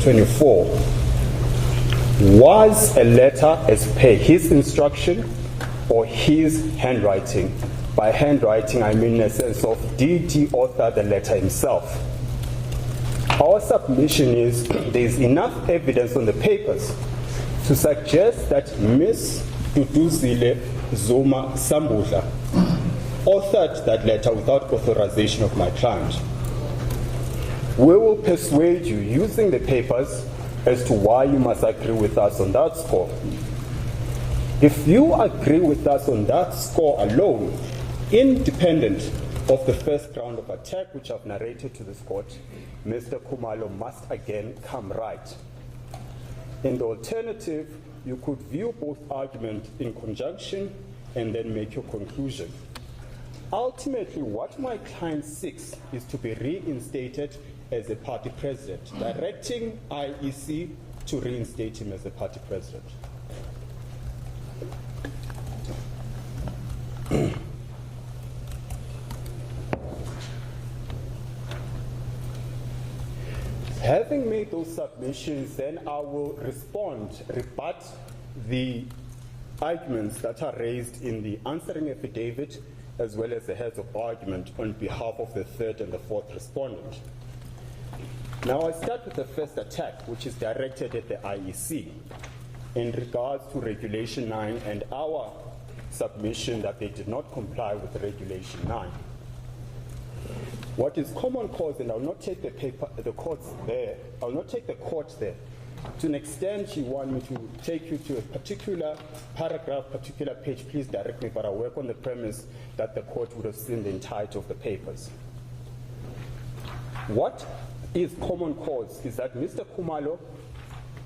24 was a letter as per his instruction or his handwriting. By handwriting, I mean in a sense of did he author the letter himself? Our submission is there is enough evidence on the papers to suggest that Ms. Duduzile Zuma Sambudla authored that letter without authorization of my client. We will persuade you using the papers as to why you must agree with us on that score. If you agree with us on that score alone, independent of the first round of attack which I've narrated to this court, Mr. Khumalo must again come right. In the alternative, you could view both arguments in conjunction and then make your conclusion. Ultimately, what my client seeks is to be reinstated as a party president, directing IEC to reinstate him as a party president. Having made those submissions, then I will rebut the arguments that are raised in the answering affidavit, as well as the heads of argument on behalf of the third and the fourth respondent. Now I start with the first attack, which is directed at the IEC in regards to Regulation 9 and our submission that they did not comply with Regulation 9. What is common cause, and I'll not take the court there. To an extent you want me to take you to a particular paragraph, particular page, please direct me, but I work on the premise that the court would have seen the entirety of the papers. What is common cause is that Mr. Khumalo,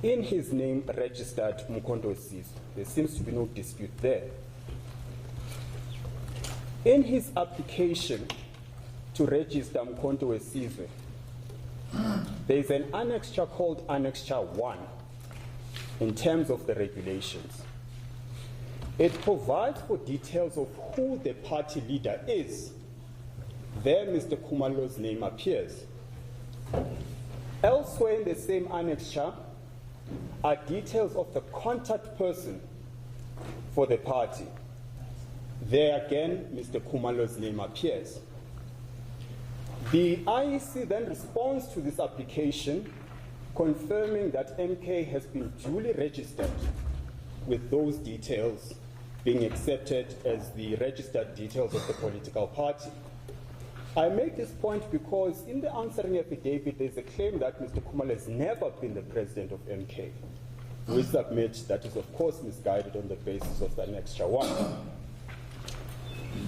in his name, registered Mkondo Wesizwe. There seems to be no dispute there. In his application to register Mkondo Wesizwe, there is an annexure called Annexure 1 in terms of the regulations. It provides for details of who the party leader is. There Mr. Khumalo's name appears. Elsewhere in the same annexure are details of the contact person for the party. There again, Mr. Khumalo's name appears. The IEC then responds to this application, confirming that MK has been duly registered, with those details being accepted as the registered details of the political party. I make this point because in the answering affidavit, there's a claim that Mr. Khumalo has never been the president of MK. We submit that is, of course, misguided on the basis of the Annexure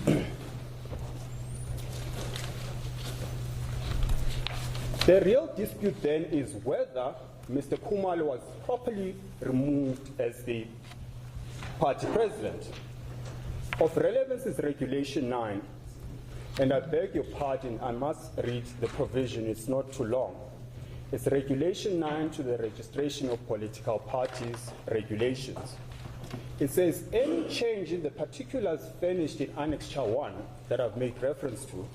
1. The real dispute then is whether Mr. Khumalo was properly removed as the party president. Of relevance is Regulation 9, and I beg your pardon, I must read the provision, it's not too long. It's Regulation 9 to the Registration of Political Parties Regulations. It says any change in the particulars furnished in Annexure 1 that I've made reference to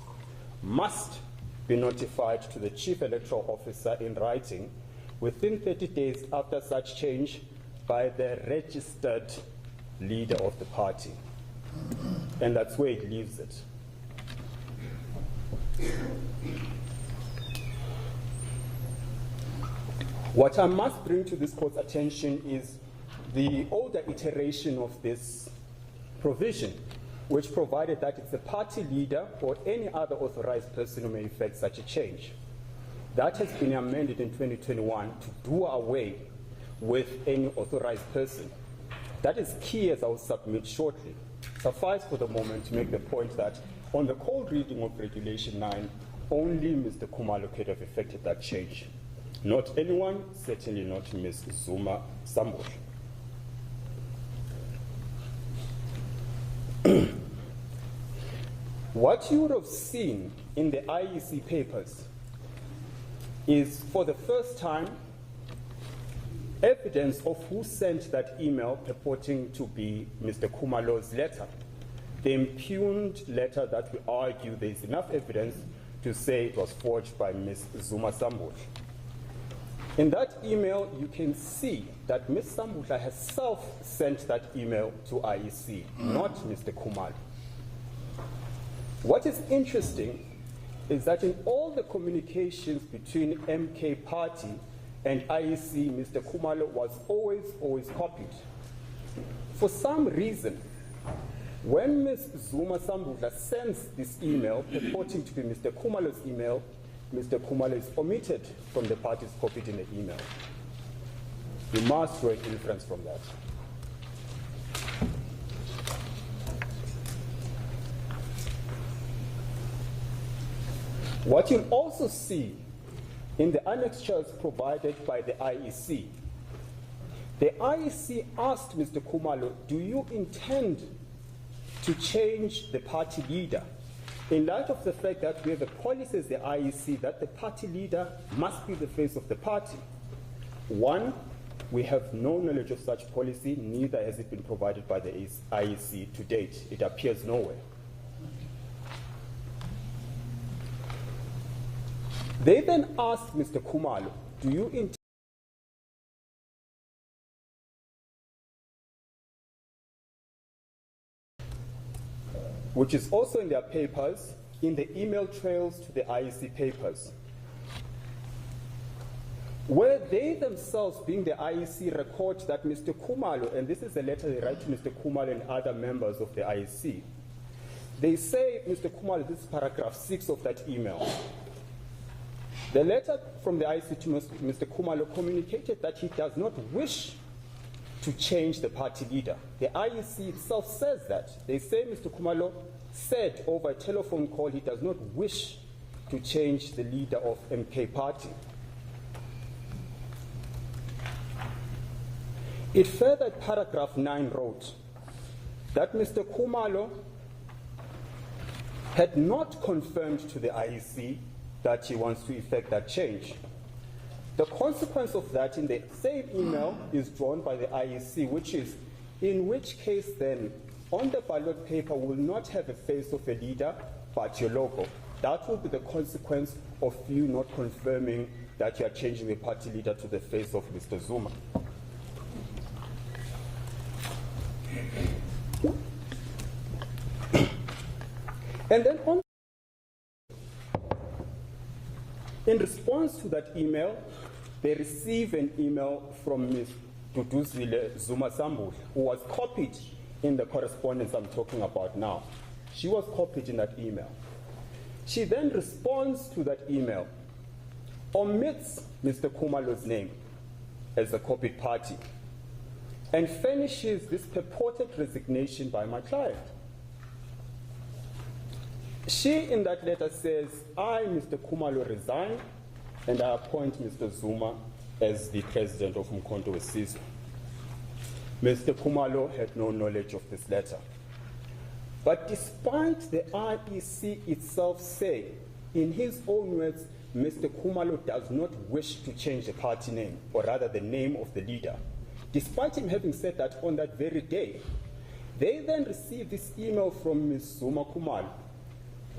must be notified to the Chief Electoral Officer in writing within 30 days after such change by the registered leader of the party. And that's where it leaves it. What I must bring to this court's attention is the older iteration of this provision, which provided that it's the party leader or any other authorized person who may effect such a change. That has been amended in 2021 to do away with any authorized person. That is key, as I will submit shortly. Suffice for the moment to make the point that on the cold reading of Regulation 9, only Mr. Khumalo could have effected that change. Not anyone, certainly not Ms. Zuma Sambudla. What you would have seen in the IEC papers is, for the first time, evidence of who sent that email purporting to be Mr. Khumalo's letter. The impugned letter that we argue there is enough evidence to say it was forged by Ms. Zuma Sambudla. In that email, you can see that Ms. Sambudla herself sent that email to IEC, not Mr. Khumalo. What is interesting is that in all the communications between MK Party and IEC, Mr. Khumalo was always copied. For some reason, when Ms. Zuma Sambudla sends this email purporting to be Mr. Khumalo's email, Mr. Khumalo is omitted from the parties copied in the email. You must draw an inference from that. What you'll also see in the annexures provided by the IEC, the IEC asked Mr. Khumalo, do you intend to change the party leader? In light of the fact that we have a policy as the IEC that the party leader must be the face of the party. One, we have no knowledge of such policy, neither has it been provided by the IEC to date. It appears nowhere. They then asked Mr. Khumalo, do you intend which is also in their papers, in the email trails to the IEC papers, where they themselves, being the IEC, record that Mr. Khumalo, and this is a letter they write to Mr. Khumalo and other members of the IEC, they say, Mr. Khumalo, this is paragraph 6 of that email. The letter from the IEC to Mr. Khumalo communicated that he does not wish to change the party leader. The IEC itself says that. They say Mr. Khumalo said over a telephone call he does not wish to change the leader of MK Party. It further at paragraph 9 wrote that Mr. Khumalo had not confirmed to the IEC that he wants to effect that change. The consequence of that in the same email is drawn by the IEC, which is, in which case then, on the ballot paper will not have a face of a leader, but your logo. That will be the consequence of you not confirming that you are changing the party leader to the face of Mr. Zuma. And then in response to that email, they receive an email from Ms. Duduzile Zuma Sambudla, who was copied in the correspondence I'm talking about now. She was copied in that email. She then responds to that email, omits Mr. Khumalo's name as the copied party, and finishes this purported resignation by my client. She, in that letter, says, I, Mr. Khumalo, resign, and I appoint Mr. Zuma as the president of Umkhonto weSizwe. Mr. Khumalo had no knowledge of this letter. But despite the IEC itself saying, in his own words, Mr. Khumalo does not wish to change the party name, or rather the name of the leader, despite him having said that on that very day, they then receive this email from Ms. Zuma Khumalo,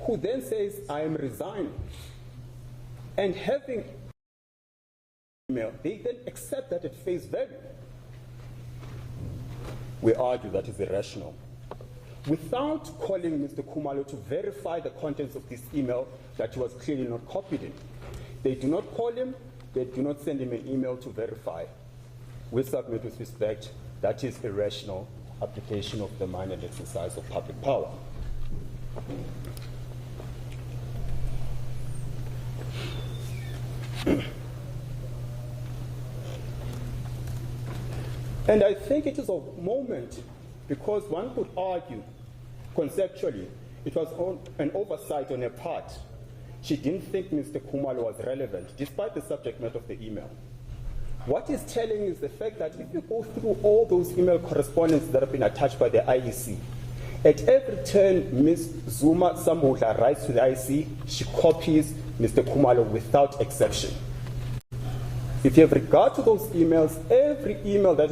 who then says, I am resigning. And having email, they then accept that at face value. We argue that is irrational. Without calling Mr. Khumalo to verify the contents of this email that he was clearly not copied in. They do not call him, they do not send him an email to verify. We submit with respect that is irrational application of the mind and exercise of public power. And I think it is a moment because one could argue conceptually it was an oversight on her part. She didn't think Mr. Khumalo was relevant despite the subject matter of the email. What is telling is the fact that if you go through all those email correspondences that have been attached by the IEC, at every turn Ms. Zuma Sambudla writes to the IEC, she copies Mr. Khumalo without exception. If you have regard to those emails, every email that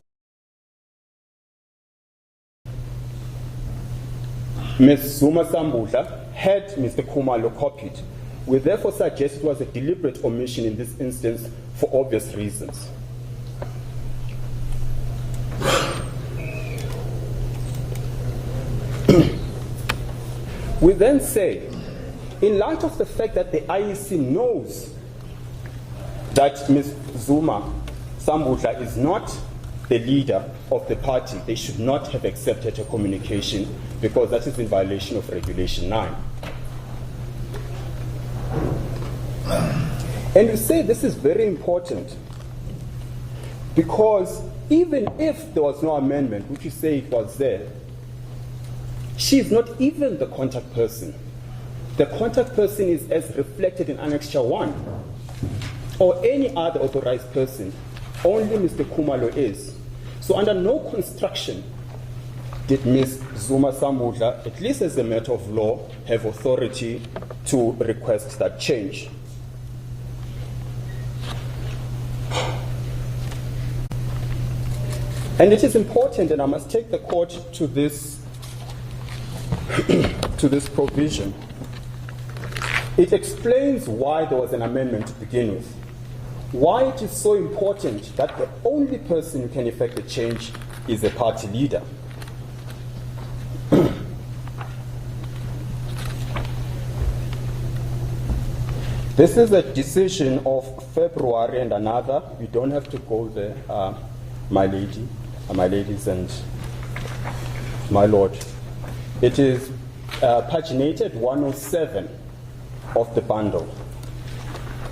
Ms. Zuma Sambudla had Mr. Khumalo copied. We therefore suggest it was a deliberate omission in this instance for obvious reasons. We then say, in light of the fact that the IEC knows that Ms. Zuma Sambudla is not the leader of the party, they should not have accepted her communication because that is in violation of Regulation 9. And we say this is very important because even if there was no amendment, which you say it was there, she is not even the contact person. The contact person is as reflected in Annexure 1, or any other authorized person. Only Mr. Khumalo is. So under no construction did Ms. Zuma Sambudla, at least as a matter of law, have authority to request that change. And it is important, and I must take the court to this to this provision. It explains why there was an amendment to begin with. Why it is so important that the only person who can effect the change is a party leader. This is a decision of February and another. We don't have to go there, my ladies and my lord. It is paginated 107 of the bundle.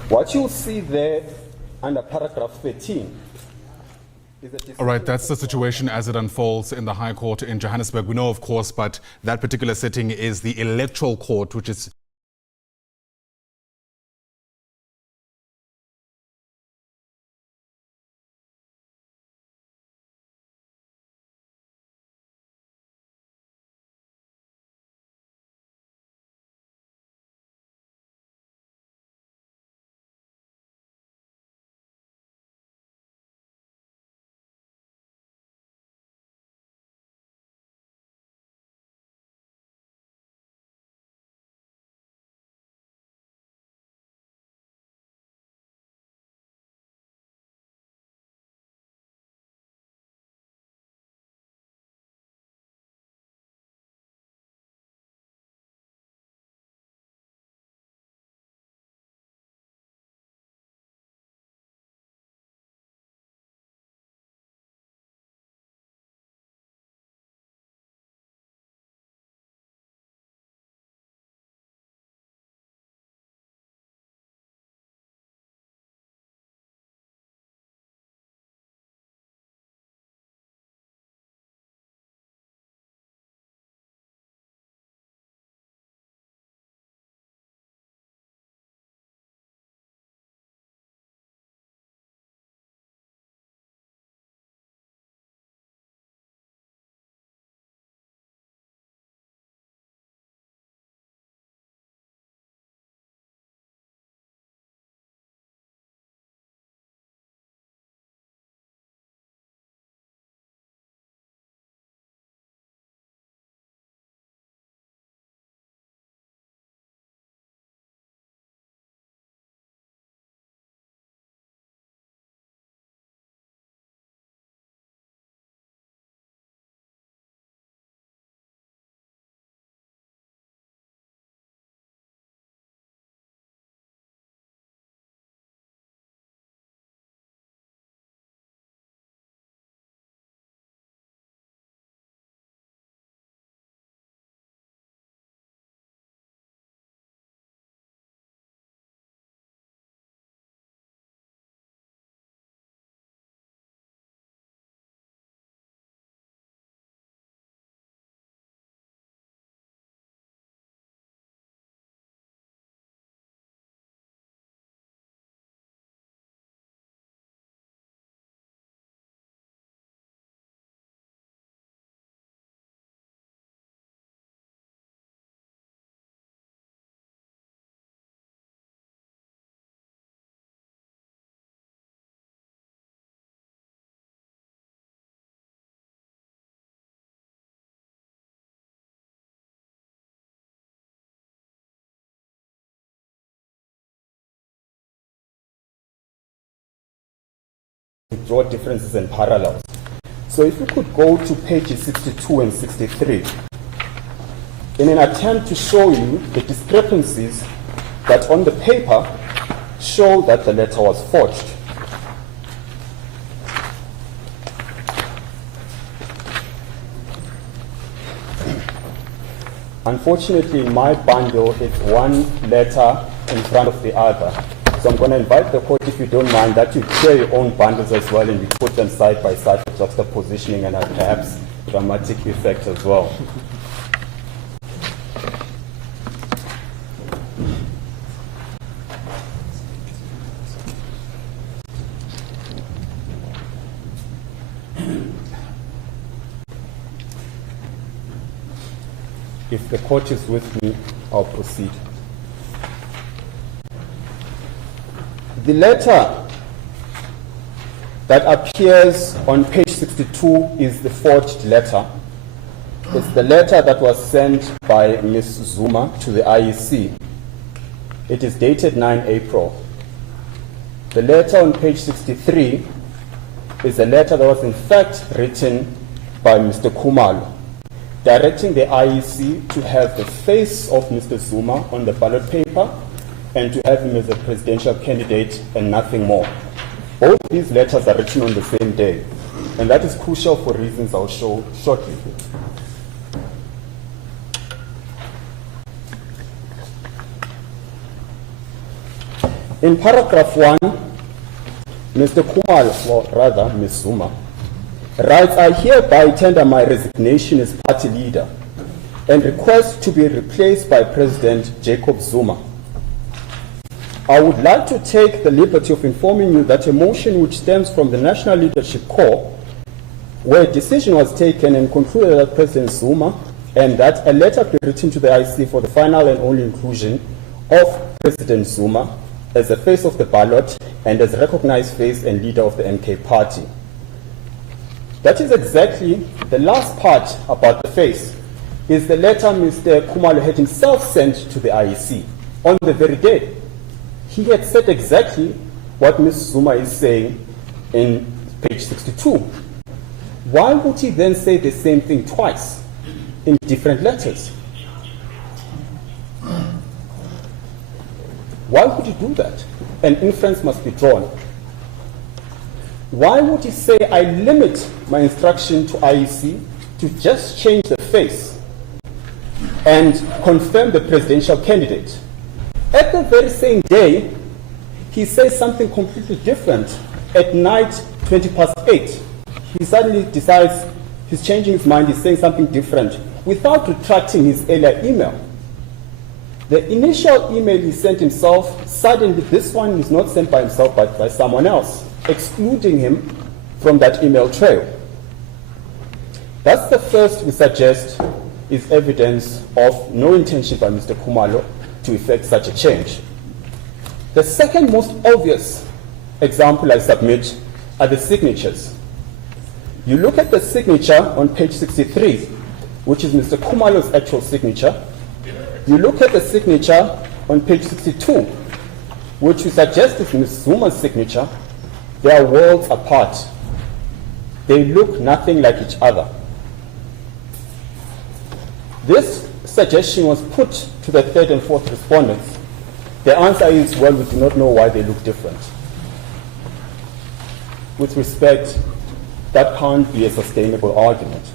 What you'll see there under paragraph 13 is a all right, that's the situation as it unfolds in the High Court in Johannesburg. We know, of course, but that particular sitting is the Electoral Court, which is to draw differences and parallels. So if you could go to pages 62 and 63, in an attempt to show you the discrepancies that on the paper show that the letter was forged. Unfortunately, in my bundle, it's one letter in front of the other. So I'm going to invite the court, if you don't mind, that you clear your own bundles as well and you put them side by side for juxtapositioning and perhaps dramatic effect as well. If the court is with me, I'll proceed. The letter that appears on page 62 is the forged letter. It's the letter that was sent by Ms. Zuma to the IEC. It is dated 9 April. The letter on page 63 is a letter that was in fact written by Mr. Khumalo, directing the IEC to have the face of Mr. Zuma on the ballot paper and to have him as a presidential candidate and nothing more. Both these letters are written on the same day, and that is crucial for reasons I'll show shortly. In paragraph 1, Mr. Khumalo, or rather Ms. Zuma, writes, I hereby tender my resignation as party leader and request to be replaced by President Jacob Zuma. I would like to take the liberty of informing you that a motion which stems from the National Leadership Corps, where a decision was taken and concluded that President Zuma, and that a letter be written to the IEC for the final and only inclusion of President Zuma as the face of the ballot and as recognized face and leader of the MK party. That is exactly the last part about the face, is the letter Mr. Khumalo had himself sent to the IEC on the very day. He had said exactly what Ms. Zuma is saying in page 62. Why would he then say the same thing twice in different letters? Why would he do that? An inference must be drawn. Why would he say, I limit my instruction to IEC to just change the face and confirm the presidential candidate? At the very same day, he says something completely different. At night, 8:20, he suddenly decides he's changing his mind, he's saying something different without retracting his earlier email. The initial email he sent himself, suddenly this one is not sent by himself but by someone else, excluding him from that email trail. That's the first we suggest is evidence of no intention by Mr. Khumalo to effect such a change. The second most obvious example I submit are the signatures. You look at the signature on page 63, which is Mr. Khumalo's actual signature. You look at the signature on page 62, which we suggest is Ms. Zuma's signature. They are worlds apart. They look nothing like each other. This suggestion was put to the third and fourth respondents. The answer is, well, we do not know why they look different. With respect, that can't be a sustainable argument.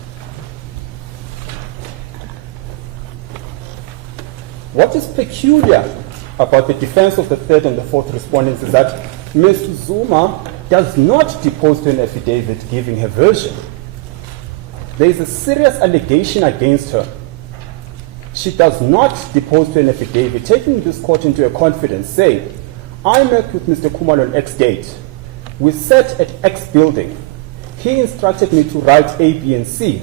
What is peculiar about the defense of the third and the fourth respondents is that Ms. Zuma does not depose to an affidavit giving her version. There is a serious allegation against her. She does not depose to an affidavit, taking this court into a confidence, saying, I met with Mr. Khumalo on X date. We sat at X building. He instructed me to write A, B, and C.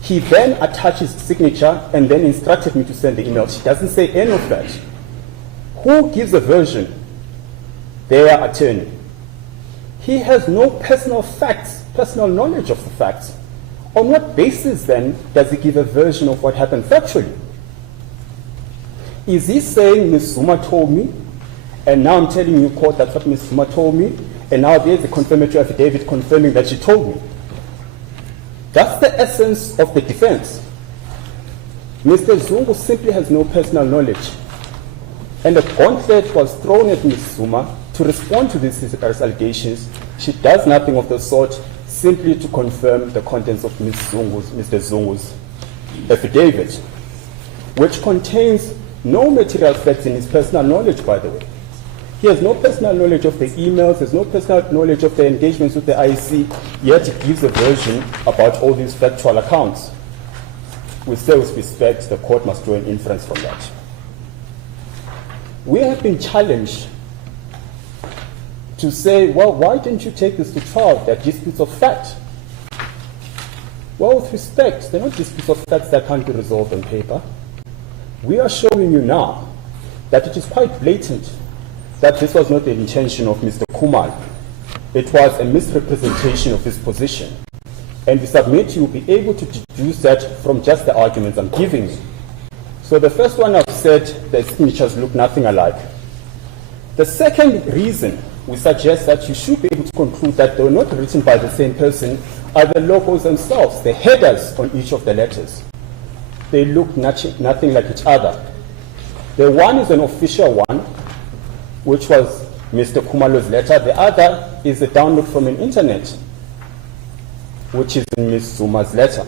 He then attached his signature and then instructed me to send the email. She doesn't say any of that. Who gives a version? Their attorney. He has no personal facts, personal knowledge of the facts. On what basis then does he give a version of what happened factually? Is he saying Ms. Zuma told me, and now I'm telling you, court, that's what Ms. Zuma told me, and now there's a confirmatory affidavit confirming that she told me. That's the essence of the defense. Mr. Zungu simply has no personal knowledge. And a gauntlet was thrown at Ms. Zuma to respond to these allegations. She does nothing of the sort, simply to confirm the contents of Mr. Zungu's affidavit, which contains no material facts in his personal knowledge, by the way. He has no personal knowledge of the emails, has no personal knowledge of the engagements with the IEC, yet he gives a version about all these factual accounts. With self-respect, the court must draw an inference from that. We have been challenged to say, well, why didn't you take this to trial? They're disputes of fact. Well, with respect, they're not disputes of facts that can't be resolved on paper. We are showing you now that it is quite blatant that this was not the intention of Mr. Khumalo. It was a misrepresentation of his position. And we submit you will be able to deduce that from just the arguments I'm giving you. So the first one I've said, the signatures look nothing alike. The second reason we suggest that you should be able to conclude that they were not written by the same person are the logos themselves, the headers on each of the letters. They look nothing like each other. The one is an official one, which was Mr. Khumalo's letter. The other is a download from an internet, which is in Ms. Zuma's letter.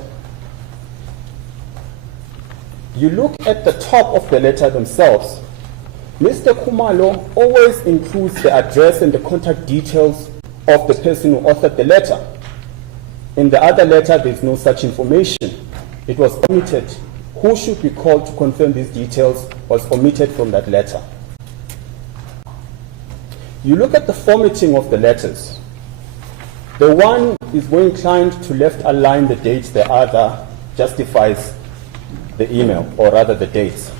You look at the top of the letter themselves. Mr. Khumalo always includes the address and the contact details of the person who authored the letter. In the other letter, there's no such information. It was omitted. Who should be called to confirm these details was omitted from that letter. You look at the formatting of the letters. The one is more inclined to left align the dates, the other justifies the email, or rather the dates.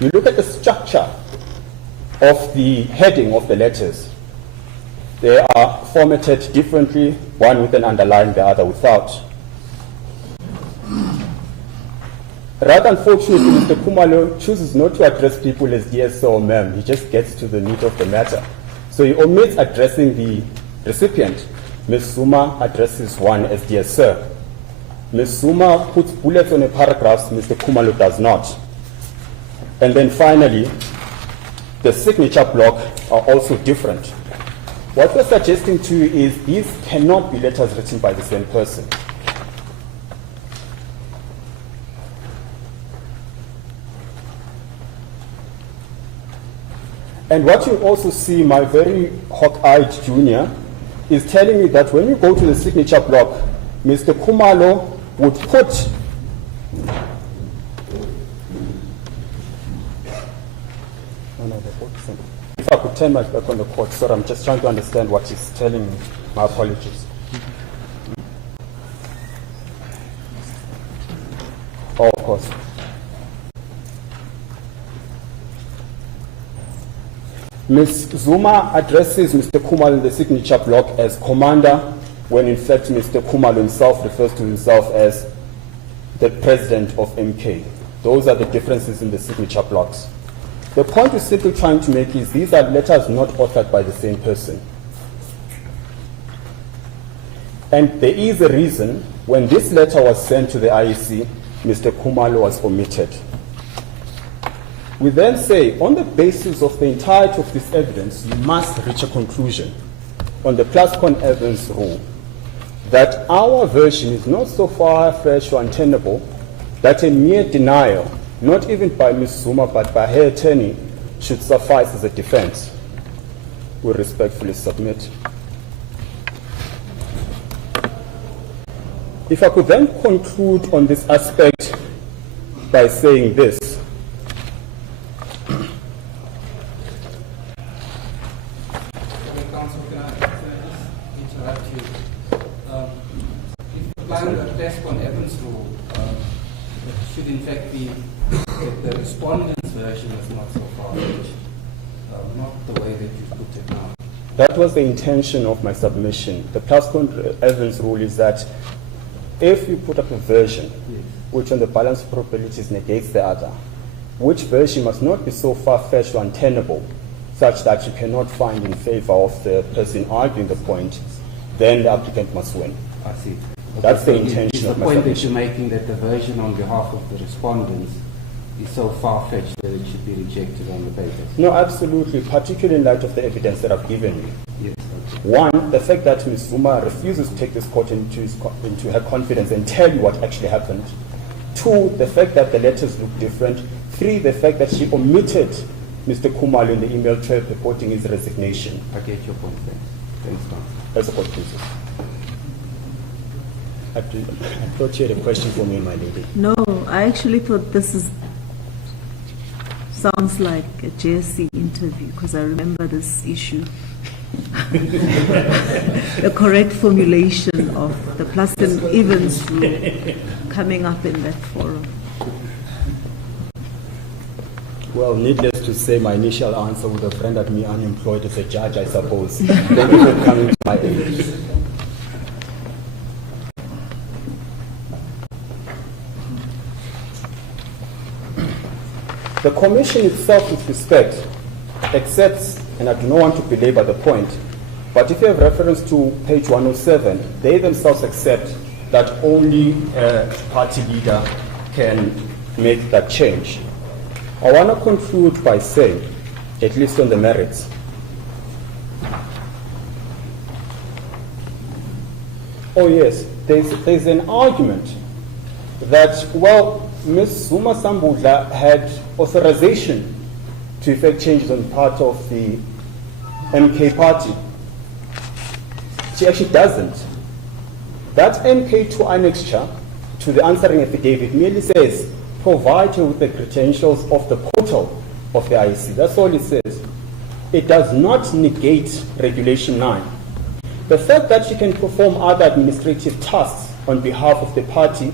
You look at the structure of the heading of the letters. They are formatted differently, one with an underline, the other without. Rather unfortunately, Mr. Khumalo chooses not to address people as dear sir or ma'am. He just gets to the meat of the matter. So he omits addressing the recipient. Ms. Zuma addresses one as dear sir. Ms. Zuma puts bullets on the paragraphs, Mr. Khumalo does not. And then finally, the signature block are also different. What we're suggesting to you is these cannot be letters written by the same person. And what you also see, my very hawk-eyed junior is telling me that when you go to the signature block, Mr. Khumalo would put if I could turn my back on the court, sorry, I'm just trying to understand what he's telling me. My apologies. Oh, of course. Ms. Zuma addresses Mr. Khumalo in the signature block as commander, when in fact Mr. Khumalo himself refers to himself as the president of MK. Those are the differences in the signature blocks. The point we're simply trying to make is these are letters not authored by the same person. And there is a reason when this letter was sent to the IEC, Mr. Khumalo was omitted. We then say, on the basis of the entirety of this evidence, you must reach a conclusion on the Plascon Evans rule that our version is not so far-fetched or untenable that a mere denial, not even by Ms. Zuma but by her attorney, should suffice as a defense. We respectfully submit. If I could then conclude on this aspect by saying this. Should in fact be the respondent's version is not so far-fetched, not the way that you put it now. That was the intention of my submission. The Plascon Evans rule is that if you put up a version, yes, which on the balance of probabilities negates the other, which version must not be so far-fetched or untenable such that you cannot find in favor of the person arguing the point, then the applicant must win. I see. That's the So intention is of the my point that submission. you're making that the version on behalf of the respondents is so far-fetched that it should be rejected on the basis? No, absolutely, particularly in light of the evidence that I've given you. Yes. Okay. One, the fact that Ms. Zuma refuses to take this court into her confidence and tell you what actually happened. Two, the fact that the letters look different. Three, the fact that she omitted Mr. Khumalo in the email trail purporting his resignation. I get your point. Thanks, Tom. That's a court pleases. I thought you had a question for me, my lady. No, I actually thought sounds like a JSC interview because I remember this issue. The correct formulation of the plus and evens rule coming up in that forum. Well, needless to say, my initial answer would have rendered me unemployed as a judge, I suppose. Thank you for coming to my aid. The Commission itself, with respect, accepts, and I do not want to belabor the point, but if you have reference to page 107, they themselves accept that only a party leader can make that change. I want to conclude by saying, at least on the merits, oh yes, there's an argument that, well, Ms. Zuma Sambudla had authorization to effect changes on part of the MK party. She actually doesn't. That MK2 annexure to the answering affidavit merely says, provide her with the credentials of the portal of the IEC. That's all it says. It does not negate Regulation 9. The fact that she can perform other administrative tasks on behalf of the party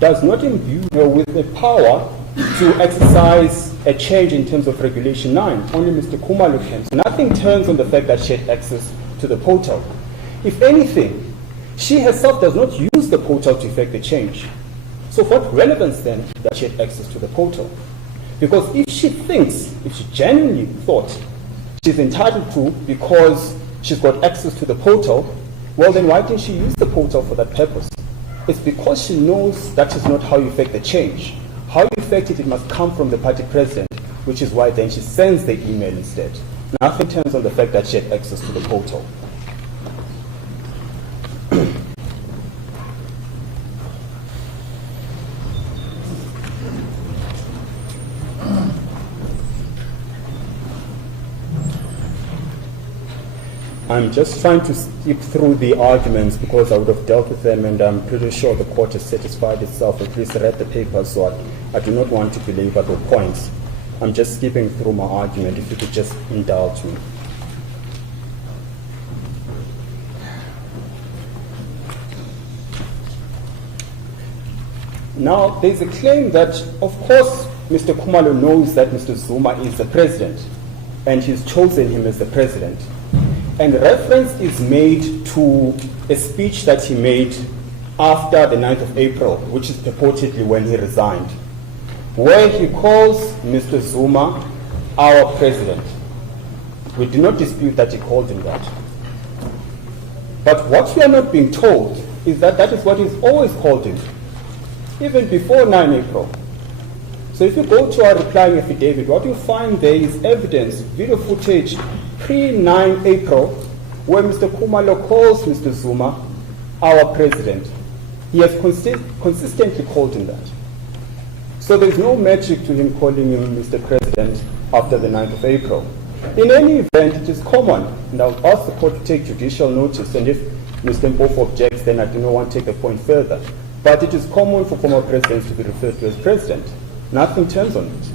does not imbue her with the power to exercise a change in terms of Regulation 9. Only Mr. Khumalo can. So nothing turns on the fact that she had access to the portal. If anything, she herself does not use the portal to effect the change. So what relevance then that she had access to the portal? Because if she genuinely thought she's entitled to because she's got access to the portal, well then why didn't she use the portal for that purpose? It's because she knows that is not how you effect the change. How you effect it, it must come from the party president, which is why then she sends the email instead. Nothing turns on the fact that she had access to the portal. I'm just trying to skip through the arguments because I would have dealt with them, and I'm pretty sure the court has satisfied itself, at least read the papers, so I do not want to belabor the points. I'm just skipping through my argument, if you could just indulge me. Now, there's a claim that, of course, Mr. Khumalo knows that Mr. Zuma is the president, and he's chosen him as the president. And reference is made to a speech that he made after the 9th of April, which is purportedly when he resigned, where he calls Mr. Zuma our president. We do not dispute that he called him that. But what we are not being told is that that is what he's always called him, even before 9 April. So if you go to our replying affidavit, what you find there is evidence, video footage, pre-9 April, where Mr. Khumalo calls Mr. Zuma our president. He has consistently called him that. So there's no magic to him calling him Mr. President after the 9th of April. In any event, it is common, and I'll ask the court to take judicial notice, and if Mr. Mpofu objects, then I do not want to take the point further. But it is common for former presidents to be referred to as president. Nothing turns on it.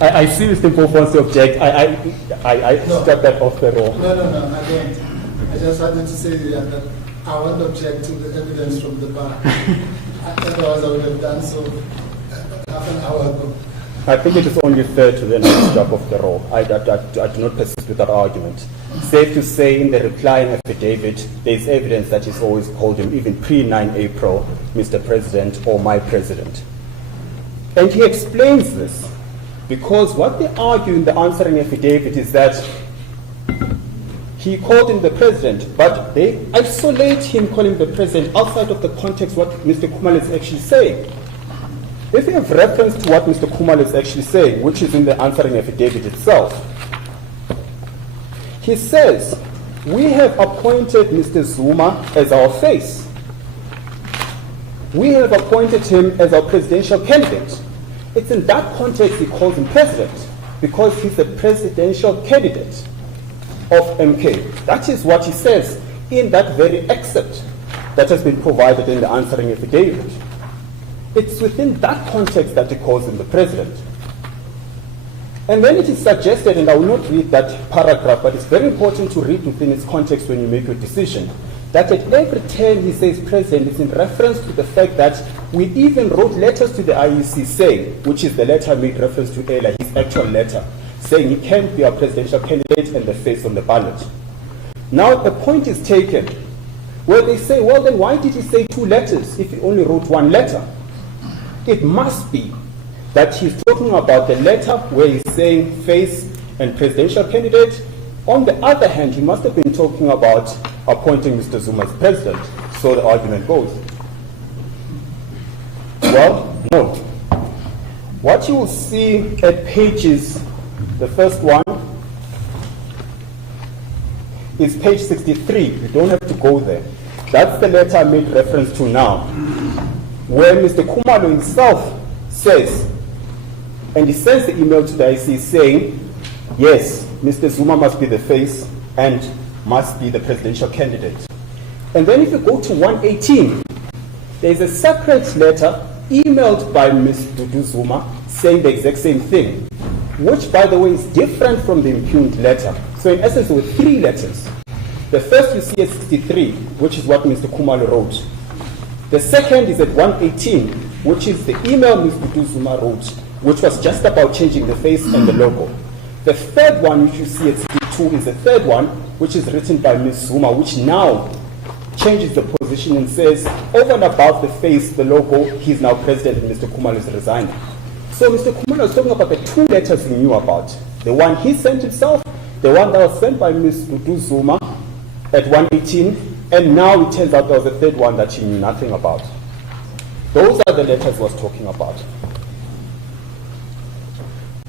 I see Mr. Mpofu wants to object. I struck that off the roll. No, I don't. I just wanted to say that I won't object to the evidence from the bar. Otherwise, I would have done so half an hour ago. I think it is only fair to then struck off the roll. I do not persist with that argument. Safe to say, in the replying affidavit, there is evidence that he's always called him, even pre-9 April, Mr. President or my president. And he explains this because what they argue in the answering affidavit is that he called him the president, but they isolate him calling the president outside of the context what Mr. Khumalo is actually saying. If you have reference to what Mr. Khumalo is actually saying, which is in the answering affidavit itself, he says, we have appointed Mr. Zuma as our face. We have appointed him as our presidential candidate. It's in that context he calls him president, because he's a presidential candidate of MK. That is what he says in that very excerpt that has been provided in the answering affidavit. It's within that context that he calls him the president. And then it is suggested, and I will not read that paragraph, but it's very important to read within its context when you make your decision, that at every turn he says president, it's in reference to the fact that we even wrote letters to the IEC saying, which is the letter made reference to earlier, his actual letter, saying he can't be our presidential candidate and the face on the ballot. Now the point is taken where they say, well then why did he say 2 letters if he only wrote 1 letter? It must be that he's talking about the letter where he's saying face and presidential candidate. On the other hand, he must have been talking about appointing Mr. Zuma as president. So the argument goes. Well, no. What you will see at pages, the first one is page 63. You don't have to go there. That's the letter I made reference to now, where Mr. Khumalo himself says, and he sends the email to the IC saying, yes, Mr. Zuma must be the face and must be the presidential candidate. And then if you go to 118, there is a separate letter emailed by Mr. Zuma saying the exact same thing, which, by the way, is different from the impugned letter. So in essence, there were 3 letters. The first you see at 63, which is what Mr. Khumalo wrote. The second is at 118, which is the email Mr. Zuma wrote, which was just about changing the face and the logo. The third one, which you see at 62, is the third one, which is written by Ms. Zuma, which now changes the position and says, over and above the face, the logo, he's now president and Mr. Khumalo is resigning. So Mr. Khumalo is talking about the 2 letters he knew about. The one he sent himself, the one that was sent by Ms. Zuma at 118, and now it turns out there was a third one that he knew nothing about. Those are the letters he was talking about.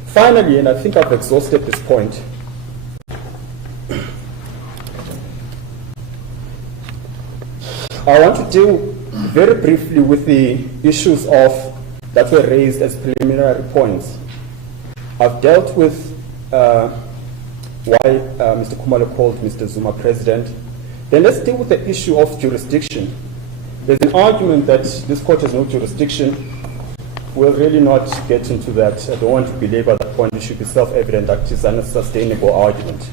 Finally, and I think I've exhausted this point, I want to deal very briefly with the issues that were raised as preliminary points. I've dealt with why Mr. Khumalo called Mr. Zuma president. Then let's deal with the issue of jurisdiction. There's an argument that this court has no jurisdiction. We'll really not get into that. I don't want to belabor that point. It should be self-evident that it's an unsustainable argument.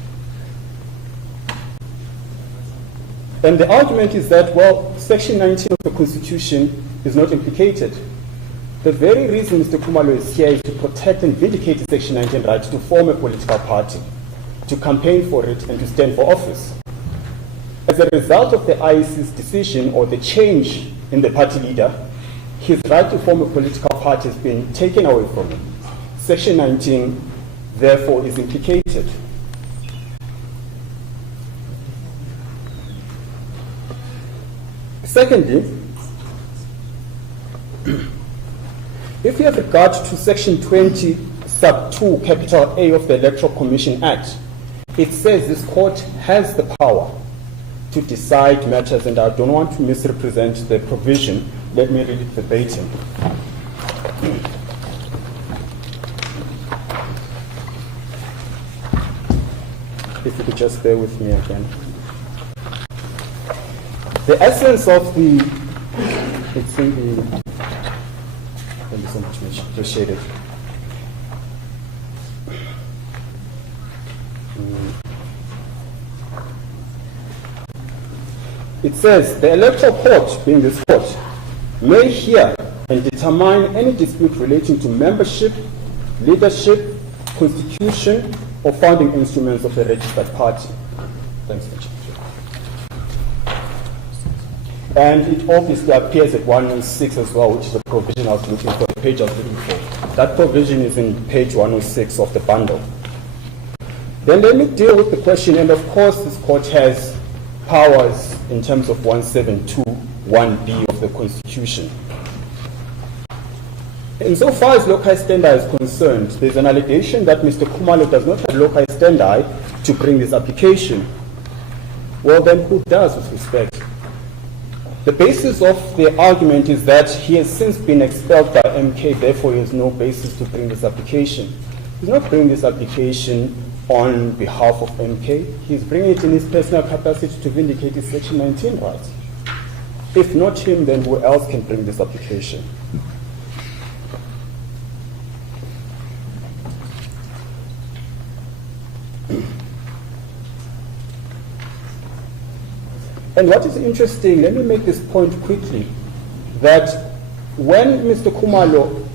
And the argument is that, well, Section 19 of the Constitution is not implicated. The very reason Mr. Khumalo is here is to protect and vindicate the Section 19 right to form a political party, to campaign for it, and to stand for office. As a result of the IEC's decision or the change in the party leader, his right to form a political party has been taken away from him. Section 19, therefore, is implicated. Secondly, if you have regard to Section 20, sub 2, capital A of the Electoral Commission Act, it says this court has the power to decide matters, and I don't want to misrepresent the provision. Let me read it verbatim. If you could just bear with me again. The essence of it's in the, thank you so much, Mitch, appreciate it. It says, the Electoral Court, being this court, may hear and determine any dispute relating to membership, leadership, constitution, or founding instruments of a registered party. Thanks, Mitch. And it obviously appears at 116 as well, which is a provision I was looking for, the page I was looking for. That provision is in page 106 of the bundle. Then let me deal with the question, and of course this court has powers in terms of 172(1)(b) of the Constitution. Insofar as loci standi is concerned, there's an allegation that Mr. Khumalo does not have loci standi to bring this application. Well then, who does with respect? The basis of the argument is that he has since been expelled by MK, therefore he has no basis to bring this application. He's not bringing this application on behalf of MK. He's bringing it in his personal capacity to vindicate his Section 19 rights. If not him, then who else can bring this application? And what is interesting, let me make this point quickly, that when Mr. Khumalo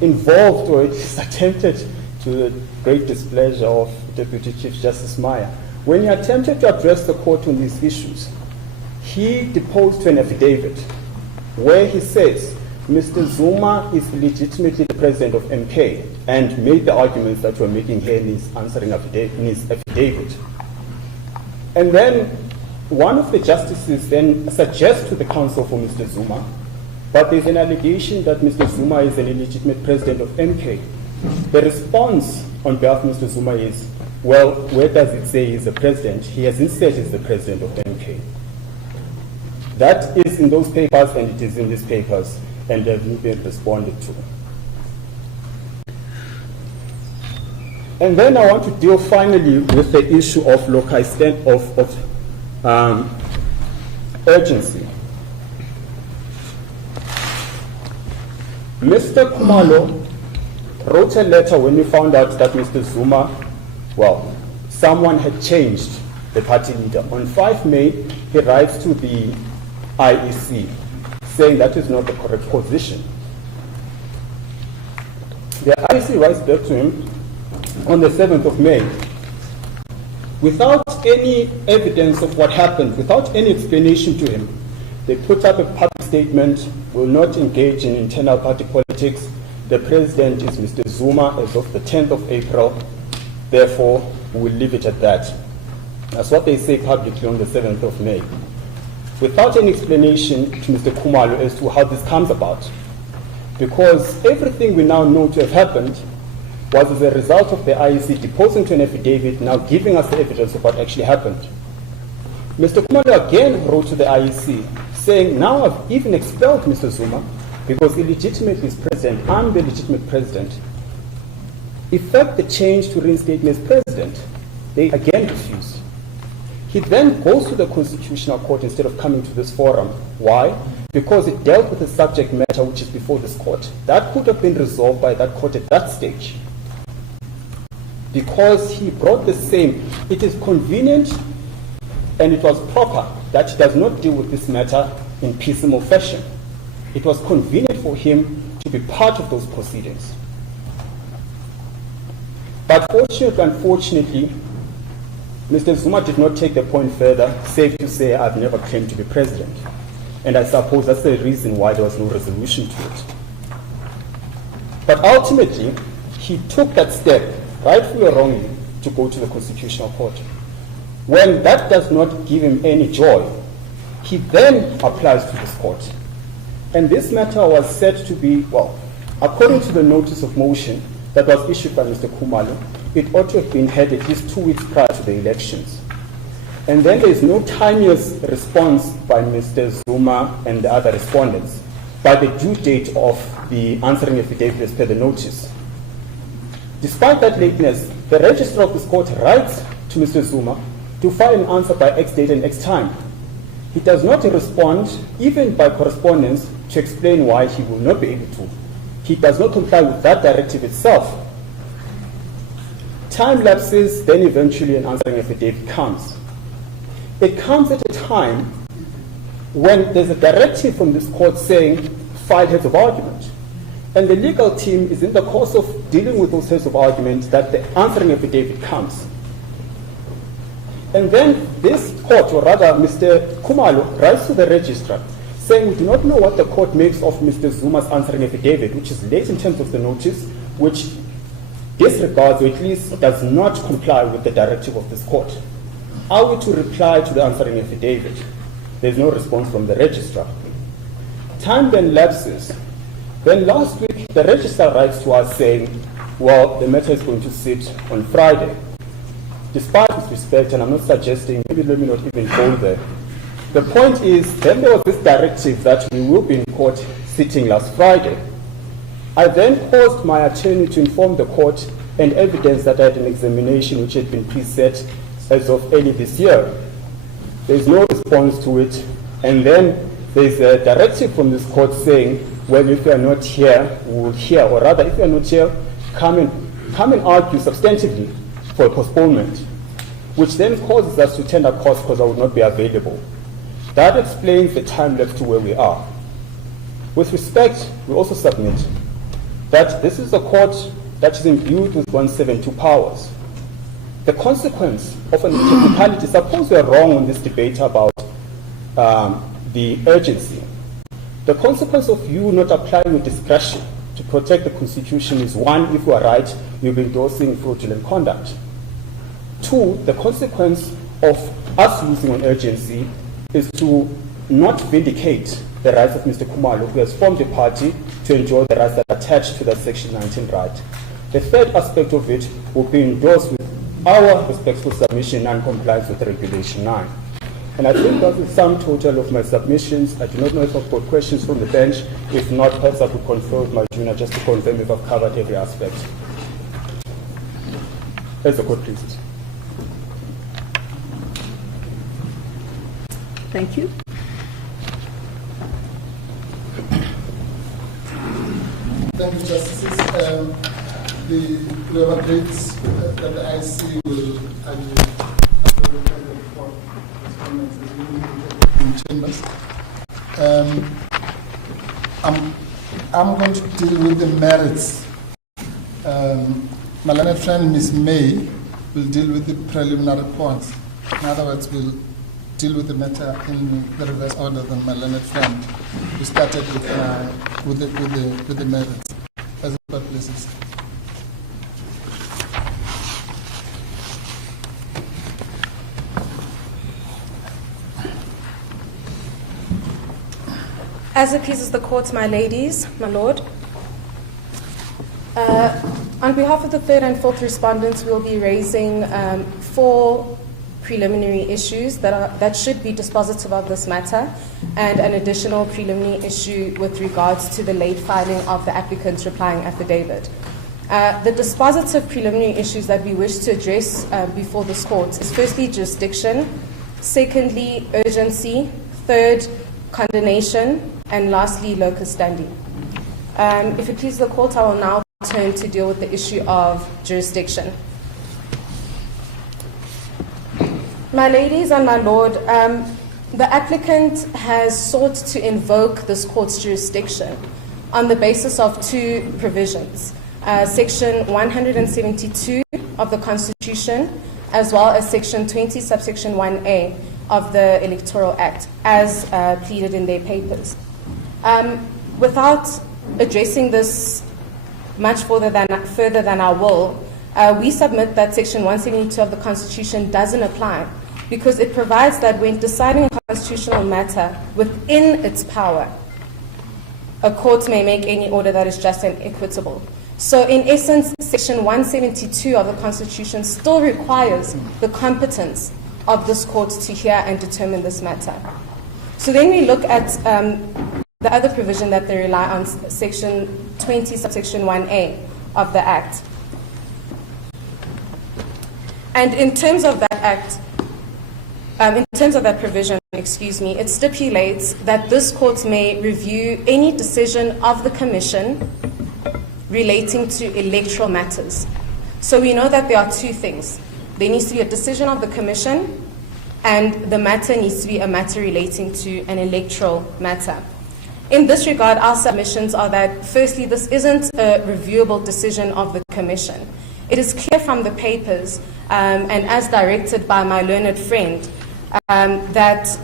involved, or it is attempted to the great displeasure of Deputy Chief Justice Maya, when he attempted to address the court on these issues, he deposed to an affidavit where he says Mr. Zuma is legitimately the president of MK, and made the arguments that we're making here in his answering affidavit, in his affidavit. And then one of the justices then suggests to the counsel for Mr. Zuma, but there's an allegation that Mr. Zuma is an illegitimate president of MK. The response on behalf of Mr. Zuma is, well, where does it say he's the president? He hasn't said he's the president of MK. That is in those papers, and it is in these papers, and they haven't been responded to. And then I want to deal finally with the issue of loci standi, urgency. Mr. Khumalo wrote a letter when we found out that Mr. Zuma, well, someone had changed the party leader. On 5 May, he writes to the IEC saying that is not the correct position. The IEC writes back to him on the 7th of May. Without any evidence of what happened, without any explanation to him, they put up a public statement, will not engage in internal party politics. The president is Mr. Zuma as of the 10th of April. Therefore, we'll leave it at that. That's what they say publicly on the 7th of May. Without any explanation to Mr. Khumalo as to how this comes about. Because everything we now know to have happened was as a result of the IEC deposing to an affidavit, now giving us the evidence of what actually happened. Mr. Khumalo again wrote to the IEC saying, now I've even expelled Mr. Zuma because illegitimately is president, I'm the legitimate president. Effect the change to reinstate me as president. They again refuse. He then goes to the Constitutional Court instead of coming to this forum. Why? Because it dealt with a subject matter which is before this court. That could have been resolved by that court at that stage. Because he brought the same, it is convenient and it was proper that he does not deal with this matter in piecemeal fashion. It was convenient for him to be part of those proceedings. But fortunately, unfortunately, Mr. Zuma did not take the point further, safe to say I've never claimed to be president. And I suppose that's the reason why there was no resolution to it. But ultimately, he took that step, rightfully or wrongly, to go to the Constitutional Court. When that does not give him any joy, he then applies to this court. And this matter was said to be, well, according to the notice of motion that was issued by Mr. Khumalo, it ought to have been heard at least 2 weeks prior to the elections. And then there is no timeous response by Mr. Zuma and the other respondents by the due date of the answering affidavit as per the notice. Despite that lateness, the registrar of this court writes to Mr. Zuma to file an answer by X date and X time. He does not respond, even by correspondence, to explain why he will not be able to. He does not comply with that directive itself. Time lapses, then eventually an answering affidavit comes. It comes at a time when there's a directive from this court saying, file heads of argument. And the legal team is in the course of dealing with those heads of argument that the answering affidavit comes. And then this court, or rather Mr. Khumalo, writes to the registrar saying we do not know what the court makes of Mr. Zuma's answering affidavit, which is late in terms of the notice, which disregards or at least does not comply with the directive of this court. Are we to reply to the answering affidavit? There's no response from the registrar. Time then lapses. Then last week, the registrar writes to us saying, well, the matter is going to sit on Friday. Despite this respect, and I'm not suggesting, maybe let me not even go there. The point is, then there was this directive that we will be in court sitting last Friday. I then caused my attorney to inform the court and evidence that I had an examination which had been preset as of early this year. There's no response to it. And then there's a directive from this court saying, well, if you are not here, we will hear. Or rather, if you are not here, come and argue substantively for a postponement, which then causes us to tender costs because I would not be available. That explains the time left to where we are. With respect, we also submit that this is a court that is imbued with 172 powers. The consequence of a technicality, suppose we are wrong on this debate about the urgency. The consequence of you not applying your discretion to protect the Constitution is, one, if you are right, you'll be endorsing fraudulent conduct. Two, the consequence of us losing on urgency is to not vindicate the rights of Mr. Khumalo, who has formed a party to enjoy the rights that are attached to that Section 19 right. The third aspect of it will be endorsed with our respectful submission and compliance with Regulation 9. And I think that's the sum total of my submissions. I do not know if I've got questions from the bench. If not, perhaps I could confer with my junior just to confirm if I've covered every aspect. As the court pleases. Thank you. Thank you, Justices. We have agreed that the IC will argue after the report respondents in chambers. I'm going to deal with the merits. My learned friend, Ms. May, will deal with the preliminary points. In other words, we'll deal with the matter in the reverse order than my learned friend, who started with the merits. As the court pleases. As it pleases the court, my ladies, my lord, on behalf of the third and fourth respondents, we'll be raising 4 preliminary issues that should be dispositive of this matter, and an additional preliminary issue with regards to the late filing of the applicant's replying affidavit. The dispositive preliminary issues that we wish to address before this court is firstly jurisdiction, secondly urgency, third condemnation, and lastly locus standi. If it pleases the court, I will now turn to deal with the issue of jurisdiction. My ladies and my lord, the applicant has sought to invoke this court's jurisdiction on the basis of 2 provisions, Section 172 of the Constitution, as well as Section 20, subsection 1A of the Electoral Act, as pleaded in their papers. Without addressing this much further than our will, we submit that Section 172 of the Constitution doesn't apply, because it provides that when deciding a constitutional matter within its power, a court may make any order that is just and equitable. So in essence, Section 172 of the Constitution still requires the competence of this court to hear and determine this matter. So then we look at the other provision that they rely on, Section 20, subsection 1A of the Act. And in terms of that Act, in terms of that provision, it stipulates that this court may review any decision of the Commission relating to electoral matters. So we know that there are 2 things. There needs to be a decision of the Commission, and the matter needs to be a matter relating to an electoral matter. In this regard, our submissions are that, firstly, this isn't a reviewable decision of the Commission. It is clear from the papers, and as directed by my learned friend, that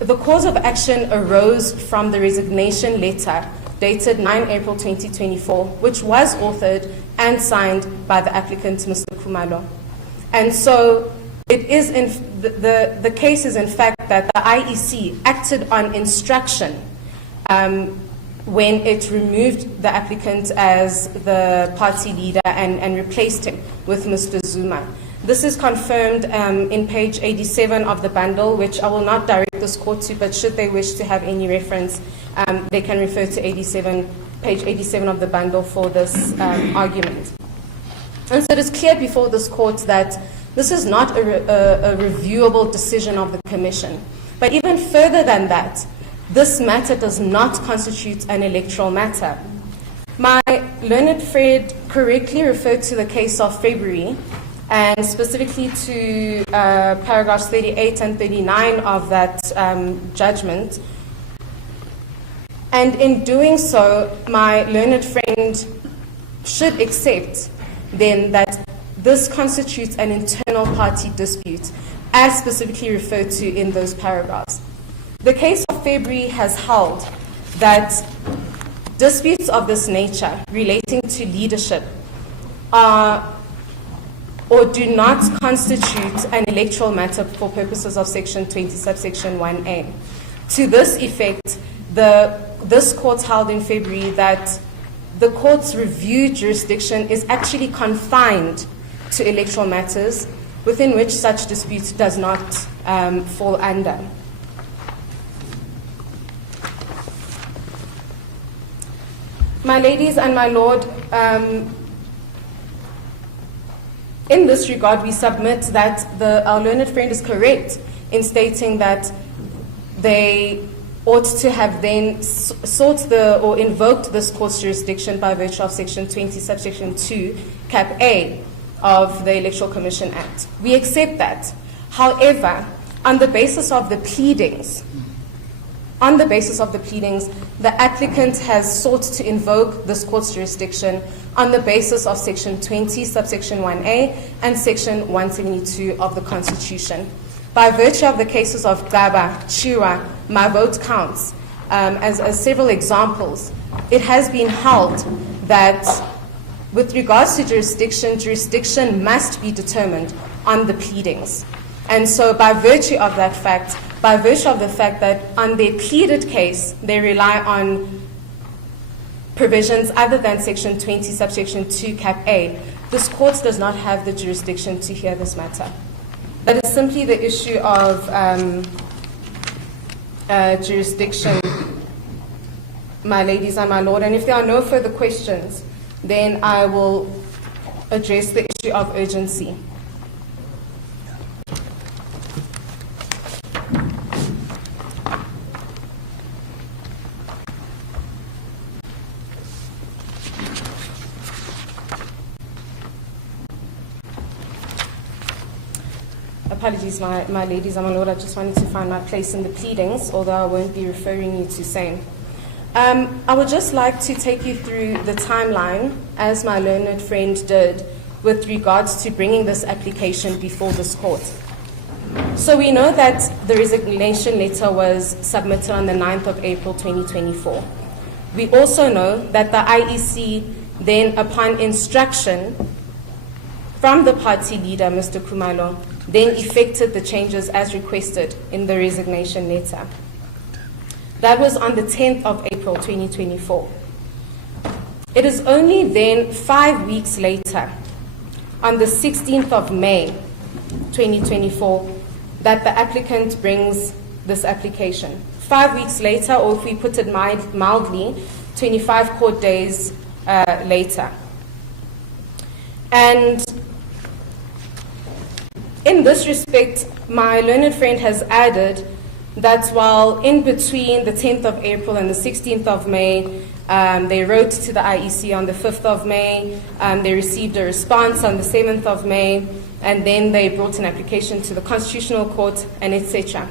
the cause of action arose from the resignation letter dated 9 April 2024, which was authored and signed by the applicant, Mr. Khumalo. And so it is the case is in fact that the IEC acted on instruction when it removed the applicant as the party leader and replaced him with Mr. Zuma. This is confirmed in page 87 of the bundle, which I will not direct this court to, but should they wish to have any reference, they can refer to page 87 of the bundle for this argument. And so it is clear before this court that this is not a reviewable decision of the Commission. But even further than that, this matter does not constitute an electoral matter. My learned friend correctly referred to the case of February, and specifically to paragraphs 38 and 39 of that judgment. And in doing so, my learned friend should accept then that this constitutes an internal party dispute, as specifically referred to in those paragraphs. The case of February has held that disputes of this nature relating to leadership are or do not constitute an electoral matter for purposes of Section 20, subsection 1A. To this effect, this court held in February that the court's review jurisdiction is actually confined to electoral matters within which such dispute does not fall under. My ladies and my lord, in this regard, we submit that our learned friend is correct in stating that they ought to have then sought or invoked this court's jurisdiction by virtue of Section 20, subsection 2, cap A of the Electoral Commission Act. We accept that. However, on the basis of the pleadings, the applicant has sought to invoke this court's jurisdiction on the basis of Section 20, subsection 1A, and Section 172 of the Constitution. By virtue of the cases of Gaba, Chiwa, My Vote Counts, as several examples, it has been held that with regards to jurisdiction must be determined on the pleadings. And so by virtue of that fact, by virtue of the fact that on their pleaded case, they rely on provisions other than Section 20, subsection 2, cap A, this court does not have the jurisdiction to hear this matter. That is simply the issue of jurisdiction, my ladies and my lord. And if there are no further questions, then I will address the issue of urgency. Apologies, my ladies and my lord, I just wanted to find my place in the pleadings, although I won't be referring you to same. I would just like to take you through the timeline, as my learned friend did, with regards to bringing this application before this court. So we know that the resignation letter was submitted on the 9th of April 2024. We also know that the IEC then, upon instruction from the party leader, Mr. Khumalo, then effected the changes as requested in the resignation letter. That was on the 10th of April 2024. It is only then 5 weeks later, on the 16th of May 2024, that the applicant brings this application. 5 weeks later, or if we put it mildly, 25 court days later. And in this respect, my learned friend has added that while in between the 10th of April and the 16th of May, they wrote to the IEC on the 5th of May, they received a response on the 7th of May, and then they brought an application to the Constitutional Court, and etc.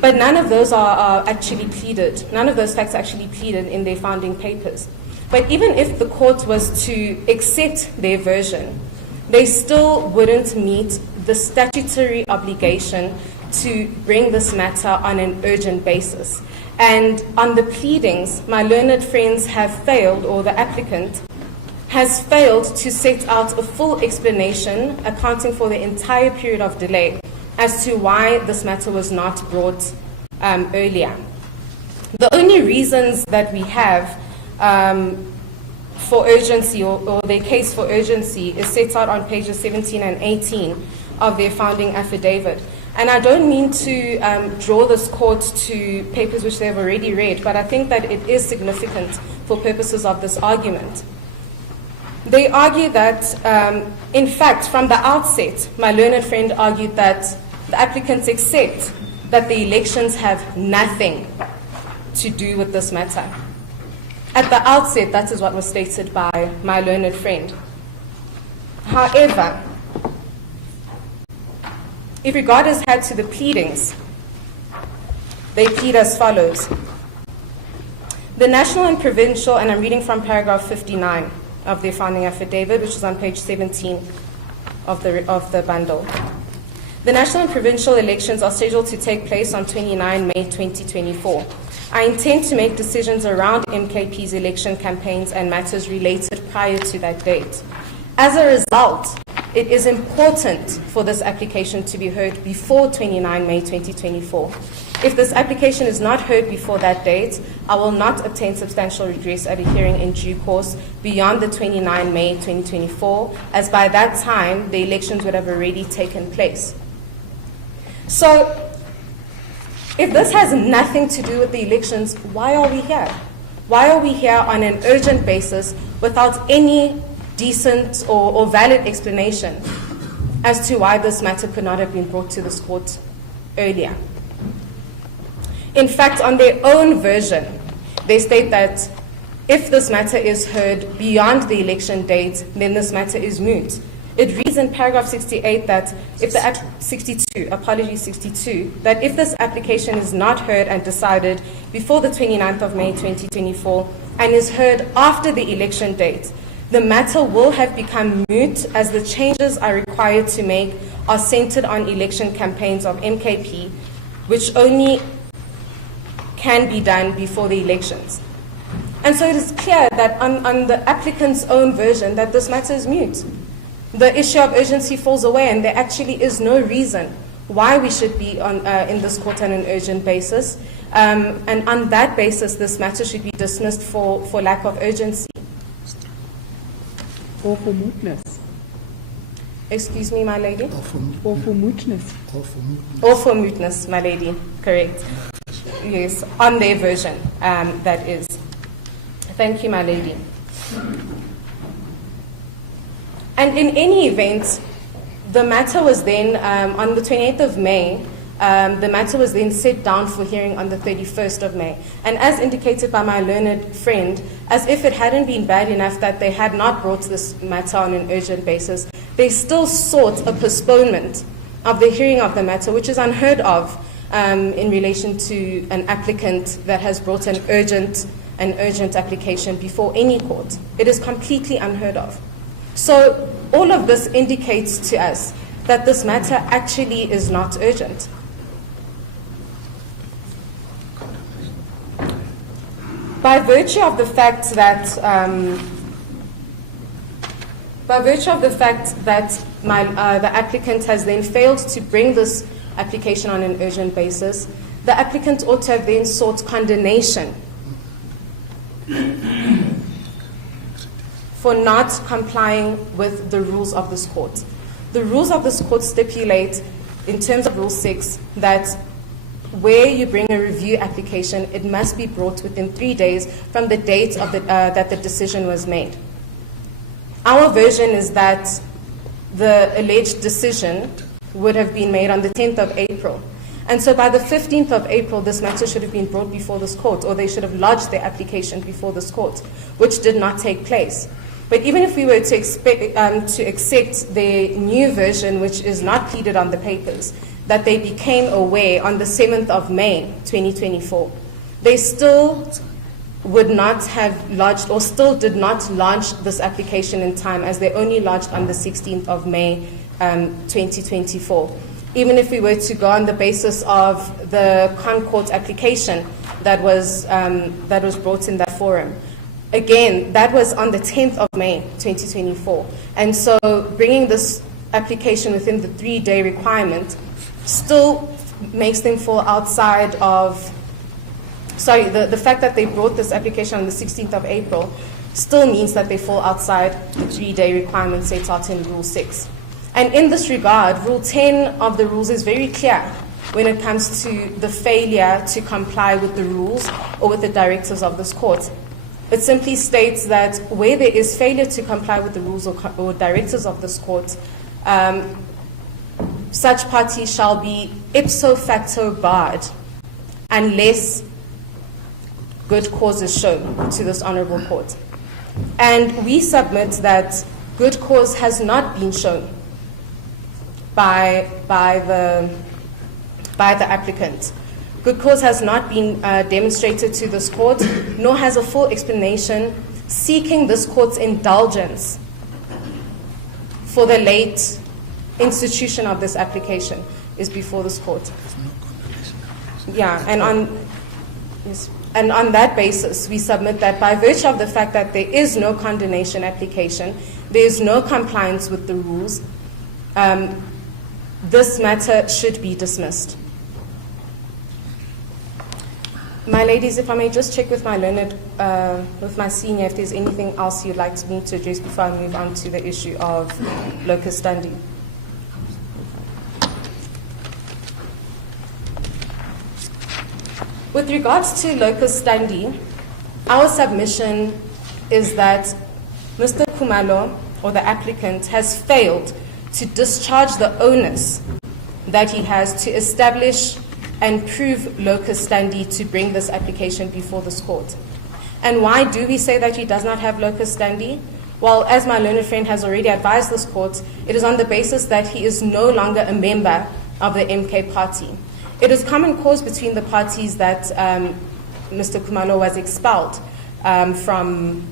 But none of those are actually pleaded. None of those facts are actually pleaded in their founding papers. But even if the court was to accept their version, they still wouldn't meet the statutory obligation to bring this matter on an urgent basis. And on the pleadings, my learned friends have failed, or the applicant has failed to set out a full explanation accounting for the entire period of delay as to why this matter was not brought earlier. The only reasons that we have for urgency, or their case for urgency, is set out on pages 17 and 18 of their founding affidavit. And I don't mean to draw this court to papers which they've already read, but I think that it is significant for purposes of this argument. They argue that, in fact, from the outset, my learned friend argued that the applicants accept that the elections have nothing to do with this matter. At the outset, that is what was stated by my learned friend. However, if regard is had to the pleadings, they plead as follows. The national and provincial, and I'm reading from paragraph 59 of their founding affidavit, which is on page 17 of the bundle. The national and provincial elections are scheduled to take place on 29 May 2024. I intend to make decisions around MKP's election campaigns and matters related prior to that date. As a result, it is important for this application to be heard before 29 May 2024. If this application is not heard before that date, I will not obtain substantial redress at a hearing in due course beyond the 29 May 2024, as by that time the elections would have already taken place. So, if this has nothing to do with the elections, why are we here? Why are we here on an urgent basis without any decent or valid explanation as to why this matter could not have been brought to this court earlier? In fact, on their own version, they state that if this matter is heard beyond the election date, then this matter is moot. It reads in paragraph 68 that if the 62, that if this application is not heard and decided before the 29th of May 2024 and is heard after the election date, the matter will have become moot as the changes are required to make are centered on election campaigns of MKP, which only can be done before the elections. And so it is clear that on the applicant's own version that this matter is moot. The issue of urgency falls away, and there actually is no reason why we should be in this court on an urgent basis. And on that basis, this matter should be dismissed for lack of urgency. Or for mootness. Excuse me, my lady? Or for mootness. Or for mootness, my lady. Correct. Yes, on their version, that is. Thank you, my lady. And in any event, the matter was then, on the 28th of May, the matter was then set down for hearing on the 31st of May. And as indicated by my learned friend, as if it hadn't been bad enough that they had not brought this matter on an urgent basis, they still sought a postponement of the hearing of the matter, which is unheard of in relation to an applicant that has brought an urgent application before any court. It is completely unheard of. So all of this indicates to us that this matter actually is not urgent. By virtue of the fact that the applicant has then failed to bring this application on an urgent basis, the applicant ought to have then sought condemnation for not complying with the rules of this court. The rules of this court stipulate, in terms of Rule 6, that where you bring a review application, it must be brought within 3 days from the date of that the decision was made. Our version is that the alleged decision would have been made on the 10th of April. And so by the 15th of April, this matter should have been brought before this court, or they should have lodged their application before this court, which did not take place. But even if we were to accept the new version, which is not pleaded on the papers, that they became aware on the 7th of May 2024, they still would not have lodged, or still did not launch this application in time, as they only lodged on the 16th of May 2024. even if we were to go on the basis of the Concourt application that was brought in that forum. Again, that was on the 10th of May, 2024. And so bringing this application within the 3-day requirement still makes them fall outside of, the fact that they brought this application on the 16th of April still means that they fall outside the 3-day requirement set out in Rule 6. And in this regard, Rule 10 of the rules is very clear when it comes to the failure to comply with the rules or with the directives of this court. It simply states that where there is failure to comply with the rules or directives of this court, such parties shall be ipso facto barred unless good cause is shown to this honorable court. And we submit that good cause has not been shown by the applicant. Good cause has not been demonstrated to this court, nor has a full explanation seeking this court's indulgence for the late institution of this application is before this court. Yeah, and on that basis, we submit that by virtue of the fact that there is no condonation application, there is no compliance with the rules, this matter should be dismissed. My ladies, if I may just check with my learned, with my senior, if there's anything else you'd like me to address before I move on to the issue of locus standi. With regards to locus standi, our submission is that Mr. Khumalo, or the applicant, has failed to discharge the onus that he has to establish and prove locus standi to bring this application before this court. And why do we say that he does not have locus standi? Well, as my learned friend has already advised this court, it is on the basis that he is no longer a member of the MK party. It is common cause between the parties that Mr. Khumalo was expelled from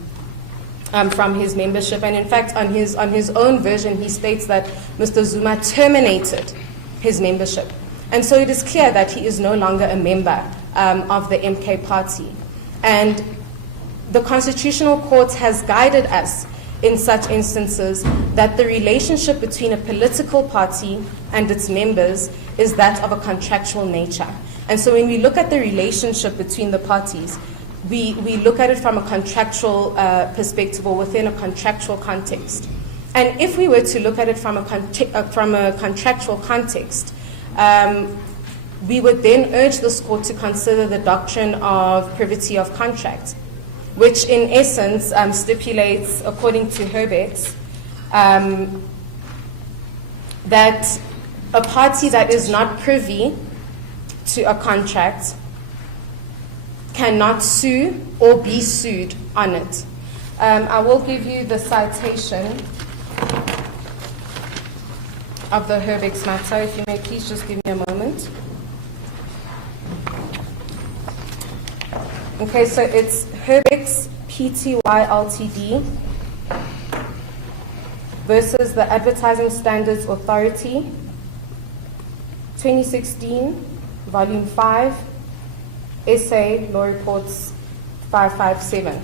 his membership, and in fact, on his own version, he states that Mr. Zuma terminated his membership. And so it is clear that he is no longer a member of the MK party. And the Constitutional Court has guided us in such instances that the relationship between a political party and its members is that of a contractual nature. And so when we look at the relationship between the parties, we look at it from a contractual perspective or within a contractual context. And if we were to look at it from a contractual context, we would then urge this court to consider the doctrine of privity of contract, which in essence stipulates, according to Herbex, that a party that is not privy to a contract cannot sue or be sued on it. I will give you the citation of the Herbex matter. If you may please just give me a moment. Okay, so it's Herbex Pty Ltd versus the Advertising Standards Authority, 2016, Volume 5, Essay Law Reports 557.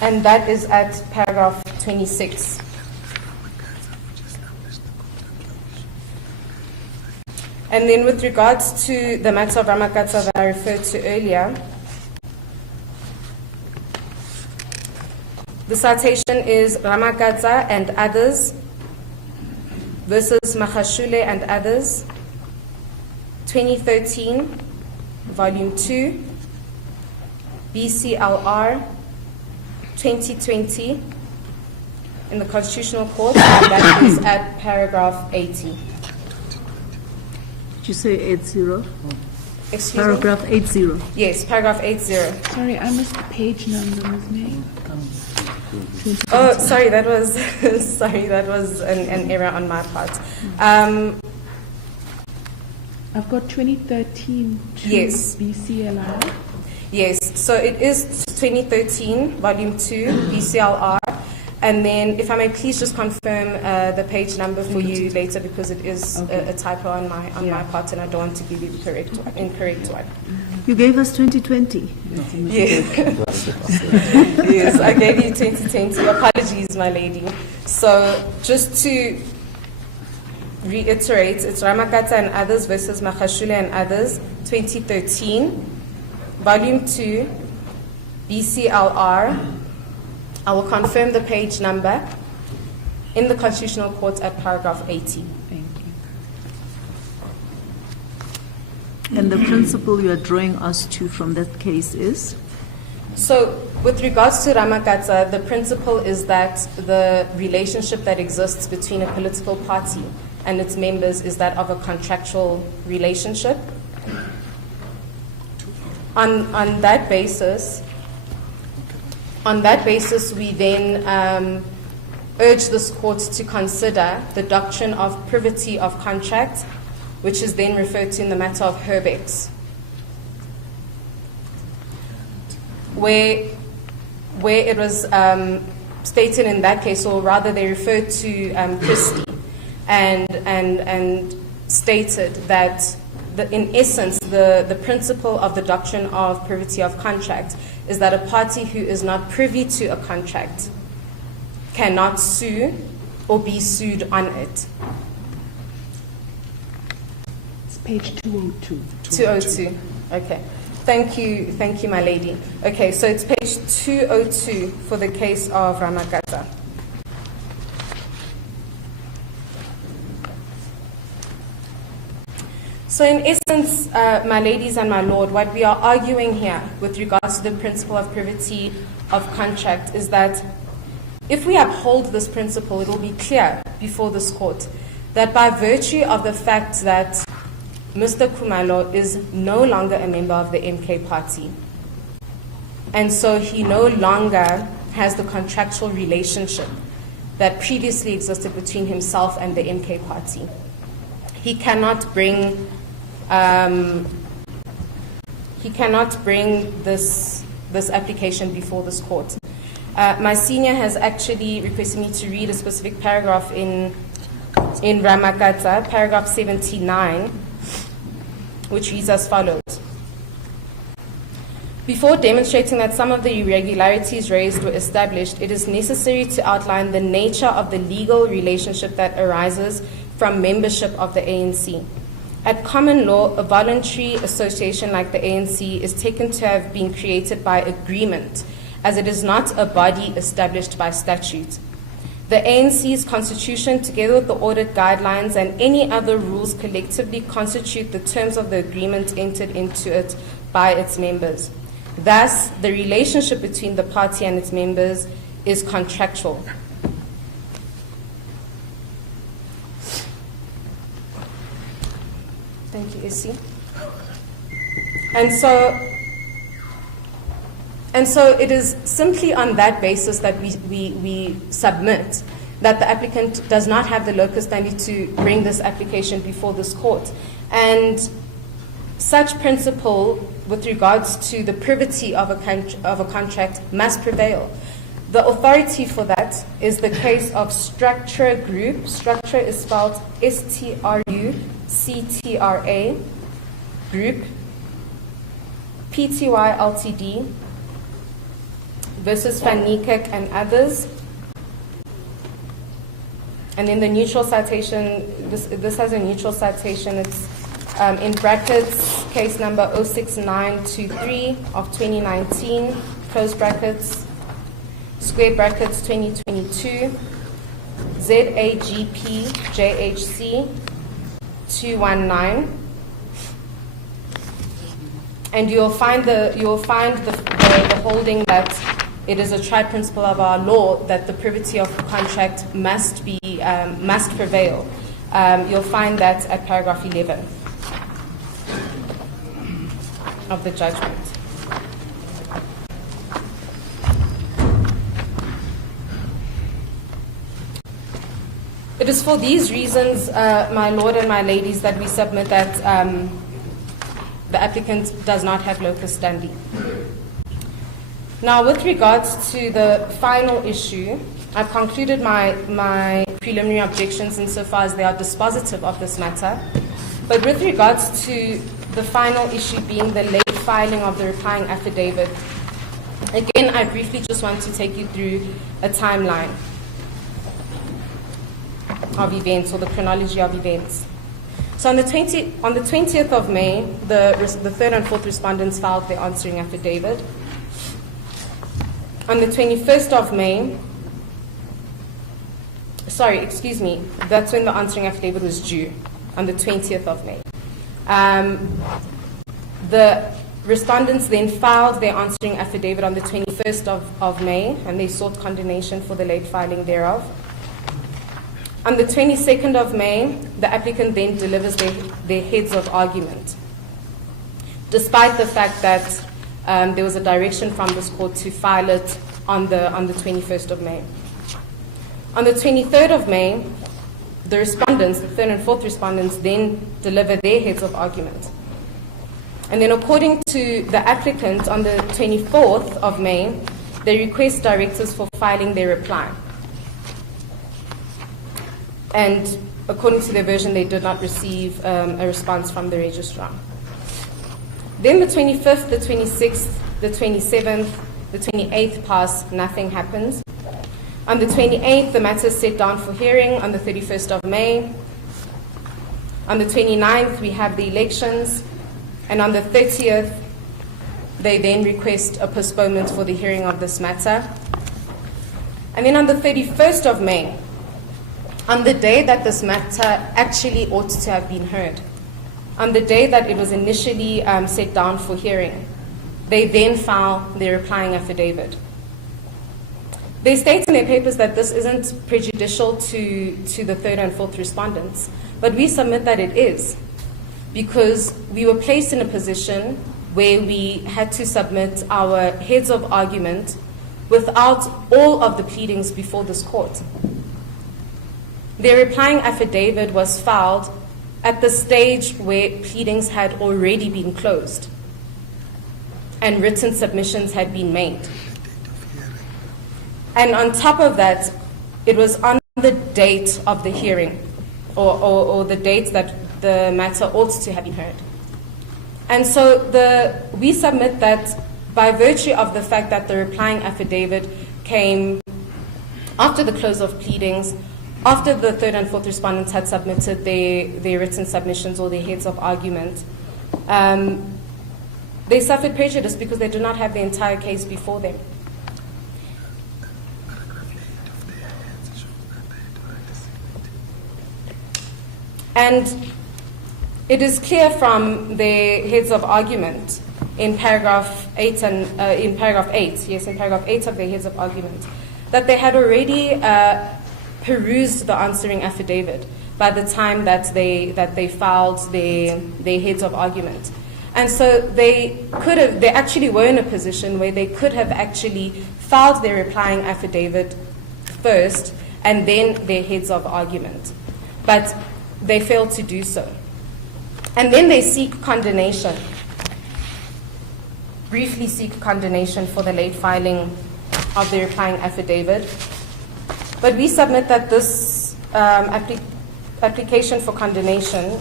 And that is at paragraph 26. And then with regards to the matter of Ramakatsa that I referred to earlier, the citation is Ramakatsa and others versus Mahashule and others, 2013, Volume 2, BCLR 2020 in the Constitutional Court, and that is at paragraph 80. Did you say 80? Excuse Paragraph me? 80. Yes, paragraph 80. Sorry, I missed the page number, Ms. May. Oh, sorry, that was an error on my part. I've got 2013 to Yes. BCLR. Yes, so it is 2013, Volume 2, BCLR, And then, if I may please just confirm the page number for you later, because it is a typo on my part, and I don't want to give you the incorrect one. You gave us 2020. Yes. Yes, I gave you 2020. Apologies, my lady. So, just to reiterate, it's Ramakatsa and others versus Magashule and others, 2013, Volume 2, BCLR. I will confirm the page number in the Constitutional Court at paragraph 80. Thank you. And the principle you are drawing us to from that case is? So, with regards to Ramakatsa, the principle is that the relationship that exists between a political party and its members is that of a contractual relationship. On that basis, we then urge this court to consider the doctrine of privity of contract, which is then referred to in the matter of Herbex, where it was stated in that case, or rather they referred to Christie, and stated that in essence the principle of the doctrine of privity of contract is that a party who is not privy to a contract cannot sue or be sued on it. It's page 202. 202. Okay. Thank you, my lady. Okay, so it's page 202 for the case of Ramakatsa. So in essence, my ladies and my lord, what we are arguing here with regards to the principle of privity of contract is that if we uphold this principle, it will be clear before this court that by virtue of the fact that Mr. Khumalo is no longer a member of the MK party, and so he no longer has the contractual relationship that previously existed between himself and the MK party, he cannot bring this application before this court. My senior has actually requested me to read a specific paragraph in Ramakatsa, paragraph 79, which reads as follows. Before demonstrating that some of the irregularities raised were established, it is necessary to outline the nature of the legal relationship that arises from membership of the ANC. At common law, a voluntary association like the ANC is taken to have been created by agreement, as it is not a body established by statute. The ANC's constitution, together with the audit guidelines and any other rules, collectively constitute the terms of the agreement entered into it by its members. Thus, the relationship between the party and its members is contractual. Thank you, Issy. And so it is simply on that basis that we submit that the applicant does not have the locus standi to bring this application before this court. And such principle with regards to the privity of a contract must prevail. The authority for that is the case of Structure Group. Structure is spelled S-T-R-U-C-T-R-A Group, Pty Ltd, versus Van Niekerk and others. And then the neutral citation, this has a neutral citation. It's in brackets, case number 06923 of 2019, close brackets, square brackets 2022, ZAGP JHC 219. And you'll find the holding that it is a tried principle of our law that the privity of contract must prevail. You'll find that at paragraph 11 of the judgment. It is for these reasons, my lord and my ladies, that we submit that the applicant does not have locus standi. Now, with regards to the final issue, I've concluded my preliminary objections insofar as they are dispositive of this matter. But with regards to the final issue being the late filing of the replying affidavit, again, I briefly just want to take you through a timeline of events, or the chronology of events. So on the 20th of May, the third and fourth respondents filed their answering affidavit. On the 21st of May, that's when the answering affidavit was due, on the 20th of May. The respondents then filed their answering affidavit on the 21st of May, and they sought condonation for the late filing thereof. On the 22nd of May, the applicant then delivers their heads of argument, despite the fact that there was a direction from this court to file it on the 21st of May. On the 23rd of May, the respondents, the third and fourth respondents, then deliver their heads of argument. And then according to the applicant, on the 24th of May, they request directives for filing their reply. And according to their version, they did not receive a response from the registrar. Then the 25th, the 26th, the 27th, the 28th passed, nothing happens. On the 28th, the matter is set down for hearing on the 31st of May. On the 29th, we have the elections. And on the 30th, they then request a postponement for the hearing of this matter. And then on the 31st of May, on the day that this matter actually ought to have been heard, on the day that it was initially set down for hearing, they then file their replying affidavit. They state in their papers that this isn't prejudicial to the third and fourth respondents, but we submit that it is, because we were placed in a position where we had to submit our heads of argument without all of the pleadings before this court. Their replying affidavit was filed at the stage where pleadings had already been closed and written submissions had been made. And on top of that, it was on the date of the hearing, or the date that the matter ought to have been heard. And so we submit that by virtue of the fact that the replying affidavit came after the close of pleadings, after the third and fourth respondents had submitted their written submissions or their heads of argument, they suffered prejudice because they do not have the entire case before them. And it is clear from their heads of argument in paragraph 8 of their heads of argument that they had already perused the answering affidavit by the time that they filed their heads of argument. And so they actually were in a position where they could have actually filed their replying affidavit first and then their heads of argument. But they failed to do so. And then they seek condonation, briefly seek condonation for the late filing of the replying affidavit. But we submit that this application for condonation,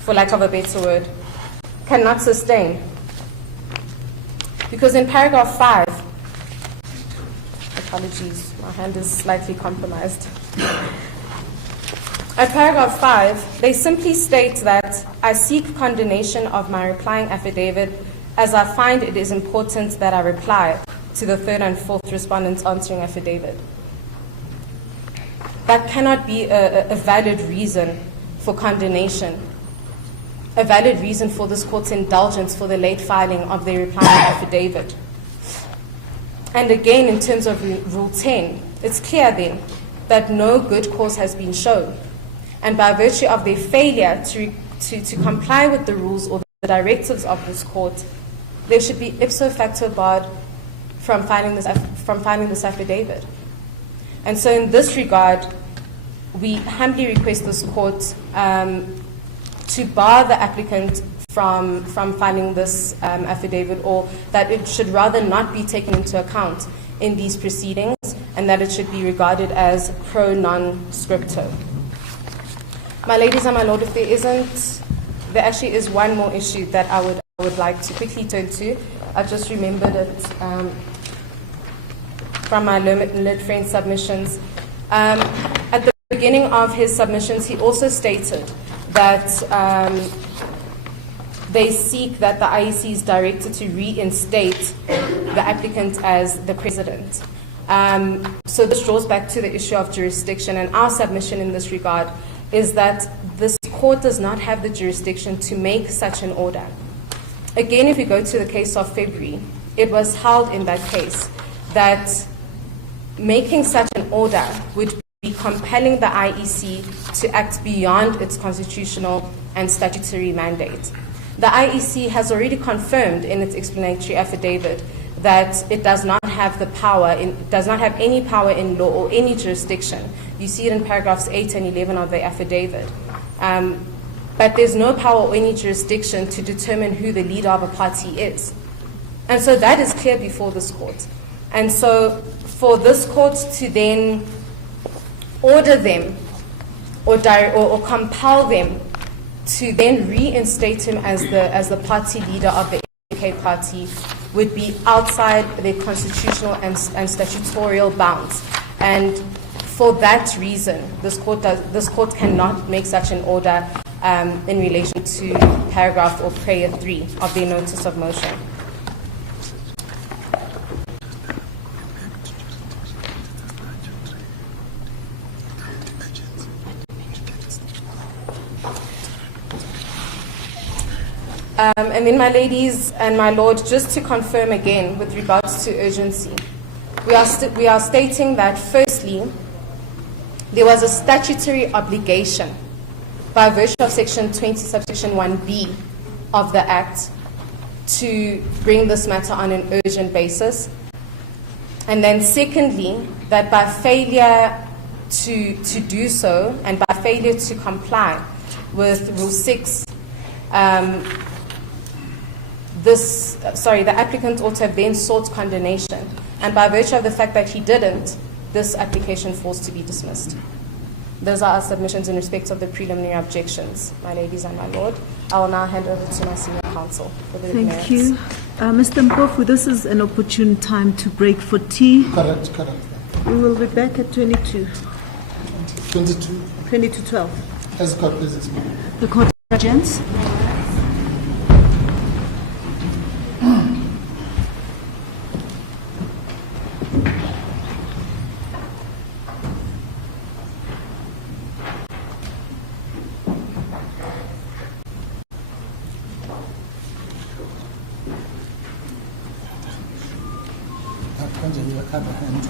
for lack of a better word, cannot sustain. Because in paragraph 5, apologies, my hand is slightly compromised. At paragraph 5, they simply state that I seek condonation of my replying affidavit as I find it is important that I reply to the third and fourth respondents' answering affidavit. That cannot be a valid reason for condonation, a valid reason for this court's indulgence for the late filing of their replying affidavit. And again, in terms of Rule 10, it's clear then that no good cause has been shown. And by virtue of their failure to comply with the rules or the directives of this court, they should be ipso facto barred from filing this affidavit. And so in this regard, we humbly request this court to bar the applicant from filing this affidavit, or that it should rather not be taken into account in these proceedings, and that it should be regarded as pro non scripto. My ladies and my lord, if there actually is one more issue that I would like to quickly turn to. I just remembered it from my learned friend's submissions. At the beginning of his submissions, he also stated that they seek that the IEC is directed to reinstate the applicant as the president. So this draws back to the issue of jurisdiction, and our submission in this regard is that this court does not have the jurisdiction to make such an order. Again, if we go to the case of February, it was held in that case that making such an order would be compelling the IEC to act beyond its constitutional and statutory mandate. The IEC has already confirmed in its explanatory affidavit that it does not have any power in law or any jurisdiction. You see it in paragraphs 8 and 11 of the affidavit. But there's no power or any jurisdiction to determine who the leader of a party is. And so that is clear before this court. And so for this court to then order them or compel them to then reinstate him as the party leader of the AK party would be outside their constitutional and statutorial bounds. And for that reason, this court cannot make such an order in relation to paragraph or prayer 3 of the notice of motion. And then, my ladies and my lord, just to confirm again with regards to urgency, we are stating that firstly, there was a statutory obligation by virtue of section 20 subsection 1b of the Act to bring this matter on an urgent basis. And then secondly, that by failure to do so and by failure to comply with Rule 6, the applicant ought to have then sought condemnation. And by virtue of the fact that he didn't, this application falls to be dismissed. Those are our submissions in respect of the preliminary objections, my ladies and my lord. I will now hand over to my senior counsel for the merits. Thank you. Mr. Mpofu, this is an opportune time to break for tea. Correct. We will be back at 22. 22. 22:12. As court pleases. The court adjourns. Your other hand.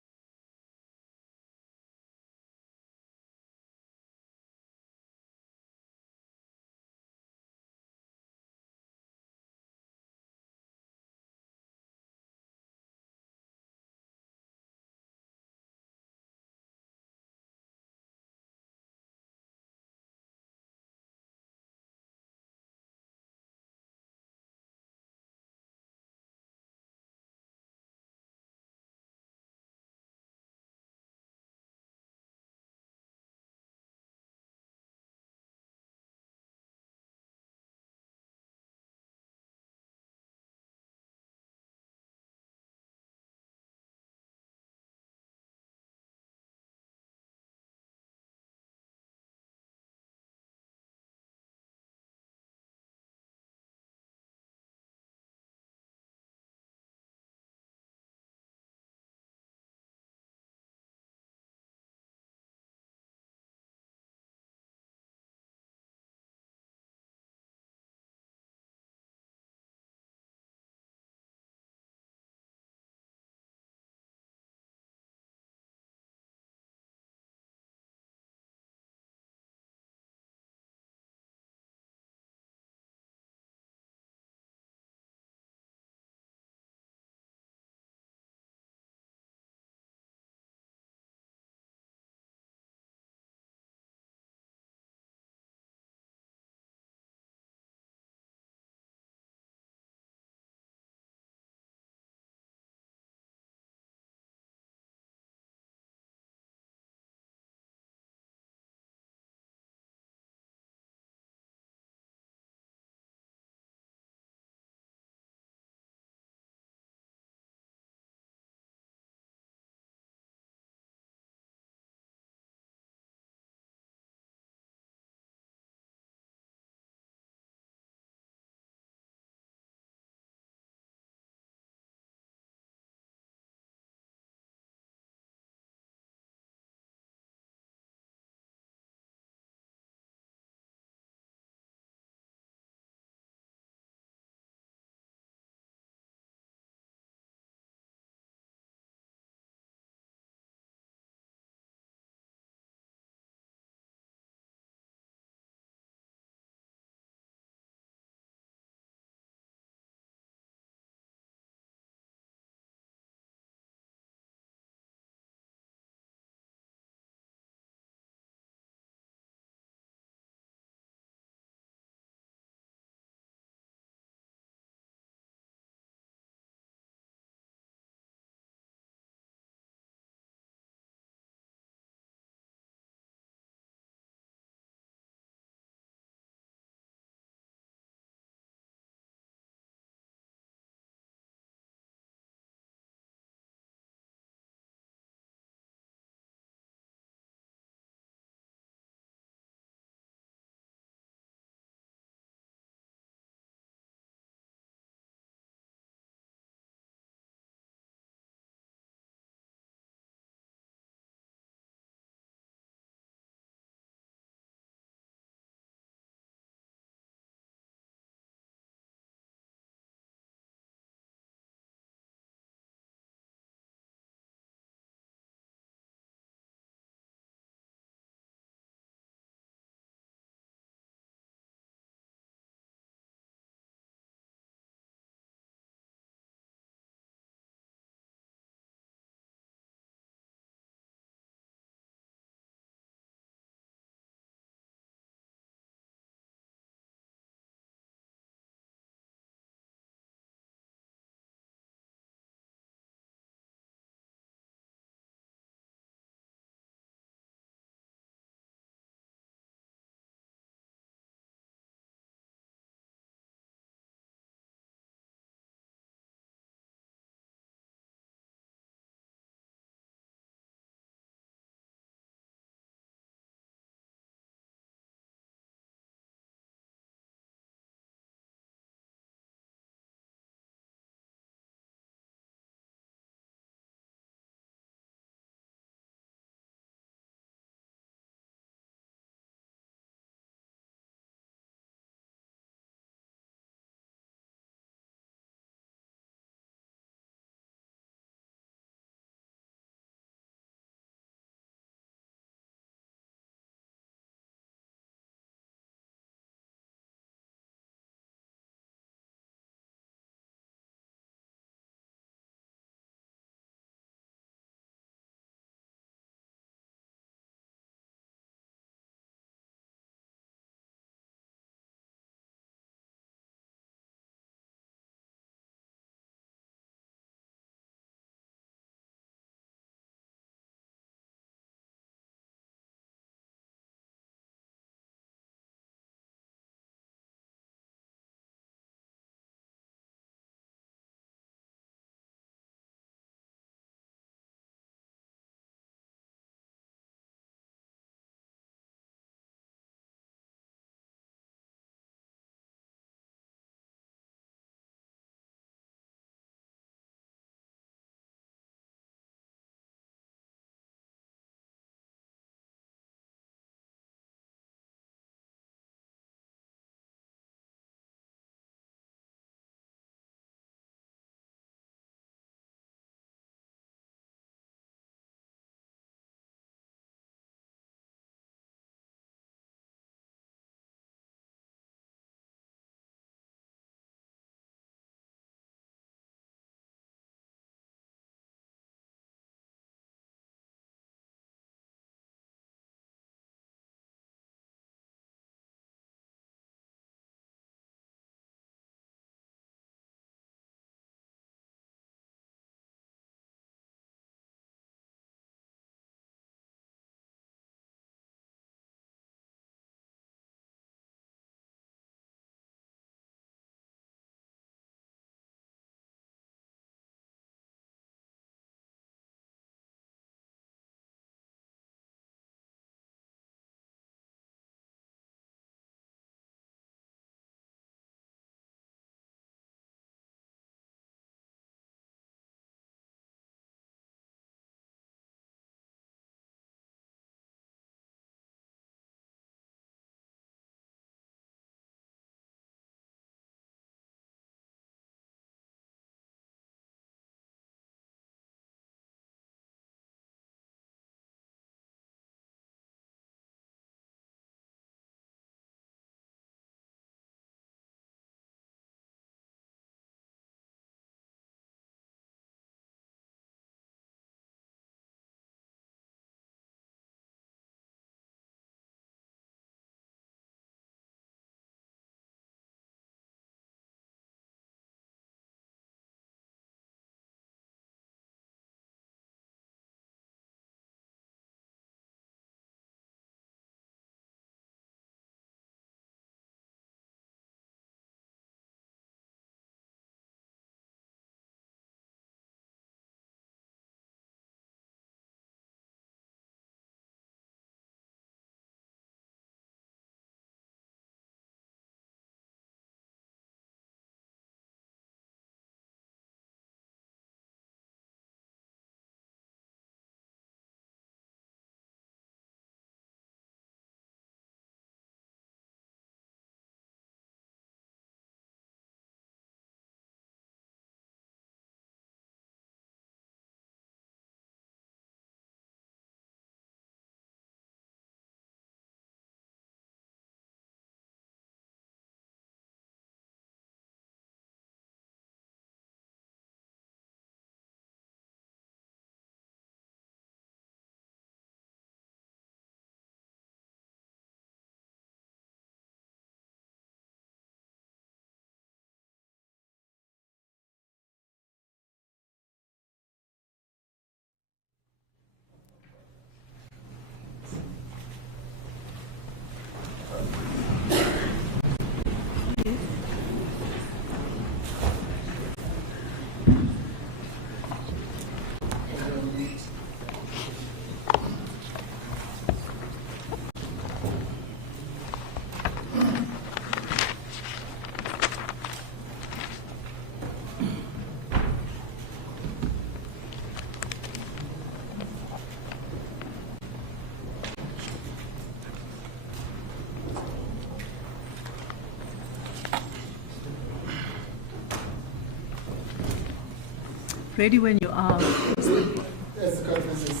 Ready when you are. As the conference is,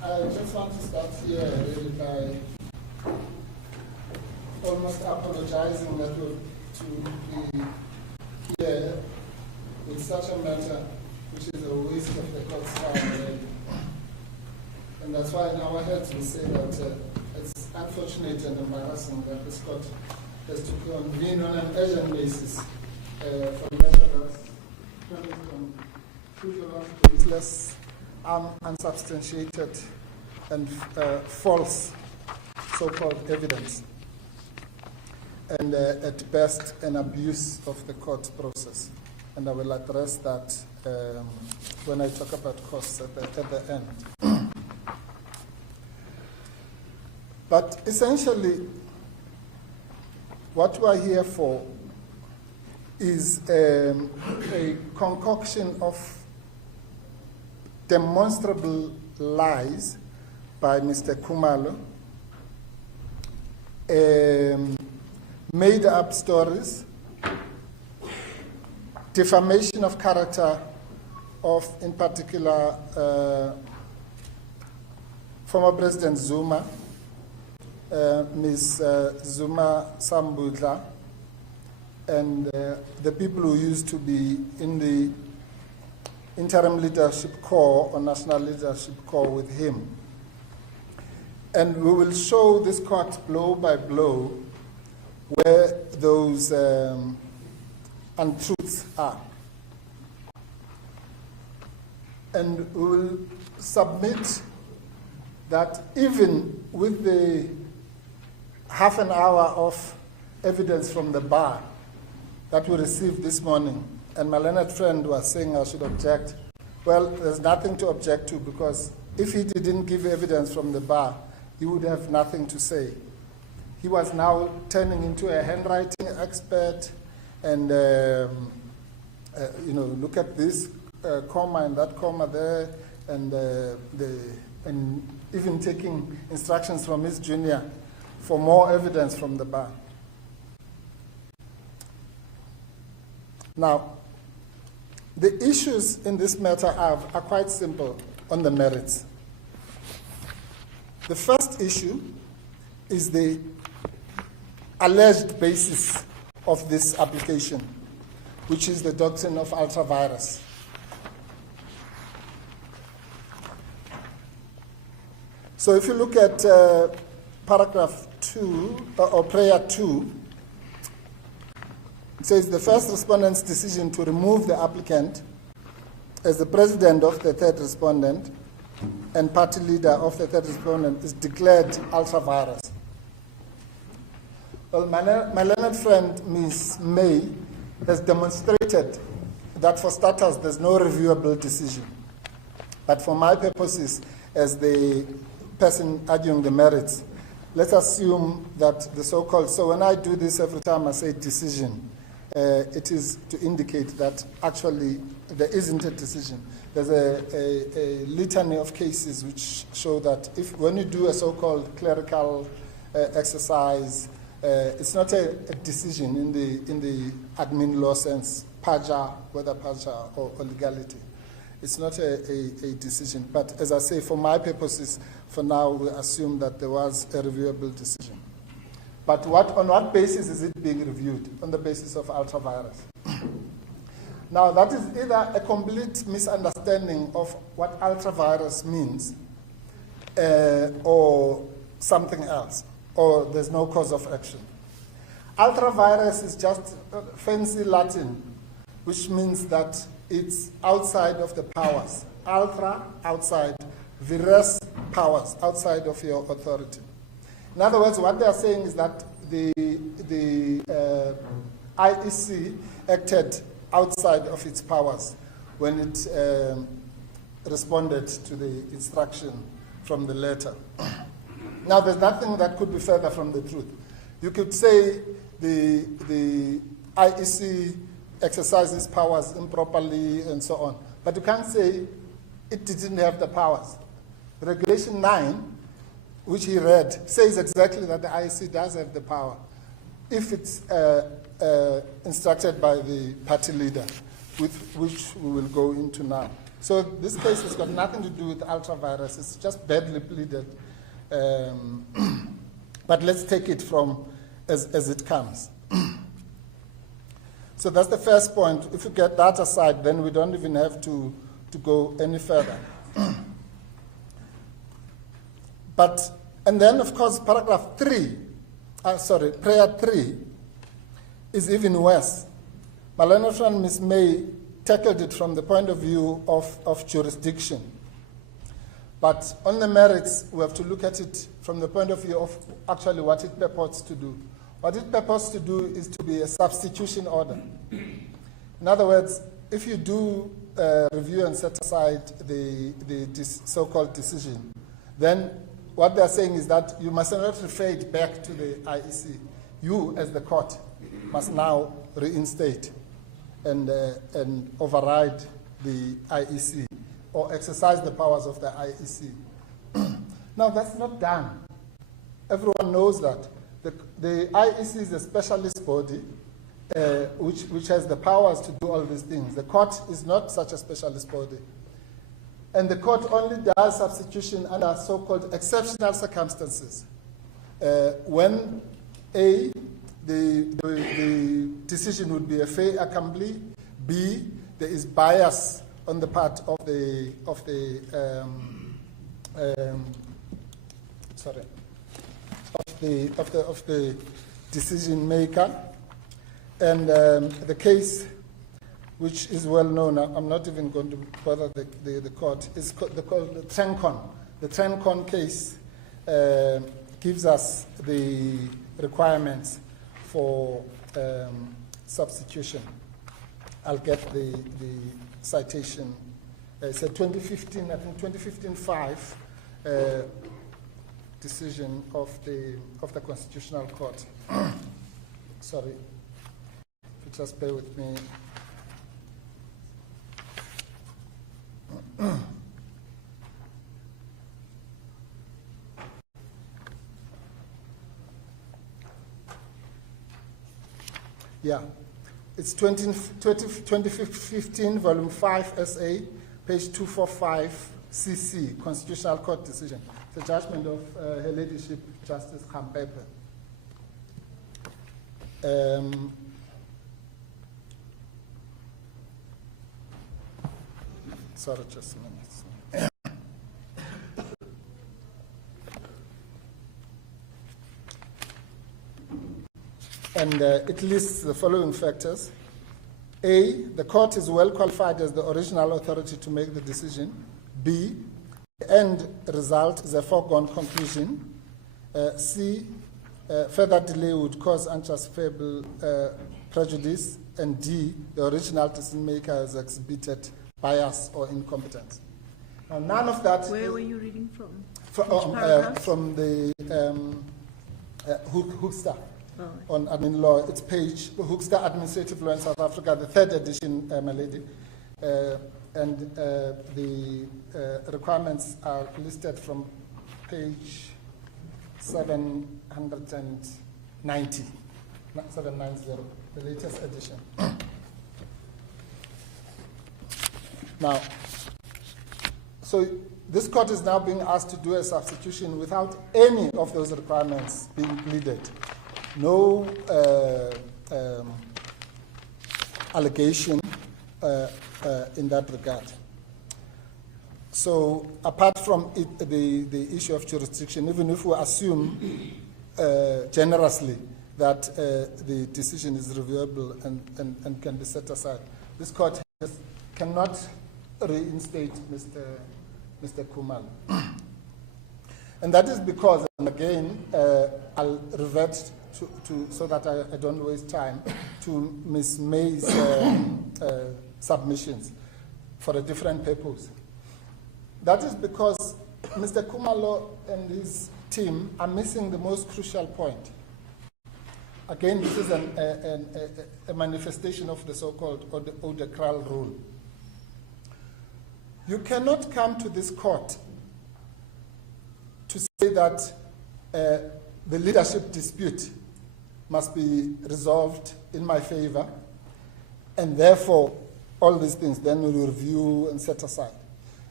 I just want to start here really by almost apologizing that we're to be here with such a matter, which is a waste of the court's time already. And that's why in our heads we say that it's unfortunate and embarrassing that this court has to convene on an urgent basis for measures from baseless, unsubstantiated, and false so-called evidence, and at best an abuse of the court process. And I will address that when I talk about costs at the end. But essentially, what we are here for is a concoction of demonstrable lies by Mr. Khumalo, made up stories, defamation of character of, in particular, former President Zuma, Ms. Zuma Sambudla, and the people who used to be in the interim leadership corps or national leadership corps with him. And we will show this court blow by blow where those untruths are. And we will submit that even with the half an hour of evidence from the bar that we received this morning, and my learned friend was saying I should object. Well, there's nothing to object to, because if he didn't give evidence from the bar, he would have nothing to say. He was now turning into a handwriting expert, and look at this comma and that comma there, and even taking instructions from his junior for more evidence from the bar. Now, the issues in this matter are quite simple on the merits. The first issue is the alleged basis of this application, which is the doctrine of ultra-vires. So if you look at paragraph 2, or prayer 2, it says the first respondent's decision to remove the applicant as the president of the third respondent and party leader of the third respondent is declared ultra-vires. Well, my learned friend, Ms. May, has demonstrated that for starters, there's no reviewable decision. But for my purposes, as the person arguing the merits, let's assume that the so-called, so when I do this every time I say decision, it is to indicate that actually there isn't a decision. There's a litany of cases which show that when you do a so-called clerical exercise, it's not a decision in the admin law sense, paja, whether paja or legality. It's not a decision. But as I say, for my purposes, for now, we assume that there was a reviewable decision. But on what basis is it being reviewed? On the basis of ultra-vires. Now, that is either a complete misunderstanding of what ultra-vires means or something else, or there's no cause of action. Ultra-vires is just fancy Latin, which means that it's outside of the powers. Ultra, outside. Vires, powers, outside of your authority. In other words, what they are saying is that the IEC acted outside of its powers when it responded to the instruction from the letter. Now, there's nothing that could be further from the truth. You could say the IEC exercises powers improperly and so on, but you can't say it didn't have the powers. Regulation 9, which he read, says exactly that the IEC does have the power if it's instructed by the party leader, with which we will go into now. So this case has got nothing to do with ultra-virus. It's just badly pleaded. But let's take it from as it comes. So that's the first point. If you get that aside, then we don't even have to go any further. And then, of course, paragraph 3, prayer 3 is even worse. Malene and Ms. May tackled it from the point of view of jurisdiction. But on the merits, we have to look at it from the point of view of actually what it purports to do. What it purports to do is to be a substitution order. In other words, if you do review and set aside the so-called decision, then what they're saying is that you must not refer it back to the IEC. You, as the court, must now reinstate and override the IEC or exercise the powers of the IEC. Now, that's not done. Everyone knows that. The IEC is a specialist body which has the powers to do all these things. The court is not such a specialist body. And the court only does substitution under so-called exceptional circumstances. When A, the decision would be a fait accompli, B, there is bias on the part of the decision maker, and the case, which is well known, I'm not even going to bother the court, is called the Trencon. The Trencon case gives us the requirements for substitution. I'll get the citation. It's a 2015, I think 2015-5 decision of the Constitutional Court. Sorry, if you just bear with me. Yeah, it's 2015, volume 5, SA, page 245, CC, Constitutional Court decision. The judgment of Her Ladyship Justice Khampepe. Sorry, just a minute. And it lists the following factors. A, the court is well qualified as the original authority to make the decision. B, the end result is a foregone conclusion. C, further delay would cause unjustifiable prejudice. And D, the original decision maker has exhibited bias or incompetence. Now, none of that. Where were you reading from? From the Hoekstra. Oh. On admin law, it's page Hoekstra Administrative Law in South Africa, the 3rd edition, my lady, and the requirements are listed from page 790, the latest edition. Now, so this court is now being asked to do a substitution without any of those requirements being pleaded. No allegation in that regard. So apart from the issue of jurisdiction, even if we assume generously that the decision is reviewable and can be set aside, this court cannot reinstate Mr. Khumalo. And that is because, and again, I'll revert to so that I don't waste time, to Ms. May's submissions for a different purpose. That is because Mr. Khumalo and his team are missing the most crucial point. Again, this is a manifestation of the so-called Electoral rule. You cannot come to this court to say that the leadership dispute must be resolved in my favor, and therefore all these things then we review and set aside.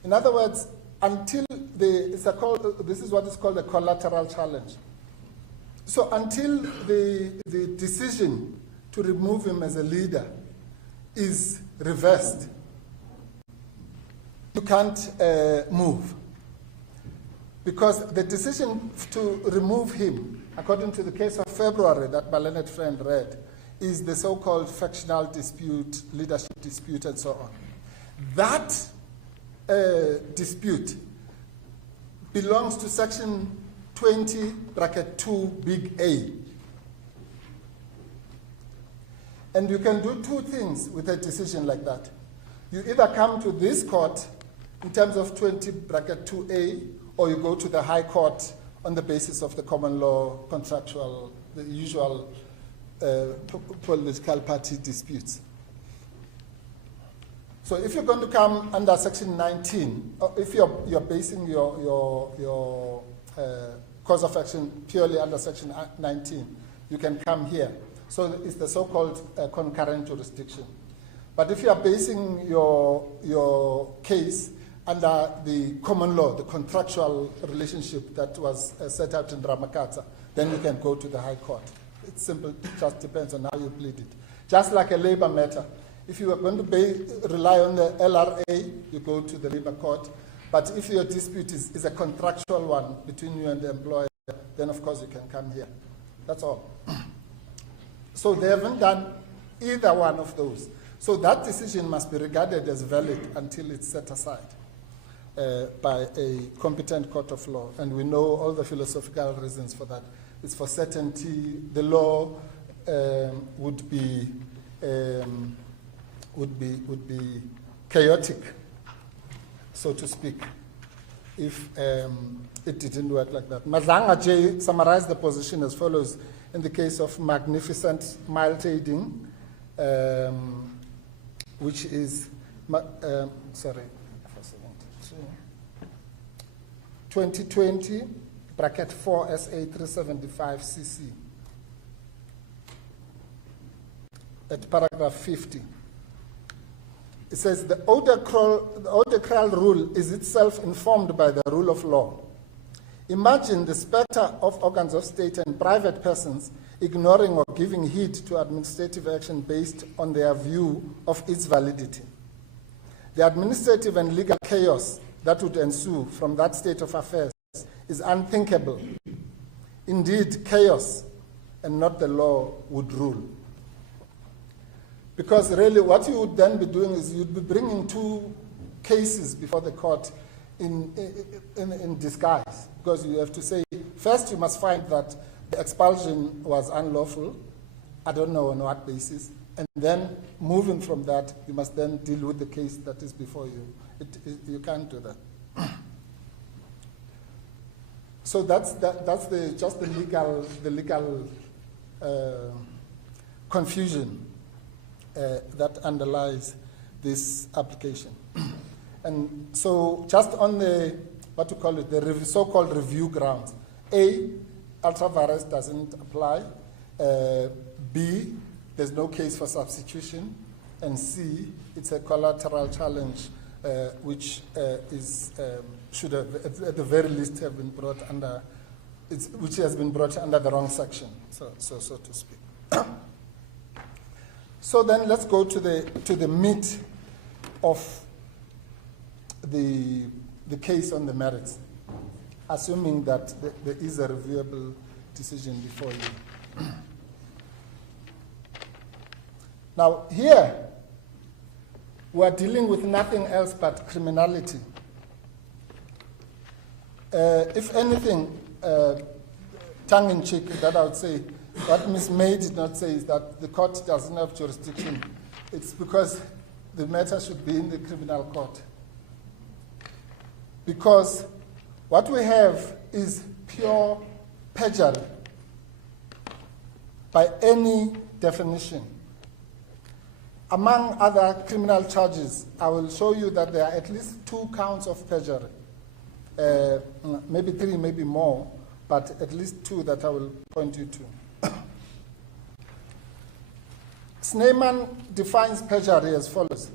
In other words, until this is what is called a collateral challenge. So until the decision to remove him as a leader is reversed, you can't move. Because the decision to remove him, according to the case of February that my learned friend read, is the so-called factional dispute, leadership dispute, and so on. That dispute belongs to section 20, bracket 2, big A. And you can do two things with a decision like that. You either come to this court in terms of 20, bracket 2A, or you go to the High Court on the basis of the common law, contractual, the usual political party disputes. So if you're going to come under section 19, or if you're basing your cause of action purely under section 19, you can come here. So it's the so-called concurrent jurisdiction. But if you are basing your case under the common law, the contractual relationship that was set out in Ramakatsa, then you can go to the High Court. It's simple, it just depends on how you plead it. Just like a labor matter. If you are going to rely on the LRA, you go to the labor court. But if your dispute is a contractual one between you and the employer, then of course you can come here. That's all. So they haven't done either one of those. So that decision must be regarded as valid until it's set aside by a competent court of law. And we know all the philosophical reasons for that. It's for certainty. The law would be chaotic, so to speak, if it didn't work like that. Madlanga J summarized the position as follows in the case of magnificent mile trading, which is, 2020, bracket 4 SA 375 CC. At paragraph 50. It says, the Electoral rule is itself informed by the rule of law. Imagine the specter of organs of state and private persons ignoring or giving heed to administrative action based on their view of its validity. The administrative and legal chaos that would ensue from that state of affairs is unthinkable. Indeed, chaos and not the law would rule. Because really what you would then be doing is you'd be bringing two cases before the court in disguise. Because you have to say, first you must find that the expulsion was unlawful. I don't know on what basis. And then moving from that, you must then deal with the case that is before you. You can't do that. So that's just the legal confusion that underlies this application. And so just on the, what you call it, the so-called review grounds, A, ultra vires doesn't apply, B, there's no case for substitution, and C, it's a collateral challenge which should have, at the very least, have been brought under, which has been brought under the wrong section, so to speak. So then let's go to the meat of the case on the merits, assuming that there is a reviewable decision before you. Now here, we are dealing with nothing else but criminality. If anything, tongue-in-cheek, that I would say, what Ms. May did not say is that the court doesn't have jurisdiction. It's because the matter should be in the criminal court. Because what we have is pure perjury by any definition. Among other criminal charges, I will show you that there are at least 2 counts of perjury. Maybe 3, maybe more, but at least 2 that I will point you to. Snyman defines perjury as follows.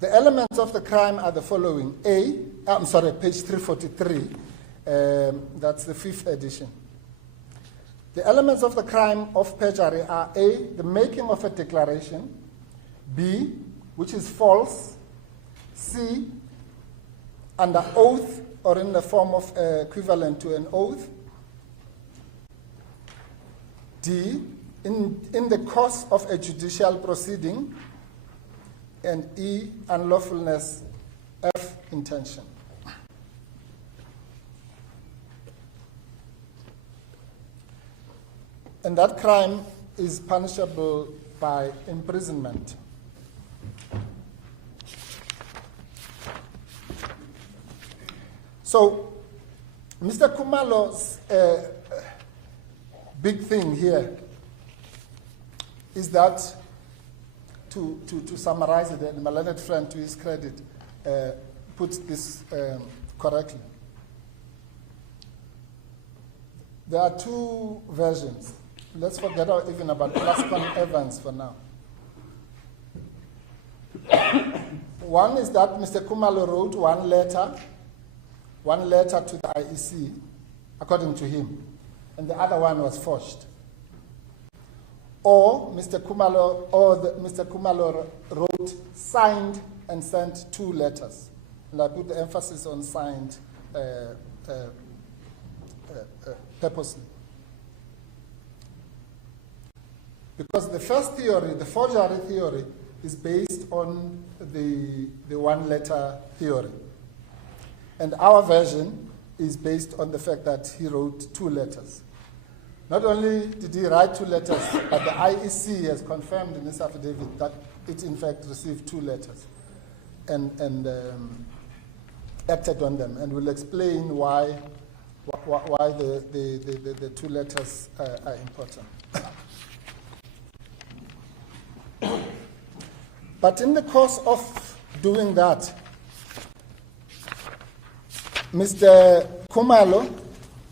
The elements of the crime are the following. Page 343. That's the 5th edition. The elements of the crime of perjury are A, the making of a declaration, B, which is false, C, under oath or in the form of equivalent to an oath, D, in the course of a judicial proceeding, and E, unlawfulness, F, intention. And that crime is punishable by imprisonment. So, Mr. Khumalo's big thing here is that, to summarize it, and my learned friend, to his credit, puts this correctly. There are two versions. Let's forget even about Plascon Evans for now. One is that Mr. Khumalo wrote one letter to the IEC, according to him, and the other one was forged. Or Mr. Khumalo wrote, signed, and sent 2 letters. And I put the emphasis on signed purposely. Because the first theory, the forgery theory, is based on the one-letter theory. And our version is based on the fact that he wrote 2 letters. Not only did he write 2 letters, but the IEC has confirmed in this affidavit that it in fact received 2 letters and acted on them. And we'll explain why the 2 letters are important. But in the course of doing that, Mr. Khumalo,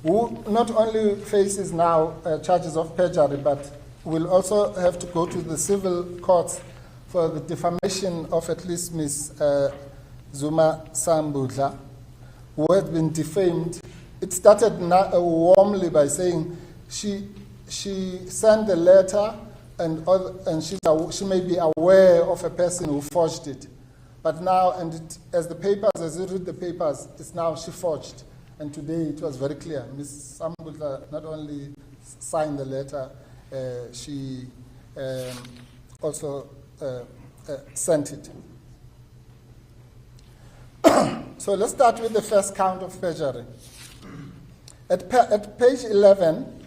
who not only faces now charges of perjury, but will also have to go to the civil courts for the defamation of at least Ms. Zuma Sambudla, who had been defamed. It started warmly by saying she sent a letter and she may be aware of a person who forged it. But now, as you read the papers, it's now she forged. And today it was very clear. Ms. Sambudla not only signed the letter, she also sent it. So let's start with the first count of perjury. At page 11,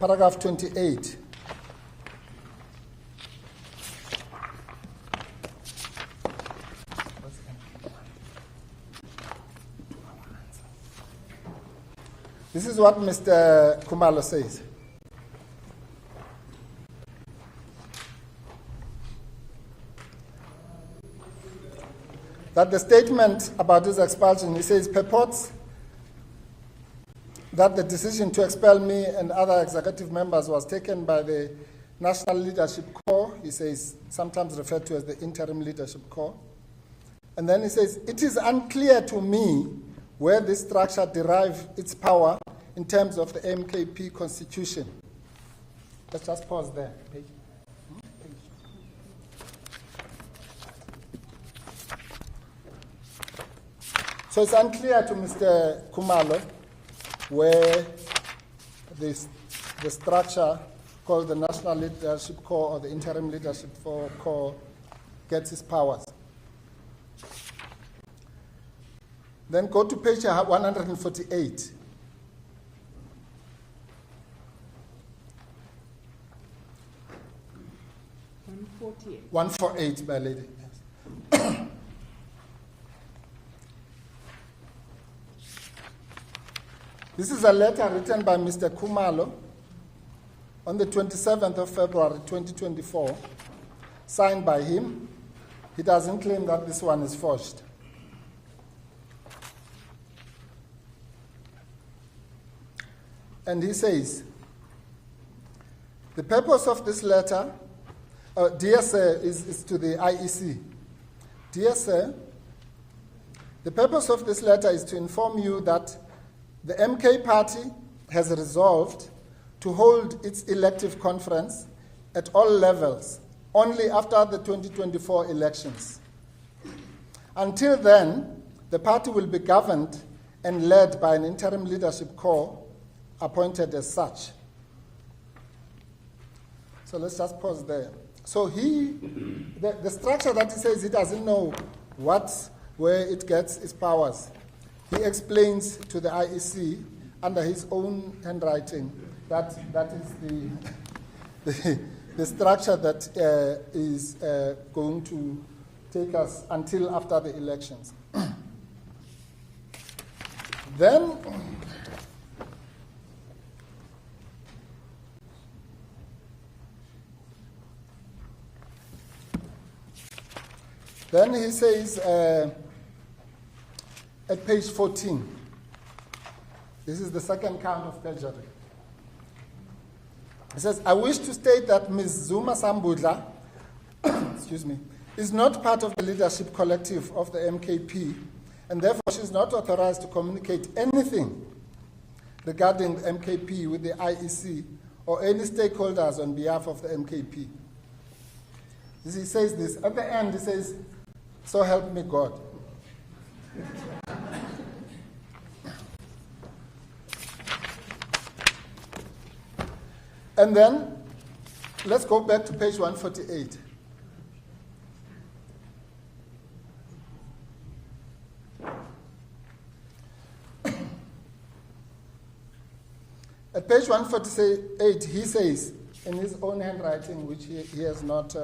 paragraph 28, this is what Mr. Khumalo says. That the statement about his expulsion, he says, purports that the decision to expel me and other executive members was taken by the National Leadership Corps, he says, sometimes referred to as the Interim Leadership Corps. And then he says, it is unclear to me where this structure derives its power in terms of the MKP constitution. Let's just pause there. So it's unclear to Mr. Khumalo where the structure called the National Leadership Corps or the Interim Leadership Corps gets its powers. Then go to page 148. $148. 148, my lady. Yes. This is a letter written by Mr. Khumalo on the 27th of February 2024, signed by him. He doesn't claim that this one is forged. And he says, the purpose of this letter, dear sir, is to the IEC. Dear sir, the purpose of this letter is to inform you that the MK party has resolved to hold its elective conference at all levels only after the 2024 elections. Until then, the party will be governed and led by an interim leadership corps appointed as such. So let's just pause there. So the structure that he says he doesn't know where it gets its powers, he explains to the IEC under his own handwriting that is the structure that is going to take us until after the elections. Then he says at page 14, this is the second count of perjury. He says, I wish to state that Ms. Zuma Sambudla excuse me, is not part of the leadership collective of the MKP, and therefore she is not authorized to communicate anything regarding the MKP with the IEC or any stakeholders on behalf of the MKP. He says this. At the end, he says, so help me God. And then, let's go back to page 148. At page 148, he says, in his own handwriting, which he has not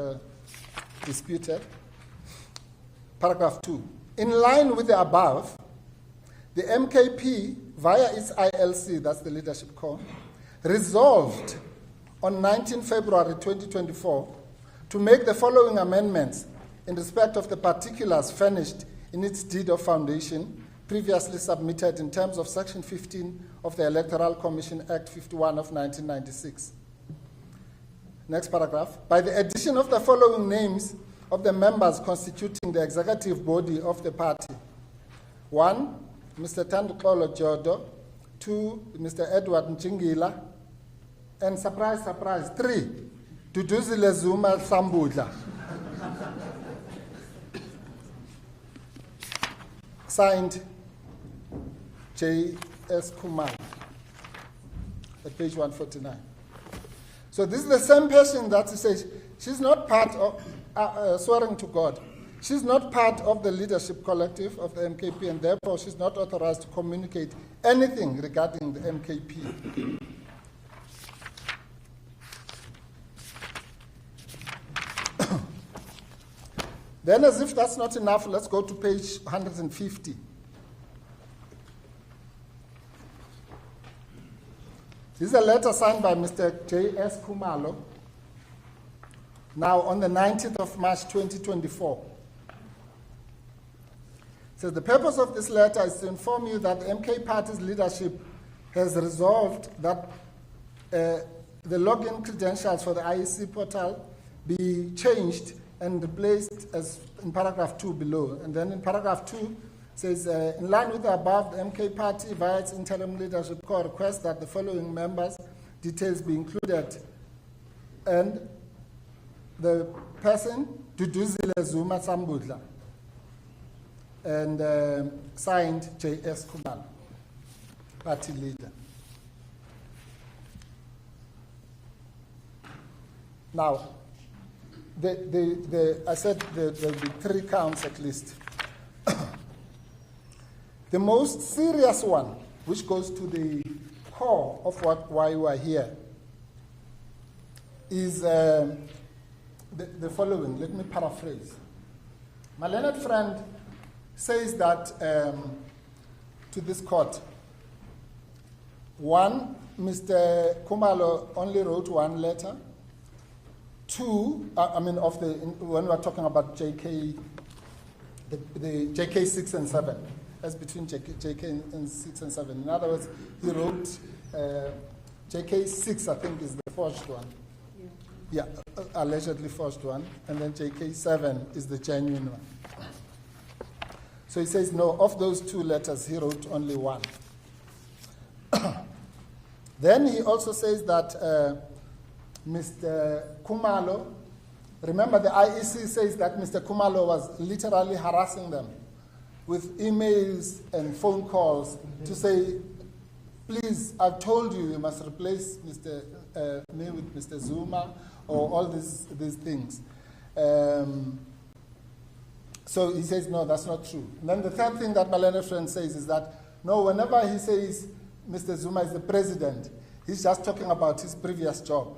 disputed, paragraph 2, in line with the above, the MKP, via its ILC, that's the leadership corps, resolved on 19 February 2024 to make the following amendments in respect of the particulars furnished in its deed of foundation previously submitted in terms of Section 15 of the Electoral Commission Act 51 of 1996. Next paragraph. By the addition of the following names of the members constituting the executive body of the party. 1, Mr. Tandukolo Jodo. 2, Mr. Edward Njingila. And surprise, surprise, 3, Duduzile Zuma Sambudla. Signed, J.S. Khumalo, at page 149. So this is the same person that says she's not part of, swearing to God, she's not part of the leadership collective of the MKP, and therefore she's not authorized to communicate anything regarding the MKP. Then, as if that's not enough, let's go to page 150. This is a letter signed by Mr. J.S. Khumalo, now on the 19th of March 2024. It says, the purpose of this letter is to inform you that the MK Party's leadership has resolved that the login credentials for the IEC portal be changed and replaced as in paragraph 2 below. And then in paragraph 2, says, in line with the above, the MK Party, via its interim leadership corps, requests that the following members' details be included. And the person, Duduzile Zuma Sambudla, and signed J.S. Khumalo, party leader. Now, I said there will be 3 counts at least. The most serious one, which goes to the core of why we are here, is the following. Let me paraphrase. My learned friend says that to this court, 1, Mr. Khumalo only wrote 1 letter. 2, when we are talking about JK, the JK 6 and 7, as between JK and 6 and 7. In other words, he wrote JK6, I think, is the forged one. Yeah, allegedly forged one. And then JK7 is the genuine one. So he says, no, of those two letters, he wrote only one. Then he also says that Mr. Khumalo, remember the IEC says that Mr. Khumalo was literally harassing them with emails and phone calls to say, please, I've told you, you must replace me with Mr. Zuma, or all these things. So he says, no, that's not true. And then the third thing that my learned friend says is that, no, whenever he says Mr. Zuma is the president, he's just talking about his previous job,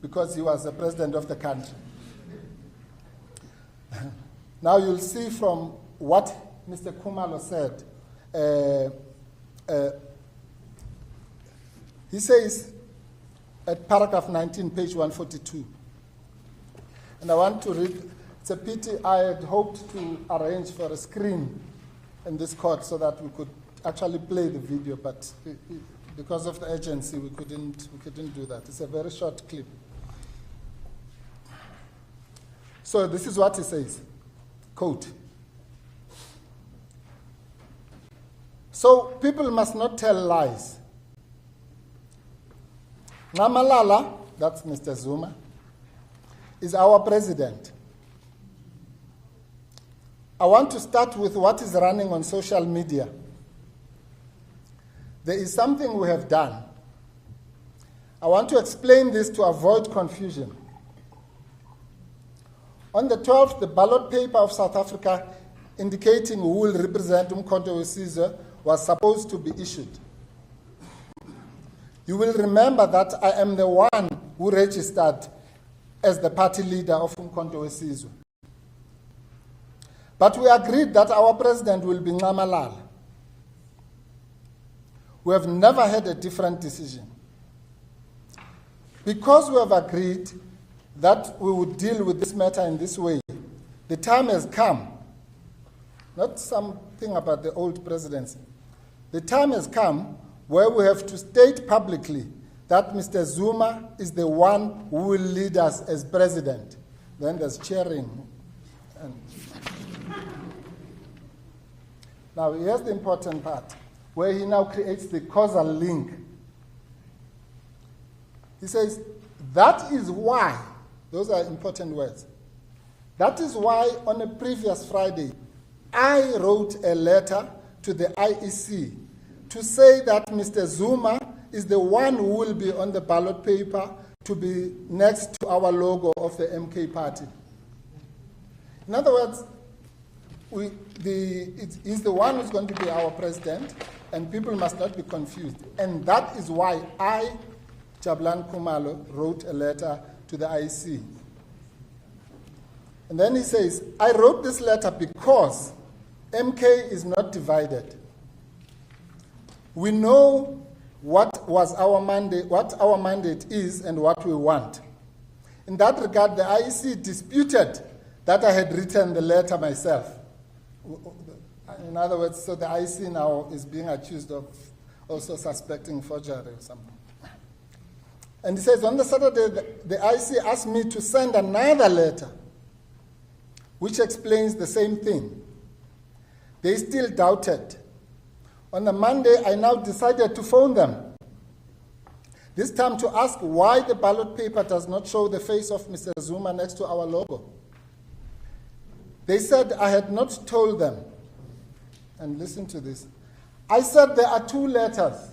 because he was the president of the country. Now you'll see from what Mr. Khumalo said, he says at paragraph 19, page 142, and I want to read. It's a pity. I had hoped to arrange for a screen in this court so that we could actually play the video, but because of the urgency, we couldn't do that. It's a very short clip. So this is what he says, quote, so people must not tell lies. Namalala, that's Mr. Zuma, is our president. I want to start with what is running on social media. There is something we have done. I want to explain this to avoid confusion. On the 12th, the ballot paper of South Africa indicating who will represent Umkhonto weSizwe was supposed to be issued. You will remember that I am the one who registered as the party leader of Umkhonto weSizwe. But we agreed that our president will be Nxamalala. We have never had a different decision. Because we have agreed that we would deal with this matter in this way, the time has come, not something about the old presidency, the time has come where we have to state publicly that Mr. Zuma is the one who will lead us as president. Then there's cheering. Now, here's the important part, where he now creates the causal link. He says, that is why, those are important words, that is why on a previous Friday, I wrote a letter to the IEC to say that Mr. Zuma is the one who will be on the ballot paper to be next to our logo of the MK party. In other words, he's the one who's going to be our president, and people must not be confused. And that is why I, Jabulani Khumalo, wrote a letter to the IEC. And then he says, I wrote this letter because MK is not divided. We know what our mandate is and what we want. In that regard, the IEC disputed that I had written the letter myself. In other words, so the IEC now is being accused of also suspecting forgery or something. And he says, on the Saturday, the IEC asked me to send another letter which explains the same thing. They still doubted. On the Monday, I now decided to phone them, this time to ask why the ballot paper does not show the face of Mr. Zuma next to our logo. They said I had not told them. And listen to this. I said there are two letters.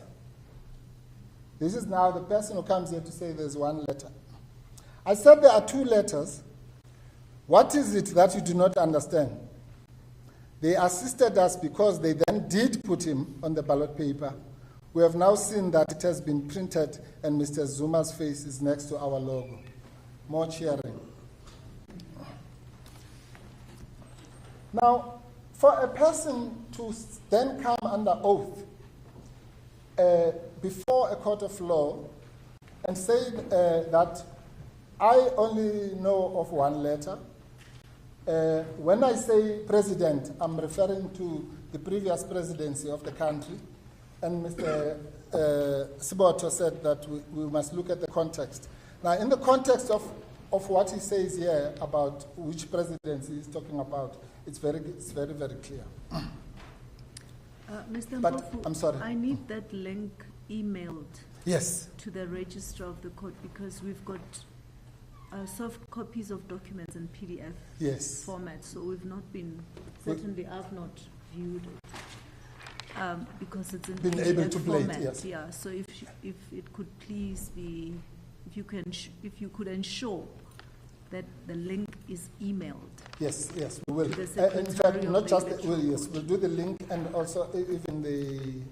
This is now the person who comes here to say there's one letter. I said there are two letters. What is it that you do not understand? They assisted us because they then did put him on the ballot paper. We have now seen that it has been printed and Mr. Zuma's face is next to our logo. More cheering. Now, for a person to then come under oath before a court of law and say that I only know of one letter, when I say president, I'm referring to the previous presidency of the country, And Mr. Siboto said that we must look at the context. Now, in the context of what he says here about which presidency he's talking about, it's very, very clear. Mr. But, Mpofu, I'm sorry. I need that link emailed Yes. to the registrar of the court because we've got soft copies of documents in PDF Yes. format, so we've not been, certainly I've not viewed it. Because it's in Been PDF able to play it, format. yes. Yeah, so if it could please be, if you could ensure that the link is emailed. Yes, we will. The In Secretary fact, of not the just Electoral yes, we'll do the link and also even the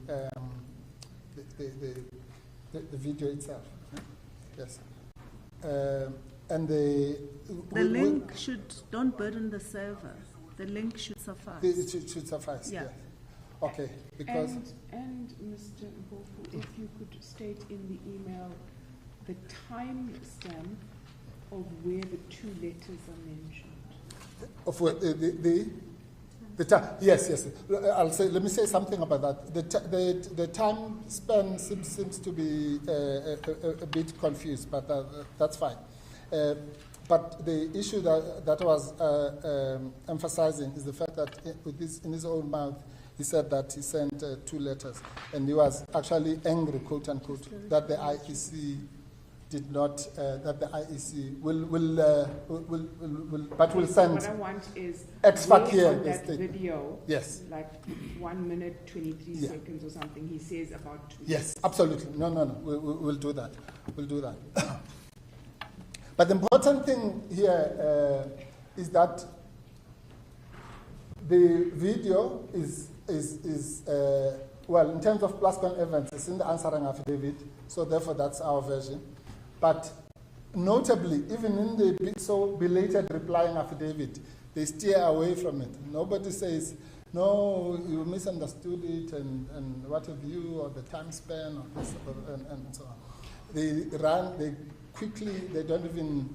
video itself. Yes, and the link don't burden the server. The link should suffice. It should suffice. Yeah. Yes. Okay, because And Mr. Mpofu, if you could state in the email the time stamp of where the two letters are mentioned. of what the time. Yes. I'll say. Let me say something about that. The time span seems to be a bit confused, but that's fine. But the issue that was emphasizing is the fact that with this in his own mouth, he said that he sent 2 letters, and he was actually angry, quote unquote, that the IEC did not, that the IEC will send. What I want is Extract here, on the that statement. video, Yes. like 1 minute, 23 Yeah. seconds or something, he says about 2 Yes, absolutely. No. We'll do that. We'll do that. But the important thing here is that the video is well, in terms of Plascon events, it's in the answering affidavit, so therefore that's our version. But notably, even in the so belated replying affidavit, they steer away from it. Nobody says, no, you misunderstood it, and what have you, or the time span, or this, and so on. They don't even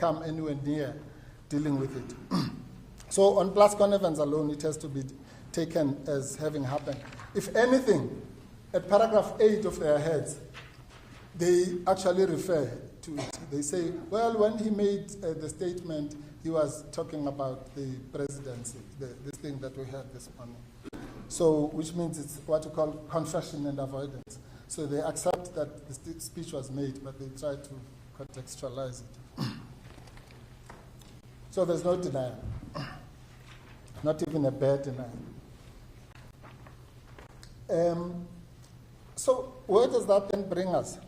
come anywhere near dealing with it. So on Plascon events alone, it has to be taken as having happened. If anything, at paragraph 8 of their heads, they actually refer to it. They say, well, when he made the statement, he was talking about the presidency, this thing that we had this morning. So, which means it's what we call confession and avoidance. So they accept that the speech was made, but they try to contextualize it. So there's no denial, not even a bare denial. So where does that then bring us?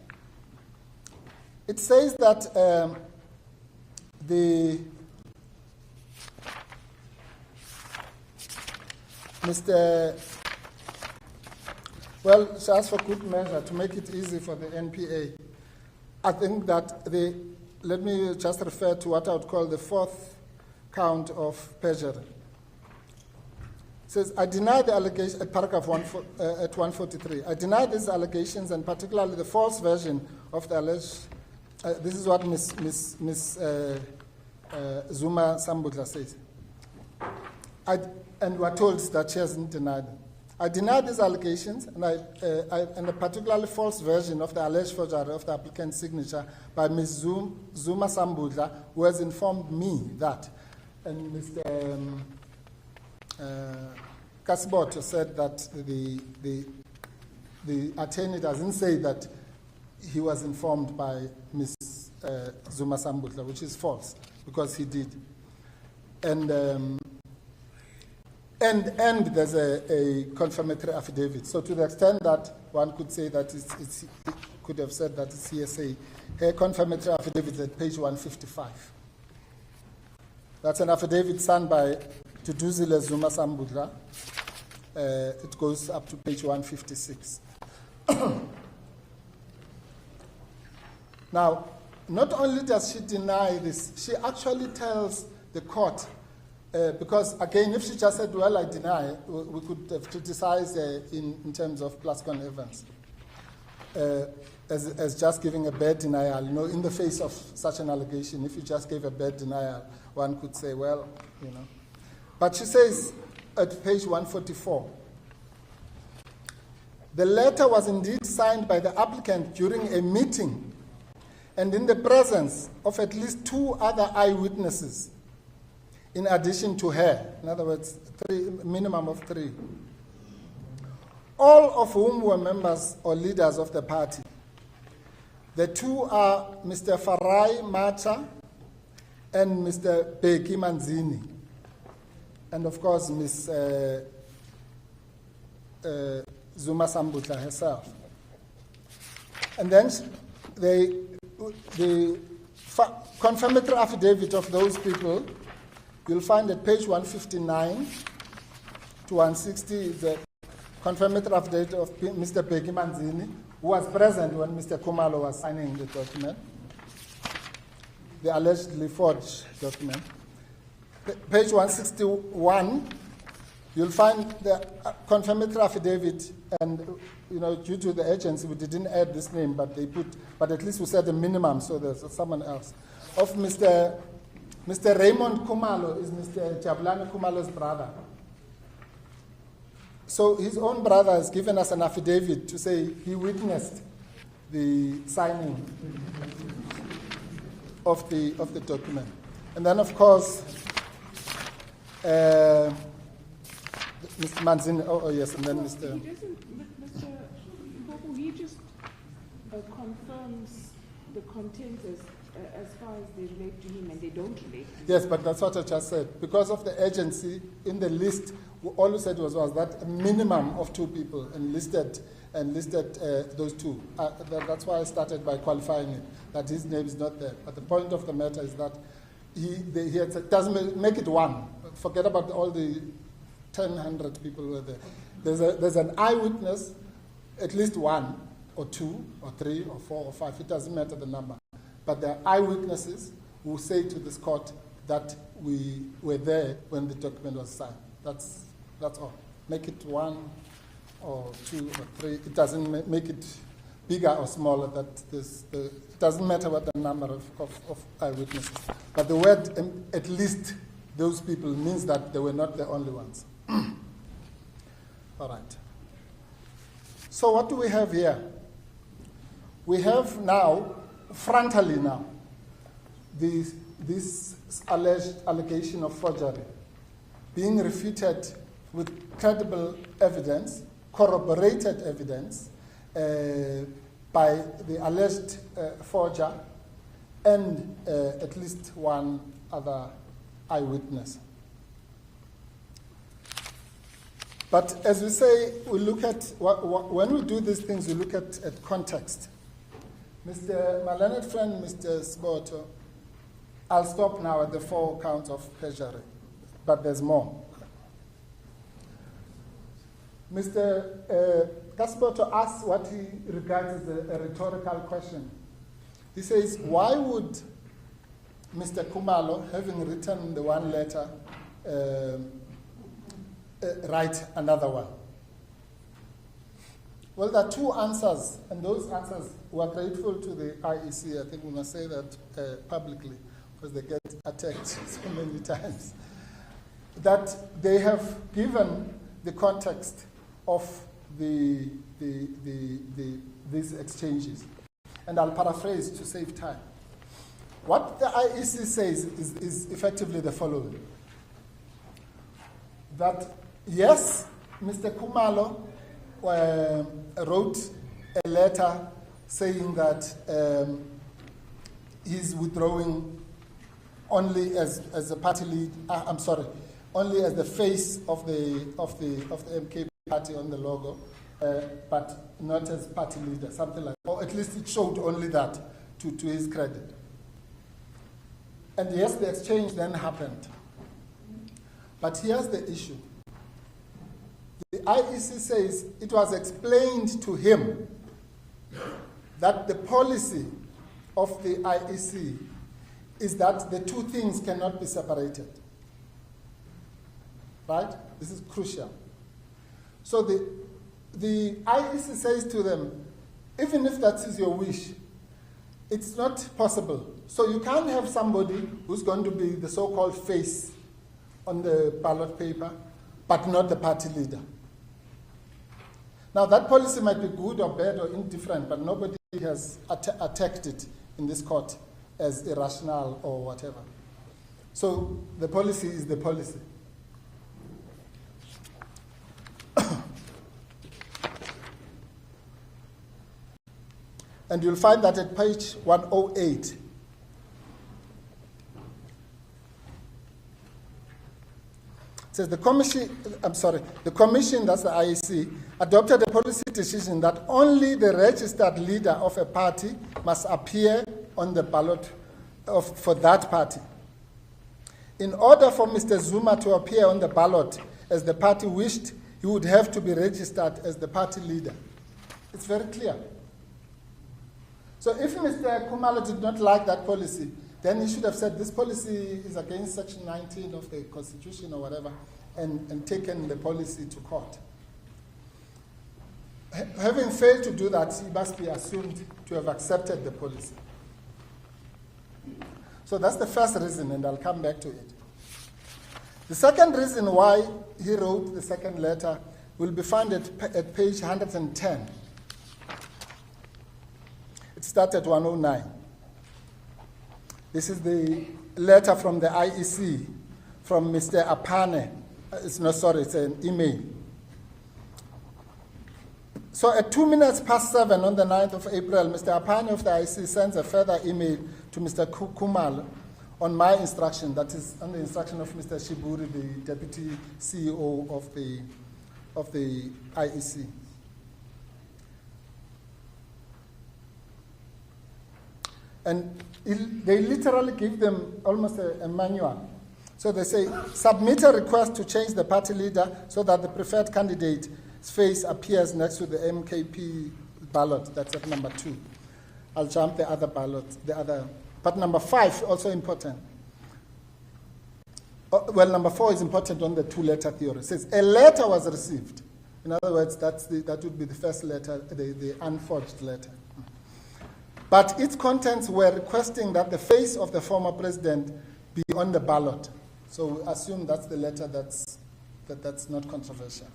It says that just for good measure, to make it easy for the NPA, I think that let me just refer to what I would call the 4th count of perjury. It says, I deny the allegation, at paragraph 143, I deny these allegations and particularly the false version of the alleged, this is what Ms. Zuma Sambudla says. And we're told that she hasn't denied them. I deny these allegations and a particularly false version of the alleged forgery of the applicant's signature by Ms. Zuma Sambudla, who has informed me that. And Mr. Kasiboto said that the attorney doesn't say that he was informed by Ms. Zuma Sambudla, which is false, because he did. And there's a confirmatory affidavit. So to the extent that one could say that it could have said that it's hearsay, her confirmatory affidavit is at page 155. That's an affidavit signed by Tuduzile Zuma Sambudla. It goes up to page 156. Now, not only does she deny this, she actually tells the court, because again, if she just said, well, I deny, we could have criticized in terms of Plascon events as just giving a bad denial. You know, in the face of such an allegation, if you just gave a bad denial, one could say, well, you know. But she says at page 144, The letter was indeed signed by the applicant during a meeting and in the presence of at least 2 other eyewitnesses, in addition to her. In other words, minimum of 3. All of whom were members or leaders of the party. The 2 are Mr. Farai Macha and Mr. Bheki Manzini, and of course Ms. Zuma Sambutla herself. And then the confirmatory affidavit of those people, you'll find at page 159 to 160, the confirmatory affidavit of Mr. Bheki Manzini, who was present when Mr. Khumalo was signing the document, the allegedly forged document. Page 161, you'll find the confirmatory affidavit, and due to the agency, we didn't add this name, but at least we said a minimum, so there's someone else. Of Mr. Raymond Khumalo is Mr. Jabulani Khumalo's brother. So his own brother has given us an affidavit to say he witnessed the signing of the document. And then, of course, Mr. Manzini, yes, and then Mr. He doesn't, Mr. Mbobo, he just confirms the contents as far as they relate to him, and they don't relate to him. Yes, but that's what I just said. Because of the agency in the list, all we said was that a minimum of 2 people and listed those 2. That's why I started by qualifying it, that his name is not there. But the point of the matter is that he doesn't make it 1. Forget about all the 1,000 people who were there. There's an eyewitness, at least 1 or 2 or 3 or 4 or 5. It doesn't matter the number. But there are eyewitnesses who say to this court that we were there when the document was signed. That's all. Make it 1 or 2 or 3. It doesn't make it bigger or smaller. It doesn't matter what the number of eyewitnesses. But the word at least those people means that they were not the only ones. All right. So what do we have here? We have now, frontally now, this alleged allegation of forgery being refuted with credible evidence, corroborated evidence by the alleged forger and at least 1 other eyewitness. But as we say, we look at, when we do these things, we look at context. My learned friend, Mr. Sboto, I'll stop now at the 4 counts of perjury, but there's more. Mr. Kasboto asks what he regards as a rhetorical question. He says, why would Mr. Khumalo, having written the 1 letter, write another one? Well, there are 2 answers, and those answers, we're grateful to the IEC. I think we must say that publicly, because they get attacked so many times, that they have given the context of these exchanges. And I'll paraphrase to save time. What the IEC says is effectively the following. That, yes, Mr. Khumalo wrote a letter saying that he's withdrawing only as a party lead. Only as the face of the MK party on the logo, but not as party leader, something like that. Or at least it showed only that, to his credit. And yes, the exchange then happened. But here's the issue. The IEC says it was explained to him that the policy of the IEC is that the 2 things cannot be separated. Right? This is crucial. So the IEC says to them, even if that is your wish, it's not possible. So you can't have somebody who's going to be the so-called face on the ballot paper, but not the party leader. Now, that policy might be good or bad or indifferent, but nobody has attacked it in this court as irrational or whatever. So the policy is the policy. And you'll find that at page 108. It says the commission, that's the IEC, adopted a policy decision that only the registered leader of a party must appear on the ballot for that party. In order for Mr. Zuma to appear on the ballot as the party wished, he would have to be registered as the party leader. It's very clear. So if Mr. Khumalo did not like that policy, then he should have said this policy is against Section 19 of the Constitution or whatever, and taken the policy to court. Having failed to do that, he must be assumed to have accepted the policy. So that's the first reason, and I'll come back to it. The second reason why he wrote the second letter will be found at page 110. It starts at 109. This is the letter from the IEC from Mr. Apane. It's an email. So at 7:02 on the 9th of April, Mr. Apane of the IEC sends a further email to Mr. Khumalo on my instruction, that is on the instruction of Mr. Shiburi, the Deputy CEO of the IEC. And they literally give them almost a manual. So they say, submit a request to change the party leader so that the preferred candidate's face appears next to the MKP ballot. That's at number 2. I'll jump the other ballot, but number 5, also important. Well, number 4 is important on the two-letter theory. It says, a letter was received. In other words, that would be the first letter, the unforged letter. But its contents were requesting that the face of the former president be on the ballot. So we assume that's the letter that's not controversial.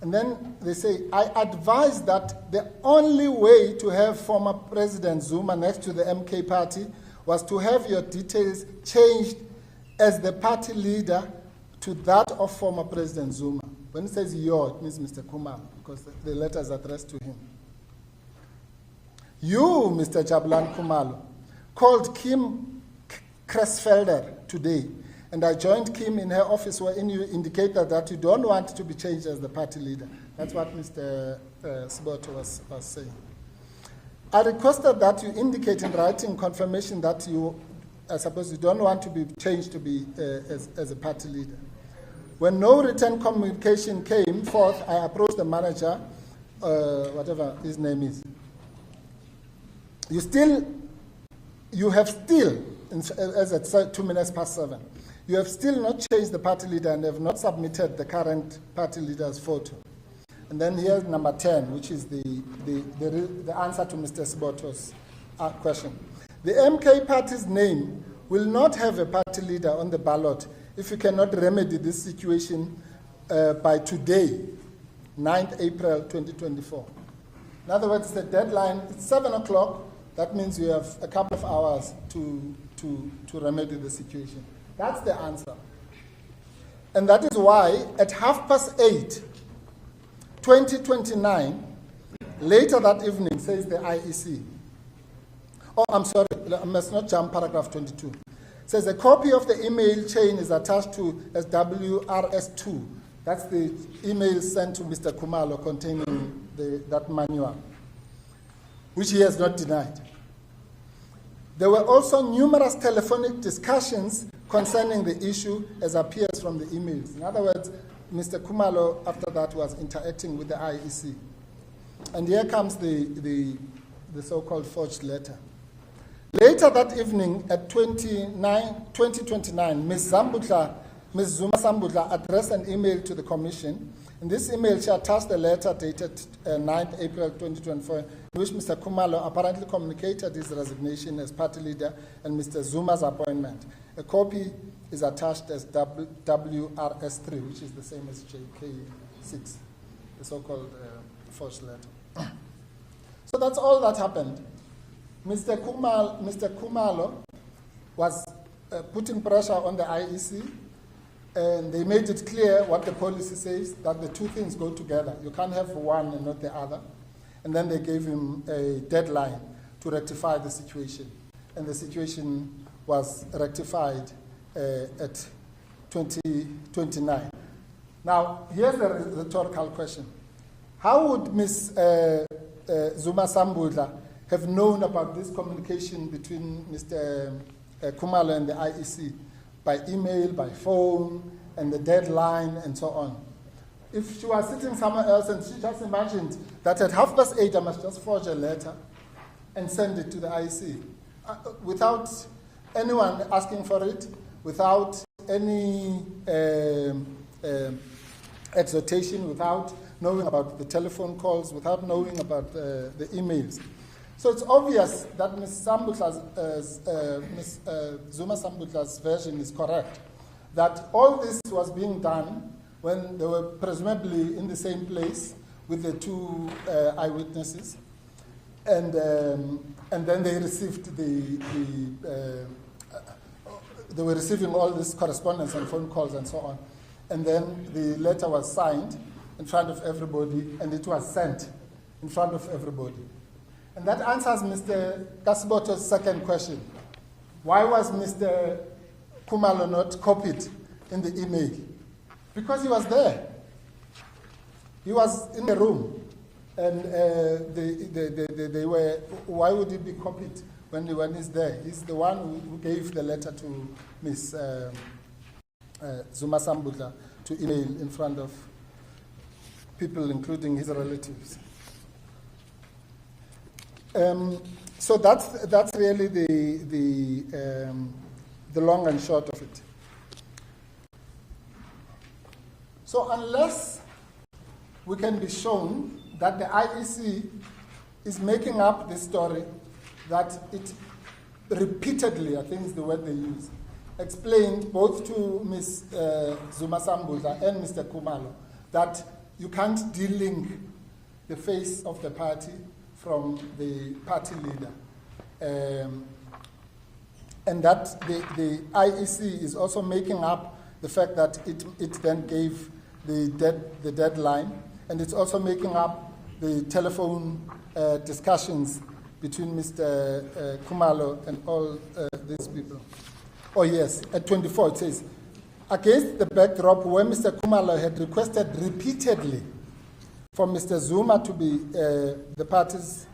And then they say, I advise that the only way to have former President Zuma next to the MK party was to have your details changed as the party leader to that of former President Zuma. When it says your, it means Mr. Khumalo, because the letter is addressed to him. You, Mr. Jabulani Khumalo, called Kim Kresfelder today, and I joined Kim in her office wherein you indicated that you don't want to be changed as the party leader. That's what Mr. Siboto was saying. I requested that you indicate in writing confirmation that you, I suppose you don't want to be changed to be as a party leader. When no written communication came forth, I approached the manager, whatever his name is. You have still, as at 7:02, you have still not changed the party leader and have not submitted the current party leader's photo. And then here's number 10, which is the answer to Mr. Siboto's question. The MK party's name will not have a party leader on the ballot if you cannot remedy this situation by today, 9th April 2024. In other words, the deadline, it's 7 o'clock. That means you have a couple of hours to remedy the situation. That's the answer. And that is why at 8:30, 2029, later that evening, says the IEC. Oh, I'm sorry, I must not jump paragraph 22. It says a copy of the email chain is attached to as WRS2. That's the email sent to Mr. Khumalo containing that manual, which he has not denied. There were also numerous telephonic discussions concerning the issue as appears from the emails. In other words, Mr. Khumalo, after that, was interacting with the IEC. And here comes the so-called forged letter. Later that evening, at 2029, Ms. Zuma Sambutla addressed an email to the Commission. In this email, she attached a letter dated 9th April 2024, in which Mr. Khumalo apparently communicated his resignation as party leader and Mr. Zuma's appointment. A copy is attached as WRS3, which is the same as JK6. the so-called forged letter. So that's all that happened. Mr. Khumalo was putting pressure on the IEC, and they made it clear what the policy says, that the two things go together. You can't have one and not the other. And then they gave him a deadline to rectify the situation. And the situation was rectified at 2029. Now, here's the rhetorical question. How would Ms. Zuma Sambudla have known about this communication between Mr. Khumalo and the IEC by email, by phone, and the deadline, and so on? If she was sitting somewhere else and she just imagined that at 8:30 I must just forge a letter and send it to the IEC without anyone asking for it, without any exhortation, without knowing about the telephone calls, without knowing about the emails. So it's obvious that Ms. Zuma Sambutla's version is correct, that all this was being done when they were presumably in the same place with the two eyewitnesses, and then they received they were receiving all this correspondence and phone calls and so on, and then the letter was signed in front of everybody, and it was sent in front of everybody. And that answers Mr. Kasiboto's second question. Why was Mr. Khumalo not copied in the email? Because he was there. He was in the room. And they were, why would he be copied when he's there? He's the one who gave the letter to Ms. Zuma Sambutla to email in front of people, including his relatives. So that's really the long and short of it. So unless we can be shown that the IEC is making up this story, that it repeatedly, I think is the word they use, explained both to Ms. Zuma Sambutla and Mr. Khumalo that you can't delink the face of the party from the party leader. And that the IEC is also making up the fact that it then gave the deadline, and it's also making up the telephone discussions between Mr. Khumalo and all these people. Oh yes, at 24 it says, against the backdrop where Mr. Khumalo had requested repeatedly for Mr. Zuma to be the party's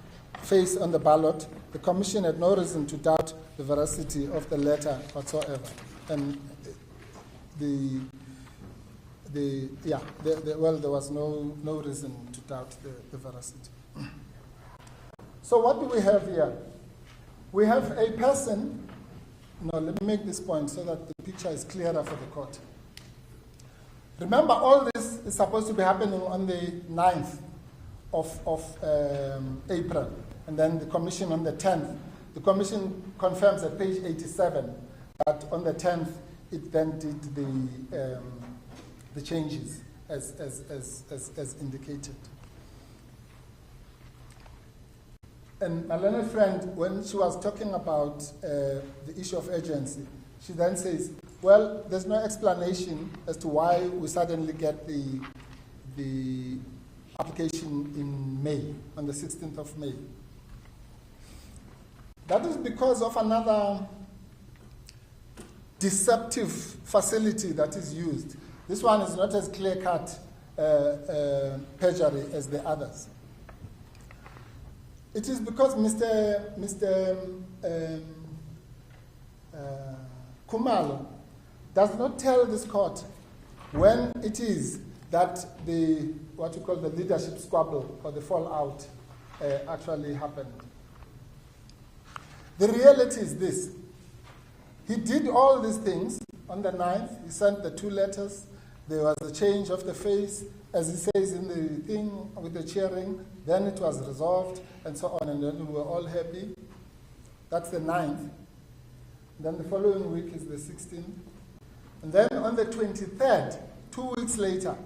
face on the ballot, the Commission had no reason to doubt the veracity of the letter whatsoever. And there was no reason to doubt the veracity. So what do we have here? We have a person. No, let me make this point so that the picture is clearer for the court. Remember, all this is supposed to be happening on the 9th of April, and then the Commission on the 10th. The Commission confirms at page 87 that on the 10th it then did the changes as indicated. And my learned friend, when she was talking about the issue of urgency, she then says, well, there's no explanation as to why we suddenly get the application in May, on the 16th of May. That is because of another deceptive facility that is used. This one is not as clear-cut perjury as the others. It is because Mr. Khumalo does not tell this court when it is that what you call the leadership squabble or the fallout actually happened. The reality is this. He did all these things on the 9th. He sent the 2 letters. There was a change of the face, as he says in the thing with the cheering. Then it was resolved, and so on, and then we were all happy. That's the 9th. Then the following week is the 16th. And then on the 23rd, 2 weeks later,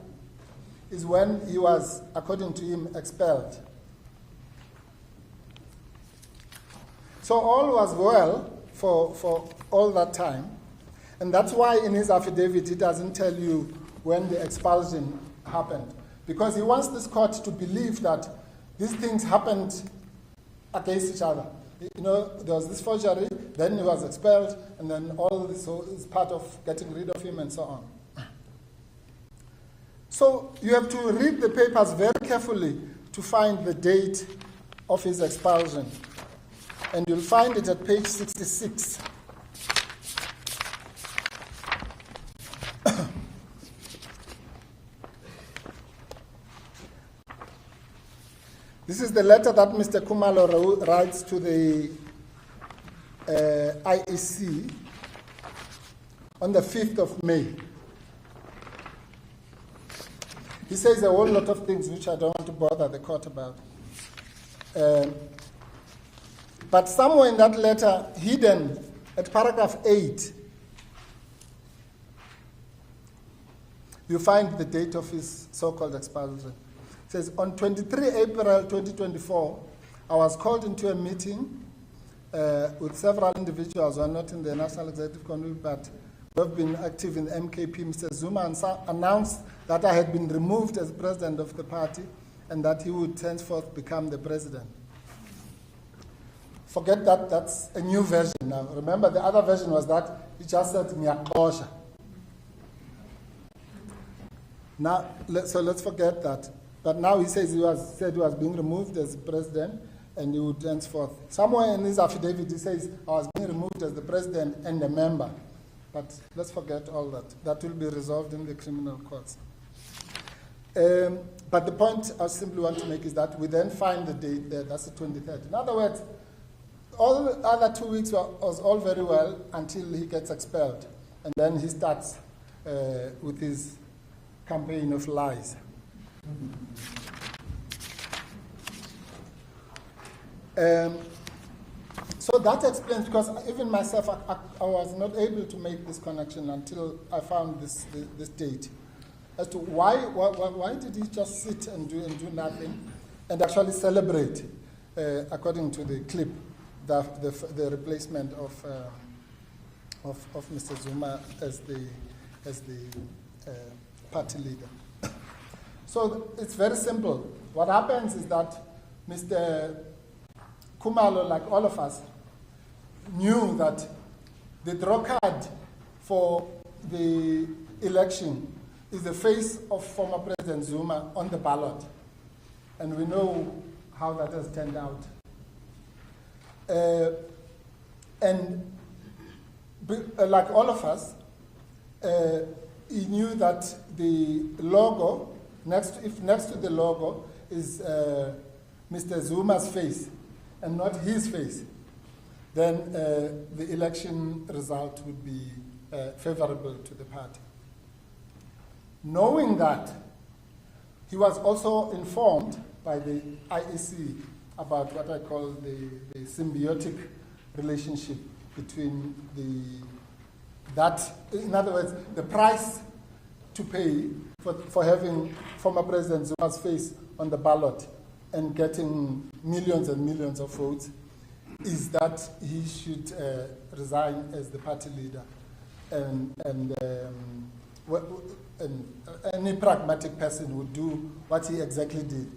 is when he was, according to him, expelled. So all was well for all that time, and that's why in his affidavit he doesn't tell you when the expulsion happened, because he wants this court to believe that these things happened against each other. You know, there was this forgery, then he was expelled, and then all this is part of getting rid of him and so on. So you have to read the papers very carefully to find the date of his expulsion. And you'll find it at page 66. This is the letter that Mr. Khumalo writes to the IEC on the 5th of May. He says a whole lot of things which I don't want to bother the court about. But somewhere in that letter, hidden at paragraph 8, you find the date of his so-called expulsion. It says, on 23 April 2024, I was called into a meeting with several individuals who are not in the National Executive Committee, but who have been active in MKP. Mr. Zuma announced that I had been removed as president of the party and that he would henceforth become the president. Forget that, that's a new version now. Remember, the other version was that he just said, "Ngiyaxosha." Now, so let's forget that. But now he says he was being removed as president and he would henceforth. Somewhere in his affidavit he says, I was being removed as the president and a member. But let's forget all that. That will be resolved in the criminal courts. But the point I simply want to make is that we then find the date there, that's the 23rd. In other words, all the other 2 weeks was all very well until he gets expelled. And then he starts with his campaign of lies. So that explains, because even myself, I was not able to make this connection until I found this date, as to why did he just sit and do nothing and actually celebrate, according to the clip, the replacement of Mr. Zuma as the party leader. So it's very simple. What happens is that Mr. Khumalo, like all of us, knew that the draw card for the election is the face of former President Zuma on the ballot. And we know how that has turned out. And like all of us, he knew that the logo, next to the logo is Mr. Zuma's face and not his face, then the election result would be favorable to the party. Knowing that, he was also informed by the IEC about what I call the symbiotic relationship between in other words, the price to pay for having former President Zuma's face on the ballot and getting millions and millions of votes is that he should resign as the party leader. And any pragmatic person would do what he exactly did,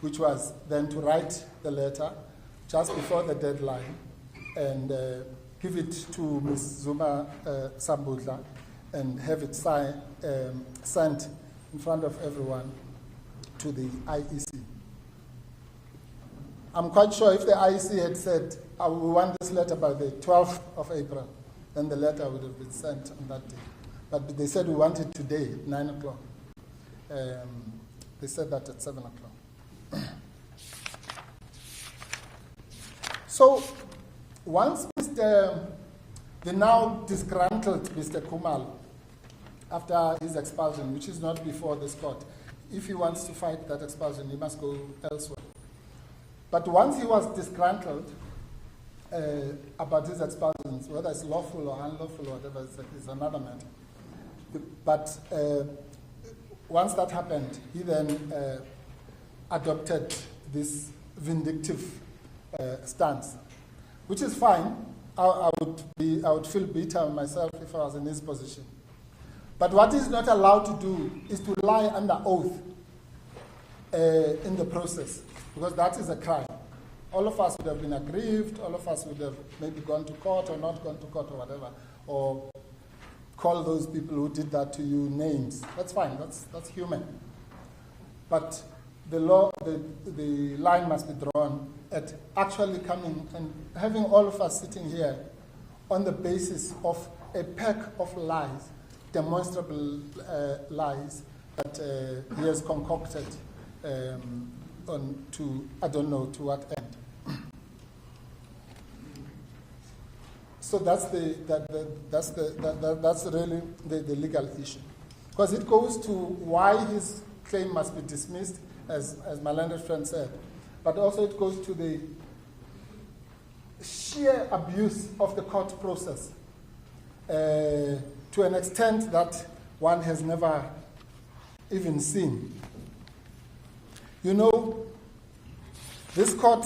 which was then to write the letter just before the deadline and give it to Ms. Zuma Sambudla and have it sent in front of everyone to the IEC. I'm quite sure if the IEC had said, we want this letter by the 12th of April, then the letter would have been sent on that day. But they said we want it today, 9 o'clock. They said that at 7 o'clock. So once the now disgruntled Mr. Khumalo, after his expulsion, which is not before this court, if he wants to fight that expulsion, he must go elsewhere. But once he was disgruntled about his expulsions, whether it's lawful or unlawful or whatever, is another matter. But once that happened, he then adopted this vindictive stance, which is fine. I would feel bitter myself if I was in his position. But what he's not allowed to do is to lie under oath in the process, because that is a crime. All of us would have been aggrieved, all of us would have maybe gone to court or not gone to court or whatever, or call those people who did that to you names. That's fine, that's human. But the line must be drawn at actually coming and having all of us sitting here on the basis of a pack of lies, demonstrable lies that he has concocted to I don't know to what end. So that's really the legal issue, because it goes to why his claim must be dismissed, as my learned friend said, but also it goes to the sheer abuse of the court process to an extent that one has never even seen. You know, this court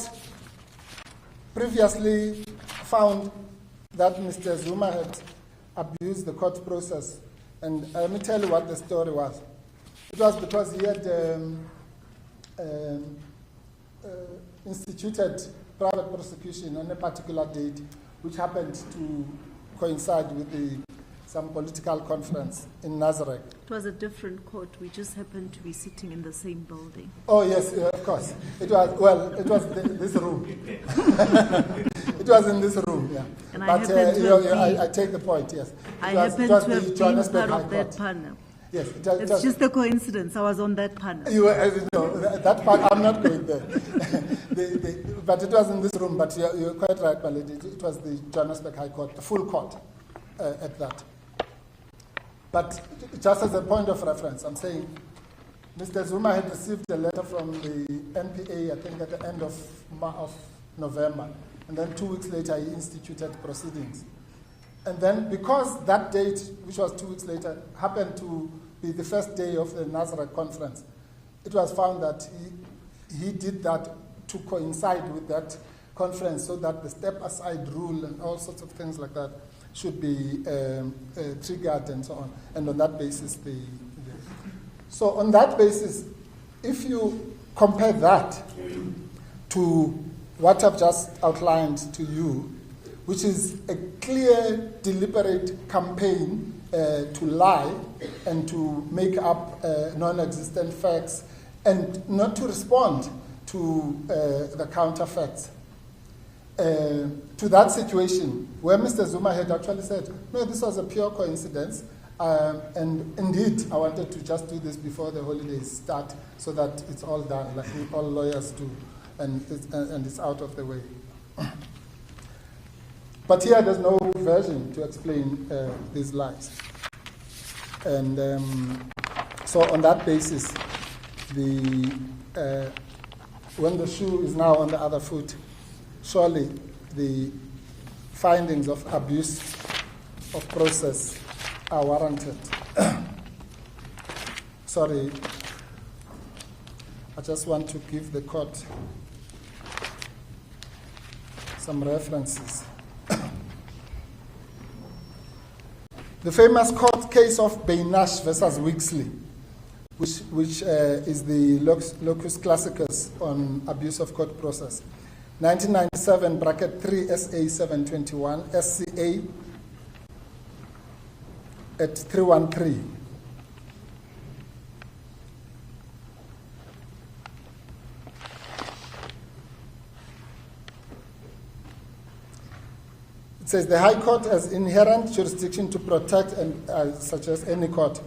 previously found that Mr. Zuma had abused the court process. And let me tell you what the story was. It was because he had instituted private prosecution on a particular date, which happened to coincide with some political conference in Nazareth. It was a different court. We just happened to be sitting in the same building. Oh, yes, of course. It was this room. It was in this room, yeah. And but I take the point, yes. I happen to have been part of that panel. Yes, it's just a coincidence. I was on that panel. That part, I'm not going there. But it was in this room, but you're quite right, my lady. It was the Johannesburg High Court, the full court at that. But just as a point of reference, I'm saying Mr. Zuma had received a letter from the NPA, I think at the end of November. And then 2 weeks later, he instituted proceedings. And then because that date, which was 2 weeks later, happened to be the first day of the Nazareth conference, it was found that he did that to coincide with that conference so that the step-aside rule and all sorts of things like that should be triggered and so on. And on that basis, so on that basis, if you compare that to what I've just outlined to you, which is a clear, deliberate campaign to lie and to make up non-existent facts and not to respond to the counterfacts. To that situation, where Mr. Zuma had actually said, no, this was a pure coincidence, and indeed, I wanted to just do this before the holidays start so that it's all done, like all lawyers do, and it's out of the way. But here there's no version to explain these lies. And so on that basis, when the shoe is now on the other foot, surely the findings of abuse of process are warranted. Sorry, I just want to give the court some references. The famous court case of Beinash versus Wixley, which is the locus classicus on abuse of court process. 1997, bracket 3 SA 721, SCA at 313. It says the High Court has inherent jurisdiction to protect, and such as any court,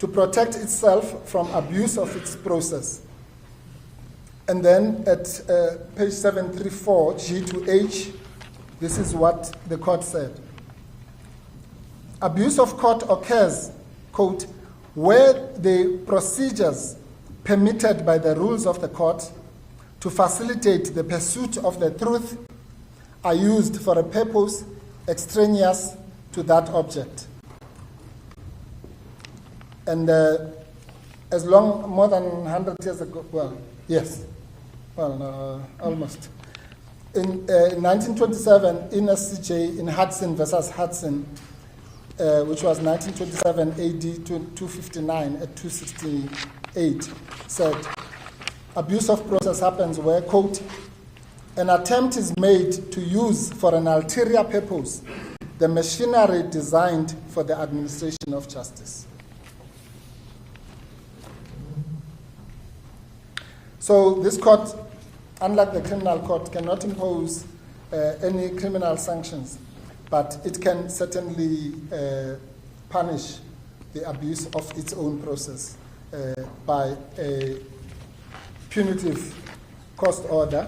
to protect itself from abuse of its process. And then at page 734, G to H, this is what the court said. Abuse of court occurs, quote, where the procedures permitted by the rules of the court to facilitate the pursuit of the truth are used for a purpose extraneous to that object. And more than 100 years ago, well, yes, well, no, almost. In 1927, in SCJ, in Hudson versus Hudson, which was 1927 AD to 259 at 268, said, abuse of process happens where, quote, an attempt is made to use for an ulterior purpose the machinery designed for the administration of justice. So this court, unlike the criminal court, cannot impose any criminal sanctions, but it can certainly punish the abuse of its own process by a punitive court order,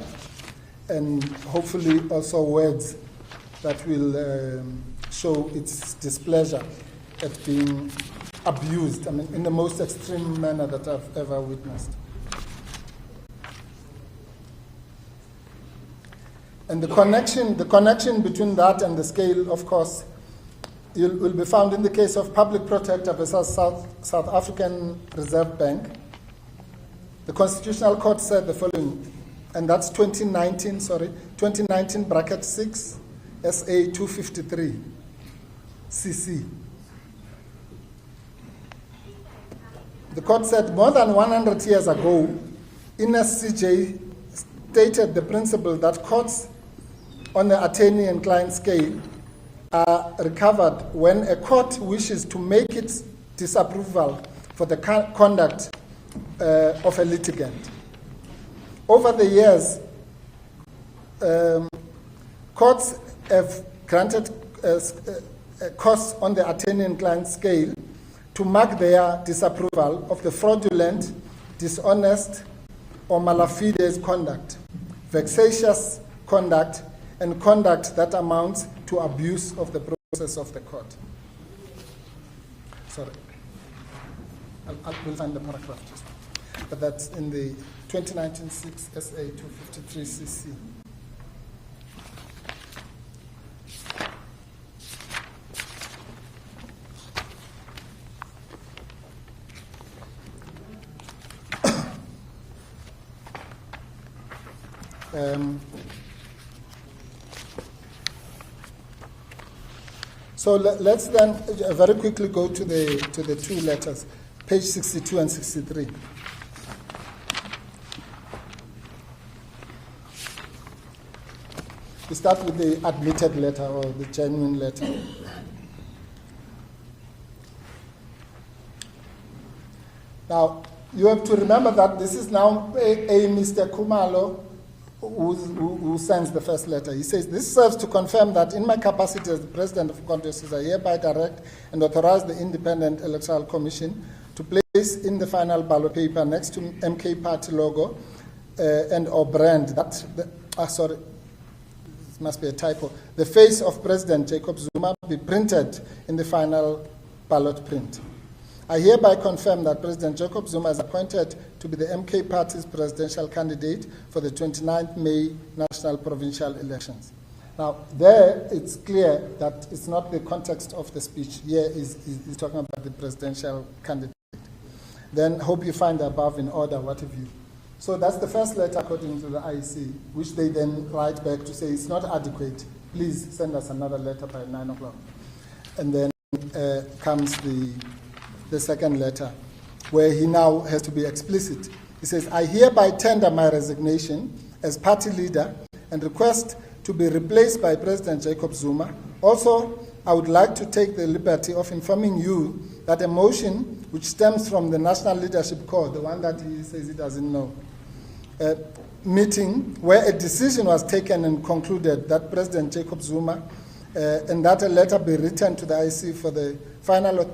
and hopefully also words that will show its displeasure at being abused, I mean, in the most extreme manner that I've ever witnessed. And the connection between that and the scale, of course, will be found in the case of Public Protector versus South African Reserve Bank. The Constitutional Court said the following, and that's 2019 bracket 6, SA 253, CC. The court said more than 100 years ago, INSCJ stated the principle that courts on the attorney and client scale are recovered when a court wishes to make its disapproval for the conduct of a litigant. Over the years, courts have granted costs on the attorney and client scale to mark their disapproval of the fraudulent, dishonest, or malafides conduct, vexatious conduct, and conduct that amounts to abuse of the process of the court. Sorry. We'll find the paragraph just now. But that's in the 2019-6 SA 253 CC. So let's then very quickly go to the two letters, page 62 and 63. We start with the admitted letter or the genuine letter. Now, you have to remember that this is now a Mr. Khumalo who sends the first letter. He says, this serves to confirm that in my capacity as the President of Congress, I hereby direct and authorize the Independent Electoral Commission to place in the final ballot paper next to MK Party logo and or brand, this must be a typo, the face of President Jacob Zuma be printed in the final ballot print. I hereby confirm that President Jacob Zuma is appointed to be the MK Party's presidential candidate for the 29th May national provincial elections. Now, there it's clear that it's not the context of the speech. Here is talking about the presidential candidate. Then hope you find the above in order, what have you. So that's the first letter according to the IEC, which they then write back to say it's not adequate. Please send us another letter by 9 o'clock. And then comes the second letter, where he now has to be explicit. He says, I hereby tender my resignation as party leader and request to be replaced by President Jacob Zuma. Also, I would like to take the liberty of informing you that a motion which stems from the National Leadership Corps, the one that he says he doesn't know, meeting where a decision was taken and concluded that President Jacob Zuma and that a letter be written to the IEC for the final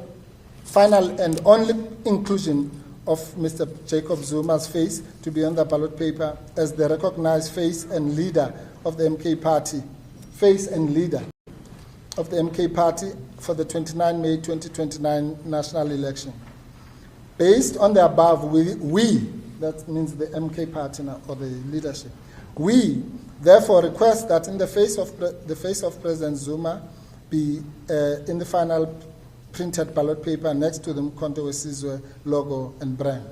and only inclusion of Mr. Jacob Zuma's face to be on the ballot paper as the recognized face and leader of the MK Party, face and leader of the MK Party for the 29 May 2029 national election. Based on the above, we that means the MK Party now, or the leadership, we therefore request that in the face of President Zuma be in the final printed ballot paper next to the Mkhonto Wesizwe logo and brand.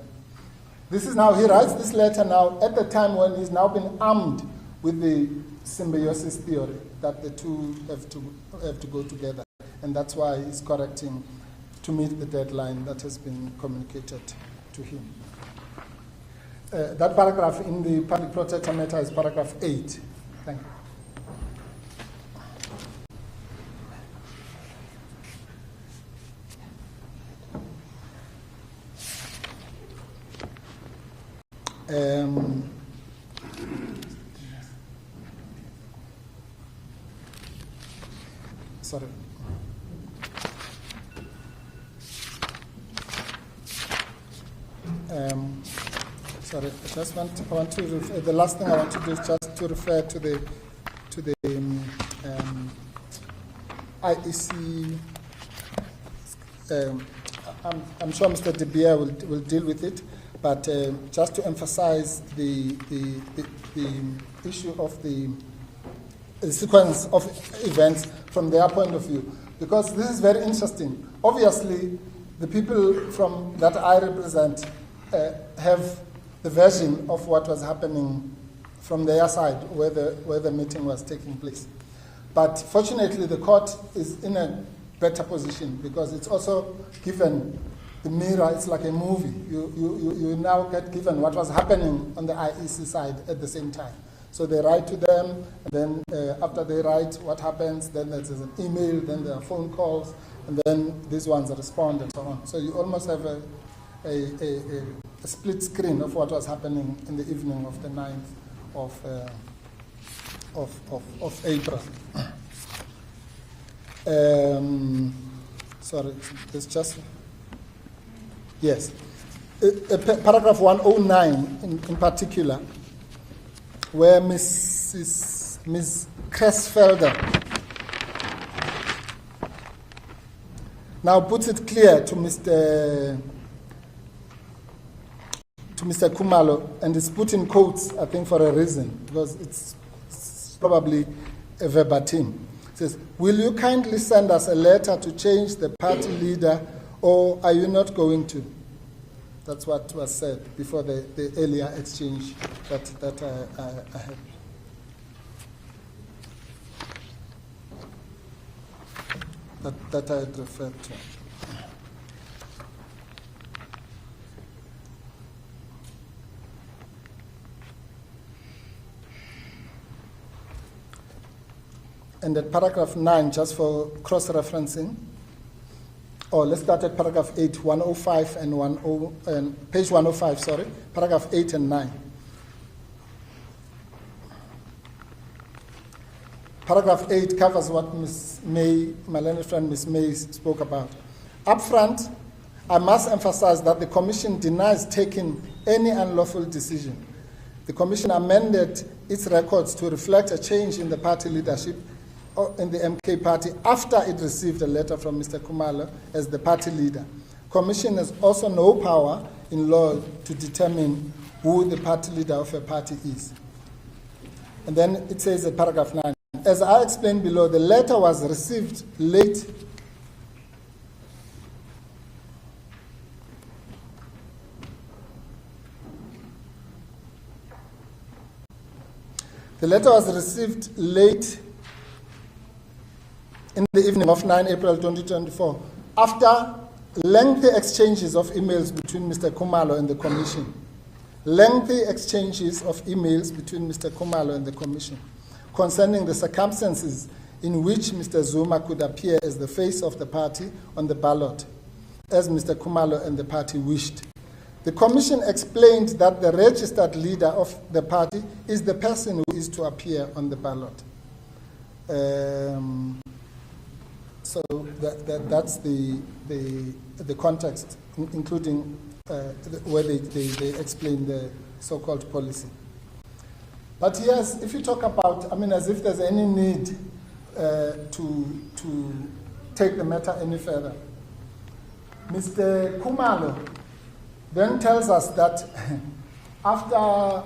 This is now, he writes this letter now at the time when he's now been armed with the symbiosis theory, that the two have to go together. And that's why he's correcting to meet the deadline that has been communicated to him. That paragraph in the public protector matter is paragraph 8. Thank you. Sorry. Sorry, I want to the last thing I want to do is just to refer to the IEC. I'm sure Mr. De Beer will deal with it, but just to emphasize the issue of the sequence of events from their point of view, because this is very interesting. Obviously, the people from that I represent have the version of what was happening from their side, where the meeting was taking place. But fortunately, the court is in a better position because it's also given the mirror. It's like a movie. You now get given what was happening on the IEC side at the same time. So they write to them, and then after they write, what happens? Then there's an email, then there are phone calls, and then these ones respond and so on. So you almost have a split screen of what was happening in the evening of the 9th of April. Sorry, it's just, yes. Paragraph 109 in particular, where Ms. Kressfelder now puts it clear to Mr. Khumalo, and it's put in quotes, I think, for a reason, because it's probably a verbatim. It says, "Will you kindly send us a letter to change the party leader, or are you not going to?" That's what was said before the earlier exchange that I had. That I had referred to. And at paragraph 9, just for cross-referencing, let's start at paragraph 8, 105 and page 105, sorry, paragraph 8 and 9. Paragraph 8 covers what Ms. May, my learned friend Ms. May spoke about. Up front, I must emphasize that the Commission denies taking any unlawful decision. The Commission amended its records to reflect a change in the party leadership in the MK party after it received a letter from Mr. Khumalo as the party leader. Commission has also no power in law to determine who the party leader of a party is. And then it says in paragraph 9, as I explained below, the letter was received late. The letter was received late in the evening of 9 April 2024, after lengthy exchanges of emails between Mr. Khumalo and the Commission. Lengthy exchanges of emails between Mr. Khumalo and the Commission concerning the circumstances in which Mr. Zuma could appear as the face of the party on the ballot, as Mr. Khumalo and the party wished. The Commission explained that the registered leader of the party is the person who is to appear on the ballot. So that's the context, including where they explain the so-called policy. But yes, if you talk about, as if there's any need to take the matter any further, Mr. Khumalo then tells us that after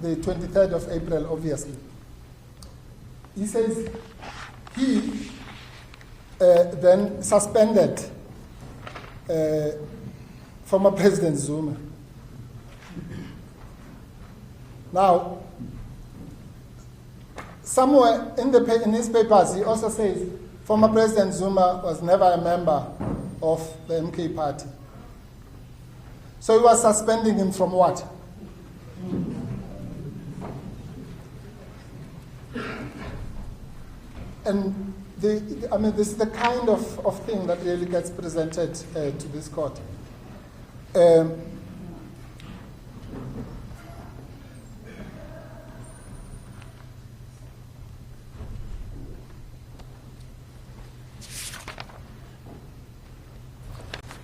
the 23rd of April, obviously, he says he then suspended former President Zuma. Now, somewhere in his papers, he also says former President Zuma was never a member of the MK party. So he was suspending him from what? And this is the kind of thing that really gets presented to this court.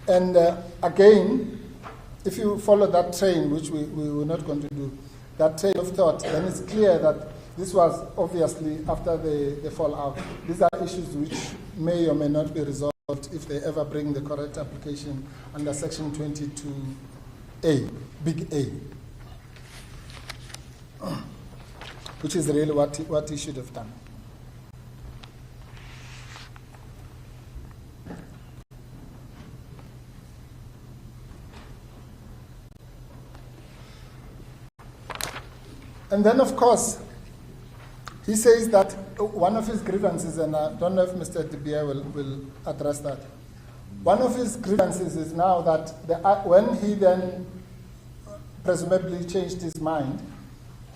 And again, if you follow that train, which we were not going to do, that train of thought, then it's clear that this was obviously after the fallout. These are issues which may or may not be resolved if they ever bring the correct application under Section 22A, big A, which is really what he should have done. And then, of course, he says that one of his grievances, and I don't know if Mr. De Beer will address that, one of his grievances is now that when he then presumably changed his mind,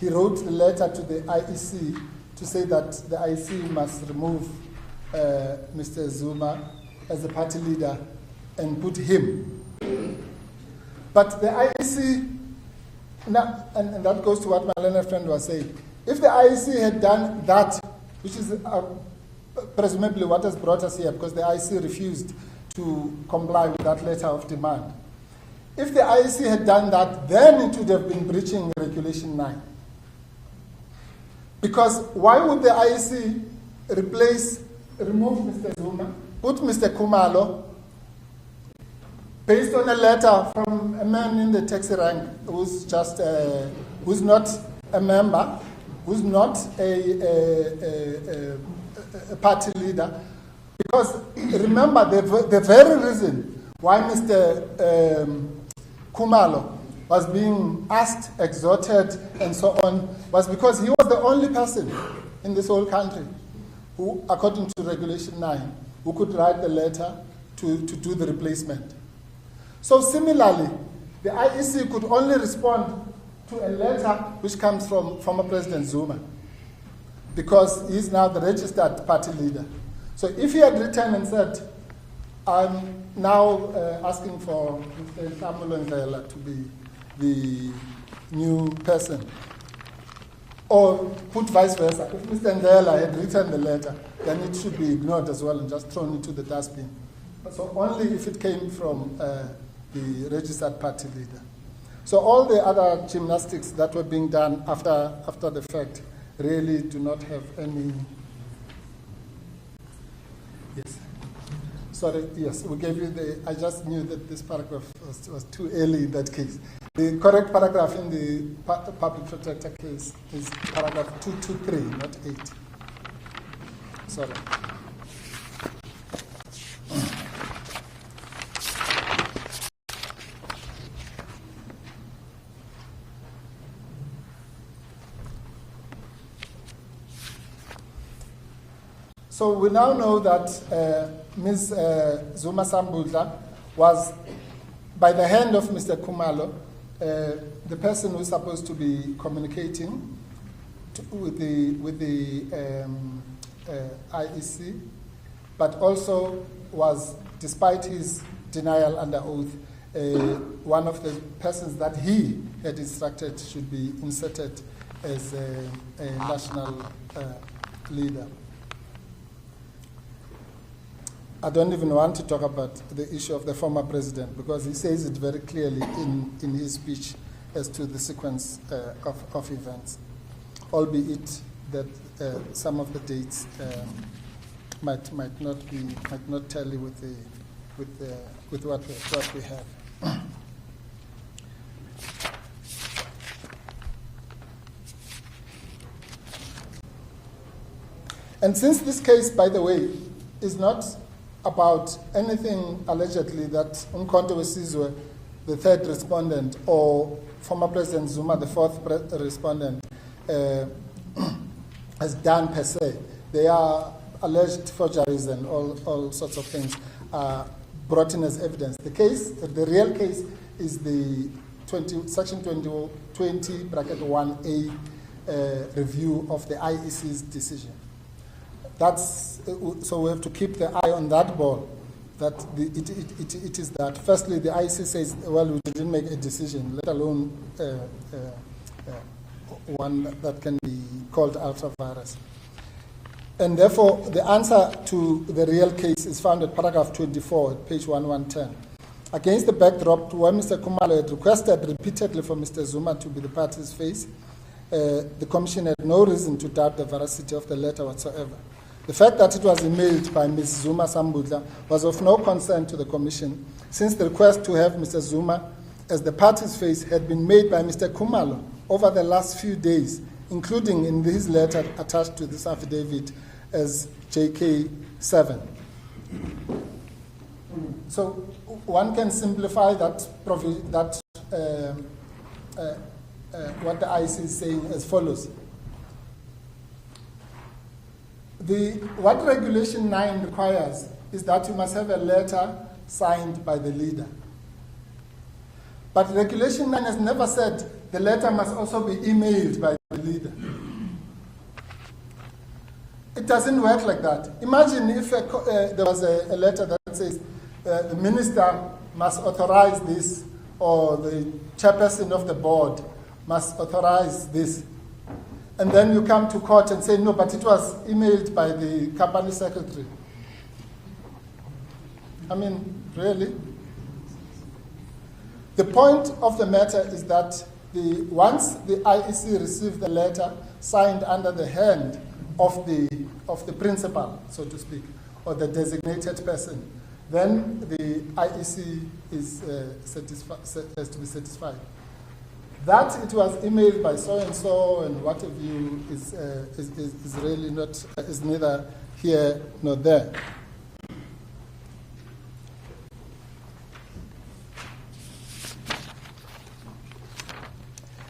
he wrote the letter to the IEC to say that the IEC must remove Mr. Zuma as a party leader and put him. But the IEC, now, and that goes to what my learned friend was saying, if the IEC had done that, which is presumably what has brought us here, because the IEC refused to comply with that letter of demand. If the IEC had done that, then it would have been breaching Regulation 9. Because why would the IEC remove Mr. Zuma, put Mr. Khumalo, based on a letter from a man in the taxi rank who's just who's not a member, who's not a party leader? Because remember, the very reason why Mr. Khumalo was being asked, exhorted, and so on, was because he was the only person in this whole country who, according to Regulation 9, who could write the letter to do the replacement. So similarly, the IEC could only respond to a letter which comes from former President Zuma, because he's now the registered party leader. So if he had written and said, I'm now asking for Mr. Samuel Ndlela to be the new person, or put vice versa, if Mr. Ndlela had written the letter, then it should be ignored as well and just thrown into the dustbin. So only if it came from the registered party leader. So all the other gymnastics that were being done after the fact really do not have any. Yes. Sorry, yes, we gave you I just knew that this paragraph was too early in that case. The correct paragraph in the public protector case is paragraph 223, not 8. Sorry. So we now know that Ms. Zuma Sambudla was, by the hand of Mr. Khumalo, the person who's supposed to be communicating with the IEC, but also was, despite his denial under oath, one of the persons that he had instructed should be inserted as a national leader. I don't even want to talk about the issue of the former president, because he says it very clearly in his speech as to the sequence of events, albeit that some of the dates might not tally with what we have. And since this case, by the way, is not about anything allegedly that Umkhonto Wesizwe, the third respondent, or former President Zuma, the fourth respondent, has done per se. They are alleged forgeries and all sorts of things brought in as evidence. The real case is the section 20(1)A review of the IEC's decision. So we have to keep the eye on that ball. That it is that. Firstly, the IEC says, well, we didn't make a decision, let alone one that can be called ultra-virus. And therefore, the answer to the real case is found at paragraph 24, at page 1110. Against the backdrop where Mr. Khumalo had requested repeatedly for Mr. Zuma to be the party's face, the Commission had no reason to doubt the veracity of the letter whatsoever. The fact that it was emailed by Ms. Zuma Sambudla was of no concern to the Commission, since the request to have Mr. Zuma as the party's face had been made by Mr. Khumalo over the last few days, including in his letter attached to this affidavit as JK7. So one can simplify that what the IEC is saying as follows. What Regulation 9 requires is that you must have a letter signed by the leader. But Regulation 9 has never said the letter must also be emailed by the leader. It doesn't work like that. Imagine if there was a letter that says the minister must authorize this, or the chairperson of the board must authorize this. And then you come to court and say, no, but it was emailed by the company secretary. I mean, really? The point of the matter is that once the IEC received the letter signed under the hand of the principal, so to speak, or the designated person, then the IEC is has to be satisfied. That it was emailed by so and so and what have you is really not, is neither here nor there.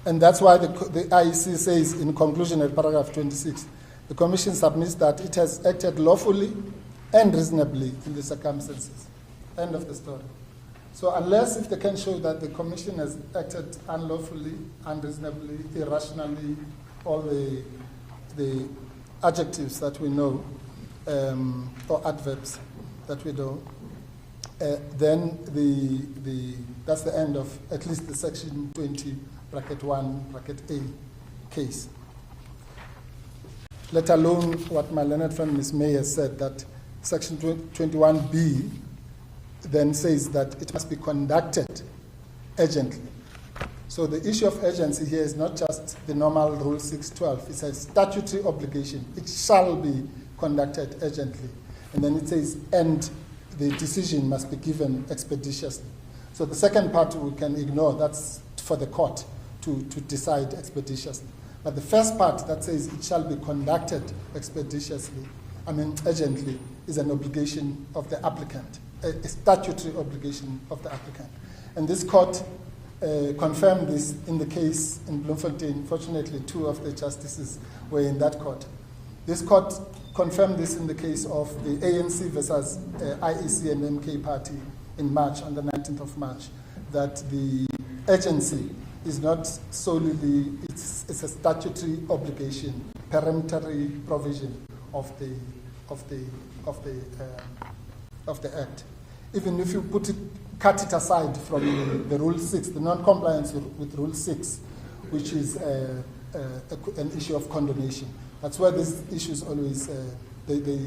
And that's why the IEC says in conclusion at paragraph 26, the Commission submits that it has acted lawfully and reasonably in the circumstances. End of the story. So unless if they can show that the Commission has acted unlawfully, unreasonably, irrationally, all the adjectives that we know, or adverbs that we know, then that's the end of at least the section 20(1)A case. Let alone what my learned friend Ms. May has said, that section 21B then says that it must be conducted urgently. So the issue of urgency here is not just the normal Rule 612. It's a statutory obligation. It shall be conducted urgently. And then it says, and the decision must be given expeditiously. So the second part we can ignore. That's for the court to decide expeditiously. But the first part that says it shall be conducted expeditiously, urgently, is an obligation of the applicant, a statutory obligation of the applicant. And this court confirmed this in the case in Bloemfontein. Fortunately, two of the justices were in that court. This court confirmed this in the case of the ANC versus IEC and MK party in March, on the 19th of March, that the urgency is not solely, it's a statutory obligation, peremptory provision of the Act. Even if you cut it aside from the Rule 6, the non-compliance with Rule 6, which is an issue of condonation. That's where these issues always, they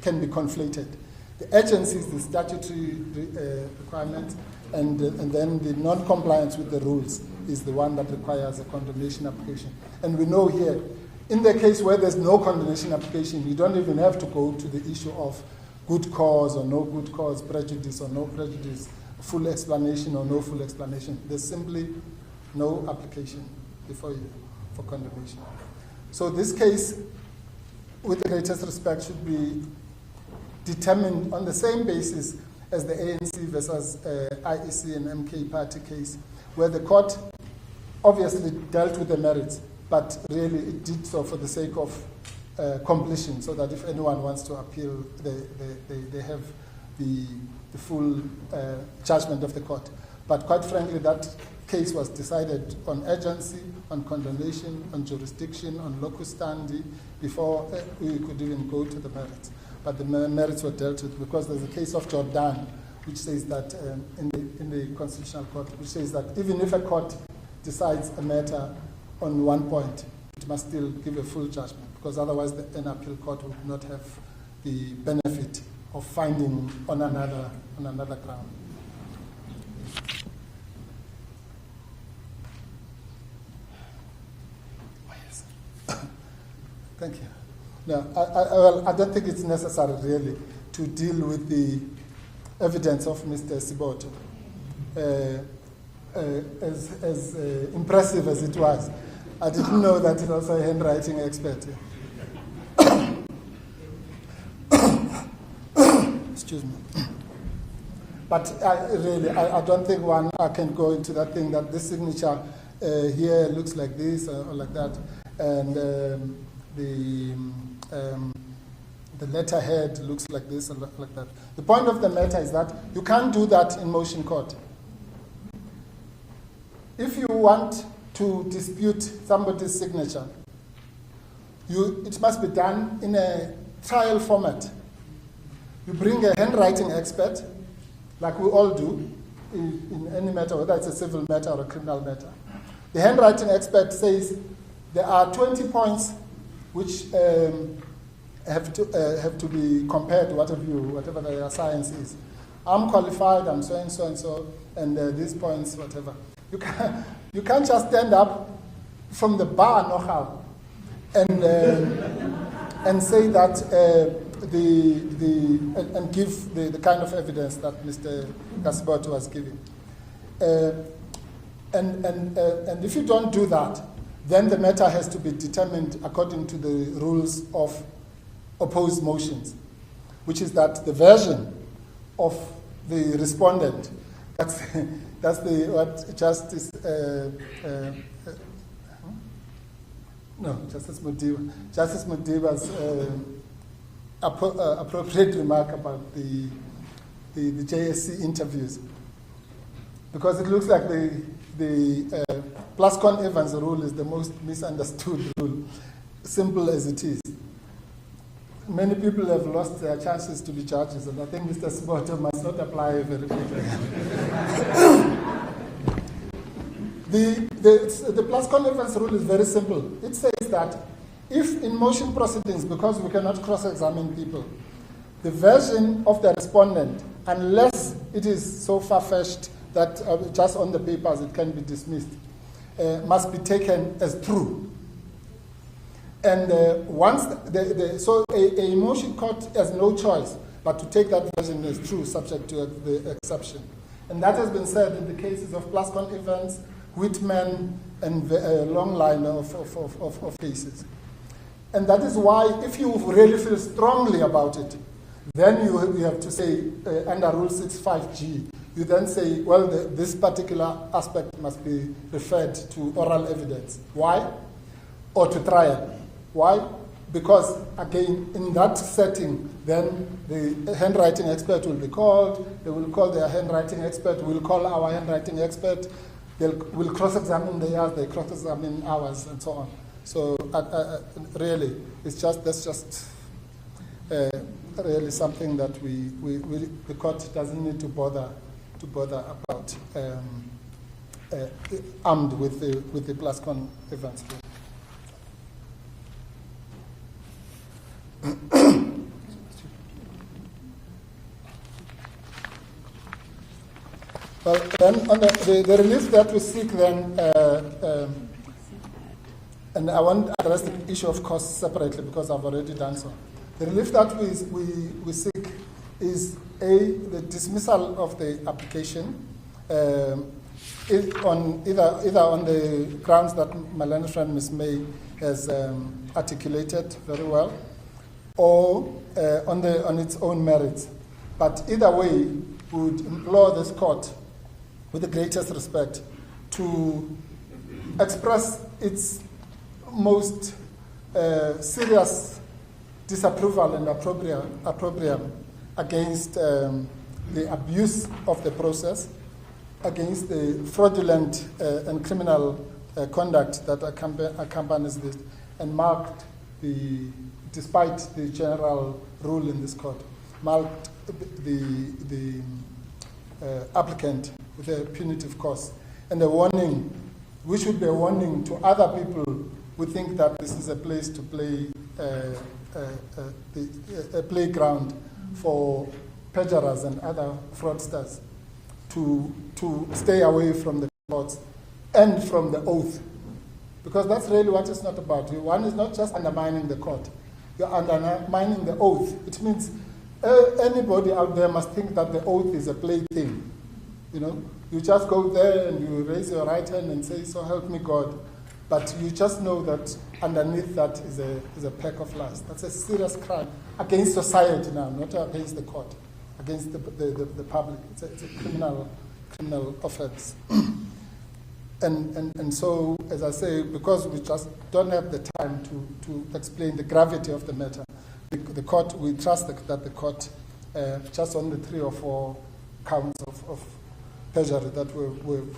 can be conflated. The urgency is the statutory requirement, and then the non-compliance with the rules is the one that requires a condonation application. And we know here, in the case where there's no condonation application, you don't even have to go to the issue of good cause or no good cause, prejudice or no prejudice, full explanation or no full explanation. There's simply no application before you for condonation. So this case, with the greatest respect, should be determined on the same basis as the ANC versus IEC and MK Party case, where the court obviously dealt with the merits, but really it did so for the sake of completion, so that if anyone wants to appeal, they have the full judgment of the court. But quite frankly, that case was decided on urgency, on condemnation, on jurisdiction, on locus standi, before we could even go to the merits. But the merits were dealt with because there's a case of Jordan, which says that in the Constitutional Court, which says that even if a court decides a matter on one point, it must still give a full judgment, because otherwise an appeal court would not have the benefit of finding on another ground. Oh, yes. Thank you. No, I don't think it's necessary really to deal with the evidence of Mr. Siboto. As impressive as it was, I didn't know that he's also a handwriting expert. Excuse me. But I don't think I can go into that thing that this signature here looks like this or like that, and the letterhead looks like this and like that. The point of the matter is that you can't do that in motion court. If you want to dispute somebody's signature, it must be done in a trial format. You bring a handwriting expert, like we all do in any matter, whether it's a civil matter or a criminal matter. The handwriting expert says there are 20 points which have to be compared to whatever their science is. I'm qualified, I'm so and so and so, and these points, whatever. You can't just stand up from the bar know-how and say that and give the kind of evidence that Mr. Siboto was giving. And if you don't do that, then the matter has to be determined according to the rules of opposed motions, which is that the version of the respondent, that's what Justice Mudiba's appropriate remark about the JSC interviews, because it looks like the Plascon Evans rule is the most misunderstood rule, simple as it is. Many people have lost their chances to be judges, and I think Mr. Siboto must not apply very quickly. The Plascon Evans rule is very simple. It says that if in motion proceedings, because we cannot cross-examine people, the version of the respondent, unless it is so far-fetched that just on the papers it can be dismissed, must be taken as true. And once so a motion court has no choice but to take that version as true, subject to the exception. And that has been said in the cases of Plascon Evans, Whitman, and a long line of cases. And that is why, if you really feel strongly about it, then you have to say, under Rule 65G, you then say, well, this particular aspect must be referred to oral evidence. Why? Or to trial. Why? Because, again, in that setting, then the handwriting expert will be called, they will call their handwriting expert, we'll call our handwriting expert, we'll cross-examine theirs, they cross-examine ours, and so on. So, really, that's just really something that the court doesn't need to bother about, armed with the Plascon Evans rule. Well, then on the relief that we seek then, and I want to address the issue of costs separately because I've already done so. The relief that we seek is the dismissal of the application on either on the grounds that my learned friend Ms. May has articulated very well, or on its own merits. But either way, we would implore this court, with the greatest respect, to express its most serious disapproval and opprobrium against the abuse of the process, against the fraudulent and criminal conduct that accompanies this, and marked despite the general rule in this court, marked the applicant with a punitive cost and a warning, which should be a warning to other people who think that this is a place to play, a playground for perjurers and other fraudsters, to stay away from the courts and from the oath. Because that's really what it's not about. One is not just undermining the court, you're undermining the oath. It means anybody out there must think that the oath is a plaything. You know, you just go there and you raise your right hand and say, "So help me God." But you just know that underneath that is a pack of lies. That's a serious crime against society now, not against the court, against the public. It's a criminal offense. And so, as I say, because we just don't have the time to explain the gravity of the matter, the court, we trust that the court, just on the 3 or 4 counts of perjury that we've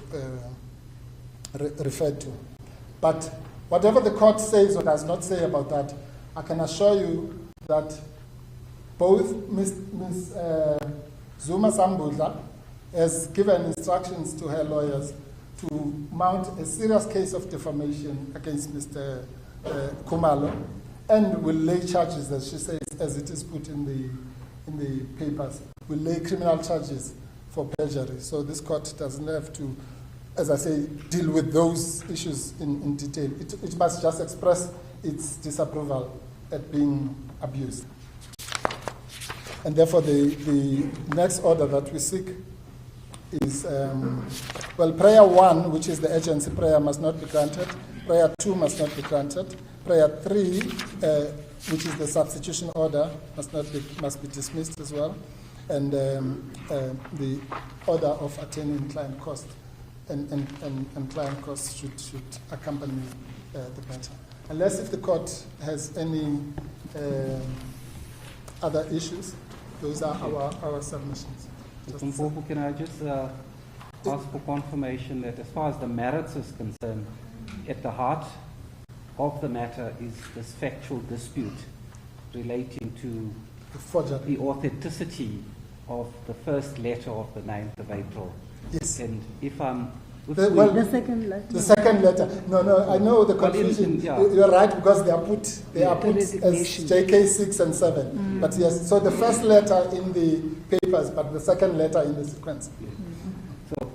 referred to. But whatever the court says or does not say about that, I can assure you that both Ms. Zuma Sambudla has given instructions to her lawyers to mount a serious case of defamation against Mr. Khumalo, and will lay charges, as she says, as it is put in the papers, will lay criminal charges for perjury. So this court doesn't have to, as I say, deal with those issues in detail. It must just express its disapproval at being abused. And therefore, the next order that we seek is, prayer 1, which is the urgency prayer, must not be granted. Prayer 2 must not be granted. Prayer 3, which is the substitution order, must be dismissed as well. And the order of attorney and client cost and client costs should accompany the matter. Unless if the court has any other issues, those are our submissions. Can I just ask for confirmation that as far as the merits is concerned, at the heart of the matter is this factual dispute relating to the authenticity of the first letter of the 9th of April. Yes. And if I'm... The second letter. The second letter. No, I know the confusion. You're right, because they are put as JK 6 and 7. But yes, so the first letter in the papers, but the second letter in the sequence. So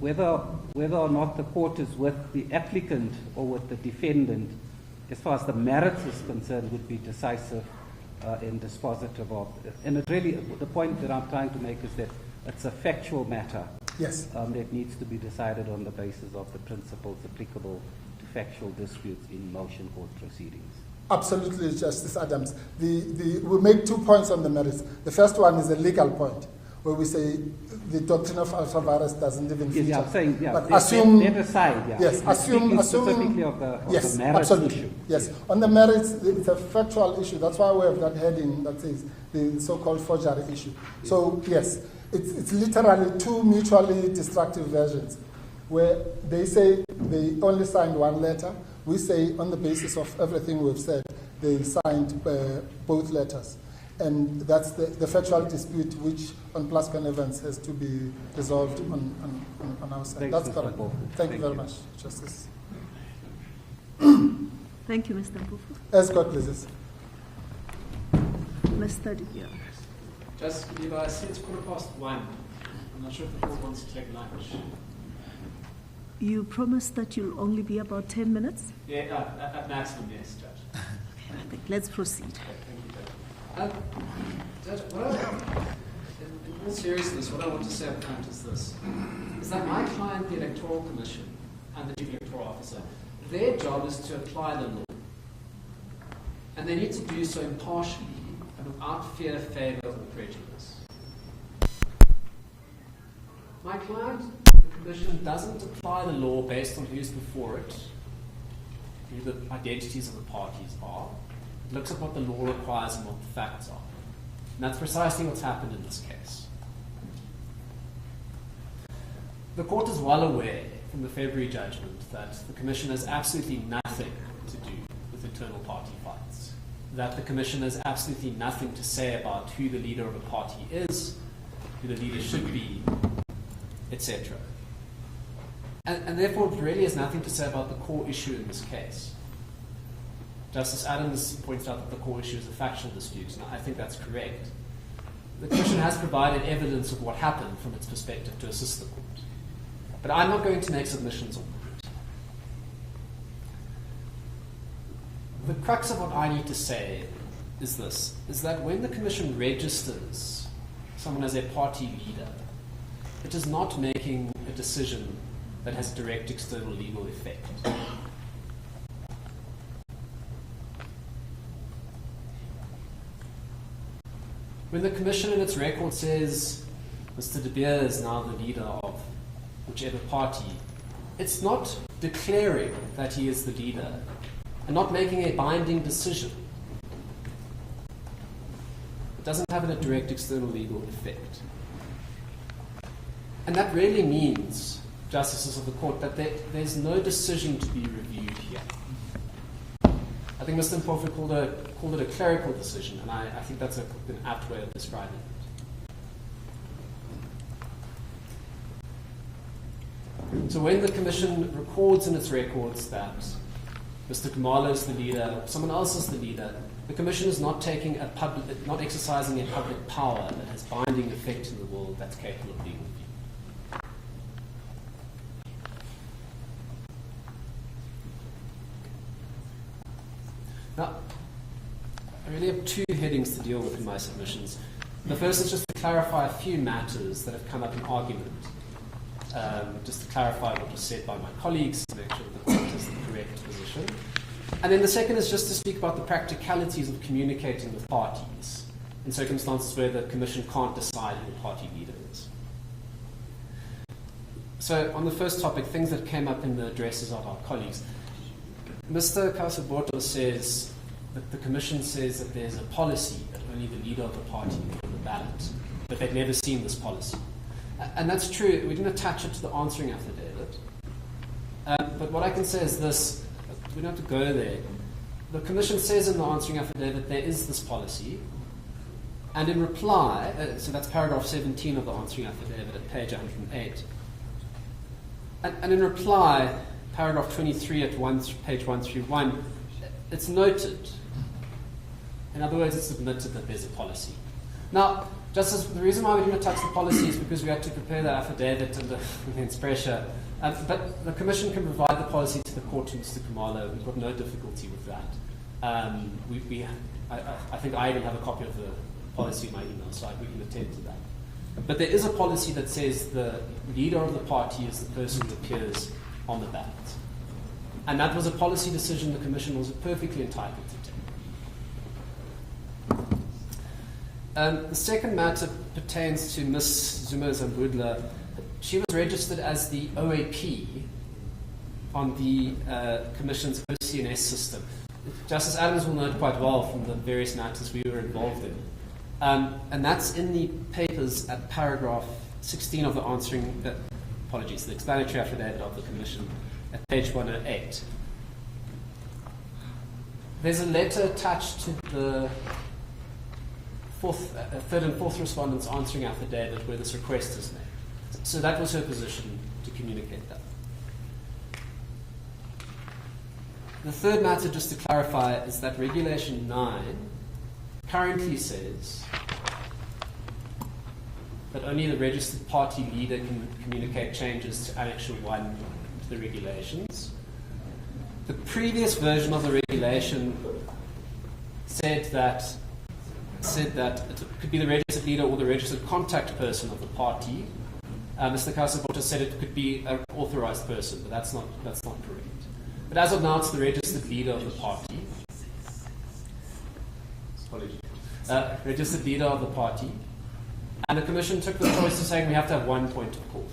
whether or not the court is with the applicant or with the defendant, as far as the merits is concerned, would be decisive and dispositive of it. And it really, the point that I'm trying to make is that it's a factual matter. Yes. That needs to be decided on the basis of the principles applicable to factual disputes in motion court proceedings. Absolutely, Justice Adams. We make 2 points on the merits. The first one is a legal point, where we say the doctrine of ultra-virus doesn't even feature. Yeah, I'm saying, but assume, that aside, yeah. Yes, assume specifically of the merits absolutely. issue. Yes, on the merits, it's a factual issue. That's why we have that heading that says the so-called forgery issue. So, yes, it's literally 2 mutually destructive versions, where they say they only signed 1 letter. We say, on the basis of everything we've said, they signed both letters. And that's the factual dispute which, on Plascan events, has to be resolved on our side. That's correct. Thank you very much, Justice. Thank you, Mr. Mpufu. As God pleases. Mr. Dibiya. Just, I see it's 1:15. I'm not sure if the court wants to take lunch. You promised that you'll only be about 10 minutes? Yeah, at maximum, yes, Judge. Okay, I think let's proceed. Thank you, Judge. Judge, in all seriousness, what I want to say up front is this, is that my client, the Electoral Commission, and the Chief Electoral Officer, their job is to apply the law. And they need to do so impartially and without fear, favour, or prejudice. My client, the Commission, doesn't apply the law based on who's before it, who the identities of the parties are. It looks at what the law requires and what the facts are. And that's precisely what's happened in this case. The Court is well aware from the February judgment that the Commission has absolutely nothing to do with internal party fights, that the Commission has absolutely nothing to say about who the leader of a party is, who the leader should be, etc. And therefore, it really has nothing to say about the core issue in this case. Justice Adams points out that the core issue is a factual dispute, and I think that's correct. The Commission has provided evidence of what happened from its perspective to assist the Court. But I'm not going to make submissions on that. The crux of what I need to say is this, is that when the Commission registers someone as a party leader, it is not making a decision that has direct external legal effect. When the Commission in its record says Mr. De Beer is now the leader of whichever party, it's not declaring that he is the leader and not making a binding decision. It doesn't have a direct external legal effect. And that really means, Justices of the Court, that there's no decision to be reviewed here. I think Mr. Mpofu called it a clerical decision, and I think that's an apt way of describing it. So when the Commission records in its records that Mr. Khumalo is the leader, or someone else is the leader, the Commission is not not exercising a public power that has binding effect in the world that's capable of legal review. Now, I really have two headings to deal with in my submissions. The first is just to clarify a few matters that have come up in argument. Just to clarify what was said by my colleagues, to make sure that the Court is the correct position. And then the second is just to speak about the practicalities of communicating with parties in circumstances where the Commission can't decide who the party leader is. So on the first topic, things that came up in the addresses of our colleagues. Mr. Kasaboto says that the Commission says that there's a policy that only the leader of the party can be on the ballot, but they've never seen this policy. And that's true. We didn't attach it to the answering affidavit. But what I can say is this. We don't have to go there. The Commission says in the answering affidavit there is this policy. And in reply, so that's paragraph 17 of the answering affidavit at page 108. And in reply, paragraph 23 at page 131, it's noted. In other words, it's admitted that there's a policy. Now, just as the reason why we didn't touch the policy is because we had to prepare the affidavit and against pressure. But the Commission can provide the policy to the Court to Mr. Khumalo. We've got no difficulty with that. I think I even have a copy of the policy in my email, so we can attend to that. But there is a policy that says the leader of the party is the person who appears on the ballot. And that was a policy decision the Commission was perfectly entitled to take. The second matter pertains to Ms. Zuma Zambudla. She was registered as the OAP on the Commission's OCNS system. Justice Adams will know it quite well from the various matters we were involved in. And that's in the papers at paragraph 16 of the answering, the explanatory affidavit of the Commission at page 108. There's a letter attached to the third and fourth respondent's answering affidavit where this request is made. So that was her position to communicate that. The third matter, just to clarify, is that Regulation 9 currently says that only the registered party leader can communicate changes to Annexure 1 to the regulations. The previous version of the regulation said that it could be the registered leader or the registered contact person of the party. Mr. Kasaboto said it could be an authorized person, but that's not correct. But as of now, it's the registered leader of the party. registered leader of the party, and the Commission took the choice of saying we have to have one point of call.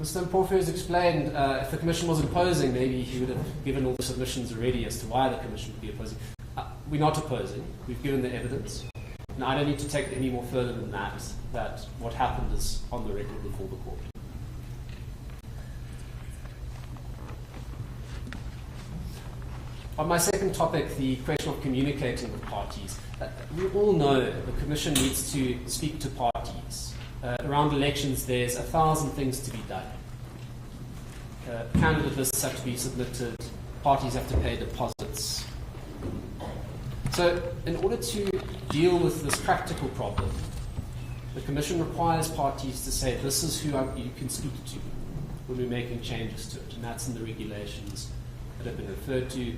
Mr. Mpofu has explained if the Commission was opposing, maybe he would have given all the submissions already as to why the Commission would be opposing. We're not opposing. We've given the evidence. And I don't need to take it any more further than that what happened is on the record before the court. On my second topic, the question of communicating with parties, we all know the Commission needs to speak to parties. Around elections, there's 1,000 things to be done. Candidate lists have to be submitted, parties have to pay deposits. So, in order to deal with this practical problem, the Commission requires parties to say, this is who you can speak to when we're making changes to it, and that's in the regulations that have been referred to.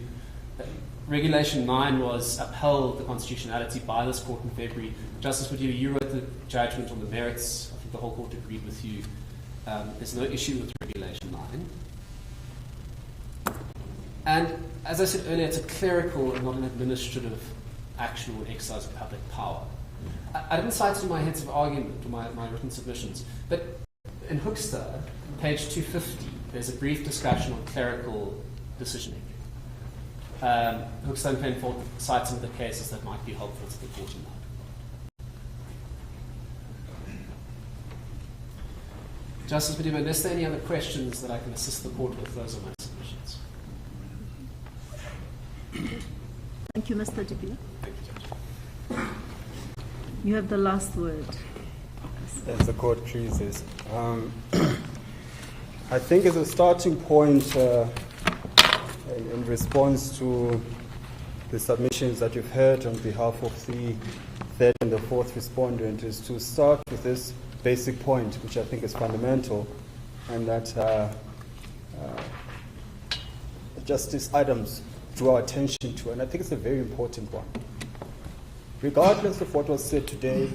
Regulation 9 was upheld, the constitutionality, by this court in February. Justice Madiba, you wrote the judgment on the merits. I think the whole court agreed with you. There's no issue with Regulation 9. And as I said earlier, it's a clerical and not an administrative action or exercise of public power. I didn't cite it in my heads of argument or my written submissions, but in Hoekstra, page 250, there's a brief discussion on clerical decision-making. Hoekstra and Penfold cite some of the cases that might be helpful to the court in that. Justice Madiba, unless there are any other questions that I can assist the court with, those are my submissions. Thank you, Mr. Jabulani. Thank you, Judge. You have the last word. As the court pleases. I think as a starting point, in response to the submissions that you've heard on behalf of the third and the fourth respondent, is to start with this basic point, which I think is fundamental, and that Justice Adams drew our attention to, and I think it's a very important one. Regardless of what was said today,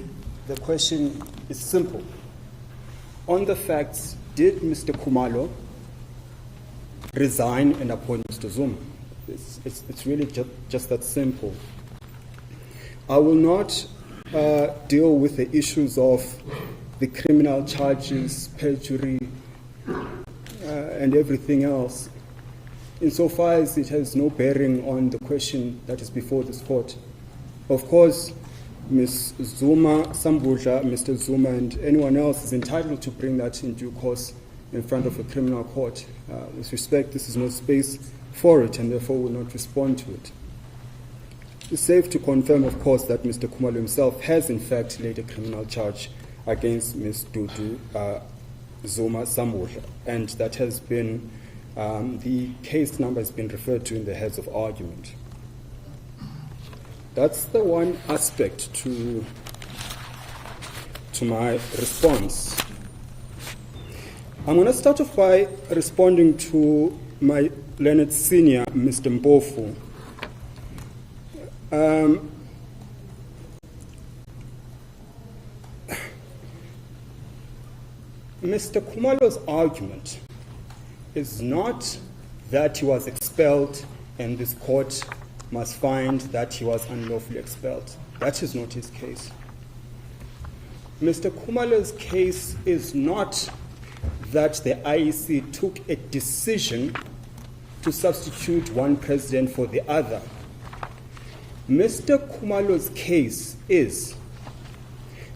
the question is simple. On the facts, did Mr. Khumalo resign and appoint Mr. Zuma? It's really just that simple. I will not deal with the issues of the criminal charges, perjury, and everything else, insofar as it has no bearing on the question that is before this court. Of course, Ms. Zuma, Sambudla, Mr. Zuma, and anyone else is entitled to bring that in due course in front of a criminal court. With respect, this is no space for it, and therefore will not respond to it. It's safe to confirm, of course, that Mr. Khumalo himself has in fact laid a criminal charge against Ms. Dudu Zuma Sambudla, and that has been, the case number has been referred to in the heads of argument. That's the one aspect to my response. I'm going to start off by responding to my learned senior, Mr. Mpofu. Mr. Khumalo's argument is not that he was expelled and this court must find that he was unlawfully expelled. That is not his case. Mr. Khumalo's case is not that the IEC took a decision to substitute one president for the other. Mr. Khumalo's case is